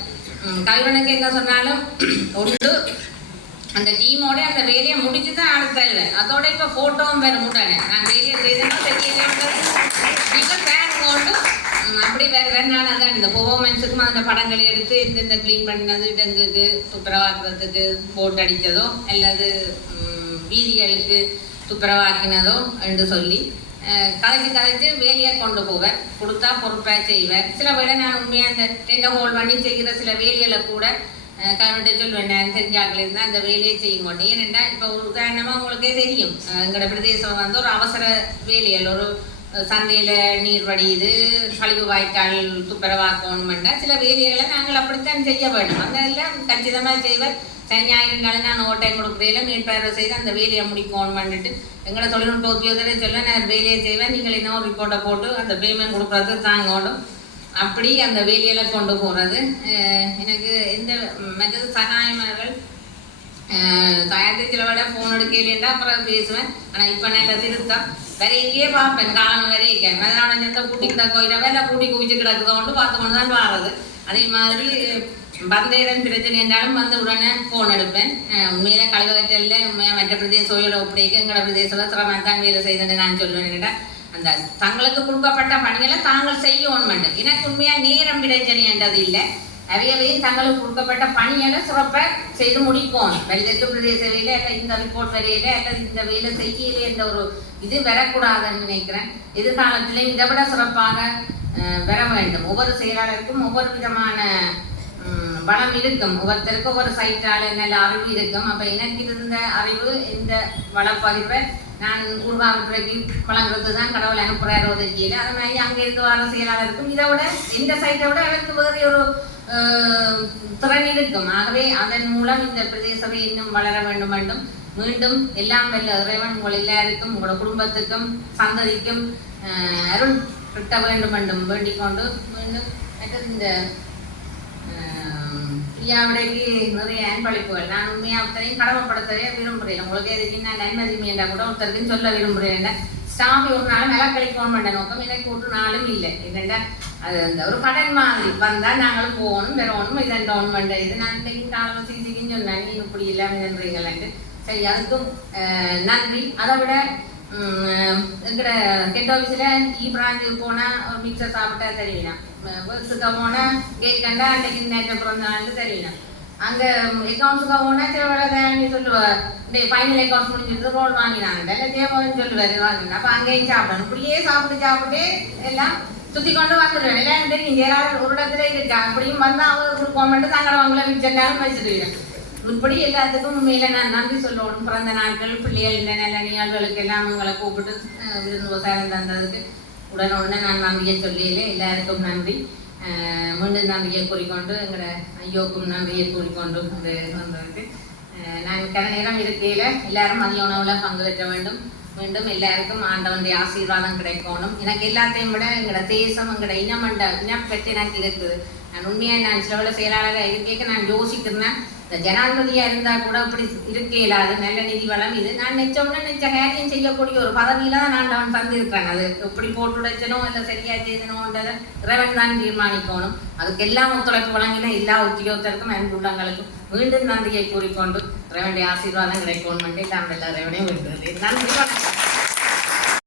கைவினைக்கு என்ன சொன்னாலும் ஒன்று அந்த டீமோட அந்த வேலையை முடிச்சு தான் அடுத்தல்வேன். அதோட இப்போ ஃபோட்டோவும் வேறு முட்டானே நான் வேலையை செய்தேன்னா நீங்கள் பேன் கொண்டு அப்படி வேறு நான் அதான் இந்த பெர்ஃபார்மன்ஸுக்கும் அந்த படங்களை எடுத்து இந்த க்ளீன் பண்ணது டெங்குக்கு துப்புரவாக்குறதுக்கு போட் அடித்ததோ அல்லது வீதிகளுக்கு துப்புரவாக்கினதோ என்று சொல்லி கதைச்சு வேலையை கொண்டு போவேன். கொடுத்தா பொறுப்பாக செய்வேன். சில வேளை நான் உண்மையாக அந்த டெண்டை ஹோல்ட் பண்ணி செய்கிற சில வேலைகளை கூட கைவிட்ட சொல்வேன். நான் தெரிஞ்சாக்கள் இருந்தால் அந்த வேலையை செய்ய மாட்டேன். ஏனென்னா இப்போ உதாரணமாக உங்களுக்கே தெரியும், எங்களோட பிரதேசம் வந்து ஒரு அவசர வேலைகள், ஒரு சந்தையில் நீர் வடியுது, கழிவு வாய்க்கால் துப்புரவாக்கணுமெண்டா சில வேலைகளை நாங்கள் அப்படித்தான் செய்ய வேண்டும். அந்த எல்லாம் கச்சிதமாக செய்வேன். சனி ஞாயிறு நான் ஓவர் டைம் கொடுக்குறேன், மேற்பார்வை செய்து அந்த வேலையை முடிக்கணும்னுட்டு எங்களோட தொழில்நுட்ப உத்தியோகத்தை சொல்ல நான் வேலையை செய்வேன். நீங்கள் இன்னும் ரிப்போர்ட்டை போட்டு அந்த பேமெண்ட் கொடுக்குறது தாங்கணும். அப்படி அந்த வேலையில் கொண்டு போகிறது. எனக்கு எந்த மற்றது சகாயமார்கள் காயத்தை சில விட ஃபோன் எடுக்கலைன்னா அப்புறம் பேசுவேன். ஆனால் இப்போ நான் திருத்தம் வரைக்கே பார்ப்பேன். காலம் வரைக்கேன் அதனால சேர்ந்தா கூட்டி கிடக்கோயிலவே இல்லை கூட்டி குவிச்சு கிடக்குதோண்டு பார்த்து கொண்டு தான் வாரது. அதே மாதிரி பந்தேரன் பிரச்சனை என்றாலும் வந்து உடனே ஃபோன் எடுப்பேன். உண்மையில கழிவகற்றலில் உண்மையாக மற்ற பிரதேச சோழோட ஒப்படைக்க எங்களோட பிரதேசத்தில் திறமைத்தான் வேலை செய்தேன்னு நான் சொல்லுவேன். அந்த தங்களுக்கு கொடுக்கப்பட்ட பணிகளை தாங்கள் செய்யணும். எனக்கு உண்மையாக நேரம் பிரச்சனை என்றது இல்லை. அவையவையும் தங்களுக்கு கொடுக்கப்பட்ட பணிகளை சிறப்பாக செய்து முடிப்போம். வெளிதெற்கு பிரதேச வேலை அல்ல இந்த ரிப்போர்ட் வரையில அல்லது இந்த வேலை செய்யலே என்ற ஒரு இது வரக்கூடாதுன்னு நினைக்கிறேன். எதிர்காலத்திலே இதை விட சிறப்பாக வர வேண்டும். ஒவ்வொரு செயலாளருக்கும் ஒவ்வொரு விதமான வளம் இருக்கும். ஒவ்வொருத்தருக்கும் ஒவ்வொரு சைட்டால் நல்ல அறிவு இருக்கும். அப்போ எனக்கு இருந்த அறிவு இந்த வளப்பகிர்வை நான் உருவாக்குறதுக்கு வழங்குறது தான் கடவுள் அனுப்புகிறாரோ தெரியல. அது மாதிரி அங்கே இருந்து வர செயலாளருக்கும் இதை விட இந்த சைட்டை விட எனக்கு வேறு ஒரு திறன் இருக்கும். ஆகவே அதன் மூலம் இந்த பிரதேசத்தை இன்னும் வளர வேண்டும் என்றும் மீண்டும் எல்லாம் வல்ல இறைவன் உங்கள் எல்லாருக்கும் உங்களோட குடும்பத்துக்கும் சந்ததிக்கும் அருள் கிட்ட வேண்டும் என்றும் வேண்டிக் கொண்டு மீண்டும் இந்த பிரியாவிடைக்கு நிறைய அன்பளிப்புகள் நான் உண்மையாக ஒருத்தரையும் கடமைப்படுத்தவே விரும்புகிறேன். உங்களுக்கு எதுக்கு நான் நன்மதிமை என்றால் கூட ஒருத்தருக்குன்னு சொல்ல விரும்புகிறேன். ஸ்டாஃப் ஒரு நாளும் விலக்களிக்கணும் என்ற நோக்கம் எனக்கு ஒரு நாளும் இல்லை. என்னென்னா அது அந்த ஒரு கடன் மாதிரி வந்தால் நாங்களும் போகணும் வரணும் இதண்டோணும் என்ற இது நான் இன்றைக்கு காலம் சிகிச்சைக்குன்னு சொன்னேன். நீங்கள் இப்படி இல்லாமல் இதன்றீங்களான்ட்டு சரி அதுக்கும் நன்றி. அதை விட எங்கட ஹெட் ஆஃபீஸில் பிராஞ்சுக்கு போனால் ஒரு மிக்சர் சாப்பிட்டா தெரியும். ஒர்க்ஸுக்கு போனால் கேக் கண்டா அன்றைக்கு நேற்று பிறந்த நாள் தெரியும். அங்கே அக்கௌண்ட்ஸுக்கு போனால் சில வேலை தேவை சொல்லுவார். இந்த ஃபைனல் அக்கௌண்ட்ஸ் முடிஞ்சிட்டு ரோல் வாங்கினாங்க இல்லை தேவைன்னு சொல்லுவார் வாங்கினா. அப்போ அங்கேயும் சாப்பிடணும். இப்படியே சாப்பிட்டு எல்லாம் சுற்றி கொண்டு வந்துடுவேன். இல்லை தெரியும் ஏதாவது ஒரு இடத்துல இருக்கா அப்படியும் வந்து அவர் கொடுக்கோமெண்ட்டு தாங்கள் அவங்கள விச்சக்காரம் வச்சுடுவேன். இப்படி எல்லாத்துக்கும் உண்மையில நான் நன்றி சொல்லணும். பிறந்த நாட்கள் பிள்ளைகள் இந்த நல்ல நிகழ்வுகளுக்கு எல்லாம் அவங்களை கூப்பிட்டு விருந்து விவசாயம் தந்ததுக்கு உடனே நான் நன்றியை சொல்லியில எல்லாருக்கும் நன்றி. மீண்டும் நன்றியை கூறிக்கொண்டு எங்களோட ஐயோக்கும் நன்றியை கூறிக்கொண்டு வந்ததுக்கு நான் கன நேரம் இருக்கையில் எல்லாரும் மதிய உணவில் பங்கு பெற்ற வேண்டும். மீண்டும் எல்லாருக்கும் ஆண்டவனுடைய ஆசீர்வாதம் கிடைக்கணும். எனக்கு எல்லாத்தையும் விட எங்களோட தேசம் எங்களோட இனம் பற்றி எனக்கு இருக்குது. நான் உண்மையாக நான் சில செயலாளராக இருக்கேக்க நான் யோசிக்கிறேன் இந்த ஜனாதிபதியாக இருந்தால் கூட இப்படி இருக்க இல்லாது நல்ல நிதி வளம் இது நான் நெச்ச காரியம் செய்யக்கூடிய ஒரு பதவியில தான் ஆண்டவன் தந்திருக்கிறேன். அது எப்படி போட்டுடைச்சனோ இல்லை சரியா செய்தனோன்றதை இறைவன் தான் தீர்மானிக்கணும். அதுக்கு எல்லாம் ஒத்துழைப்பு வழங்கின எல்லா உத்தியோகத்திற்கும் அன்பு உள்ளங்களுக்கும் மீண்டும் நன்றியை கூறிக்கொண்டு இறைவனுடைய ஆசீர்வாதம் கிடைக்கணும். நான் எல்லா இறைவனையும் விரும்புகிறேன். நன்றி.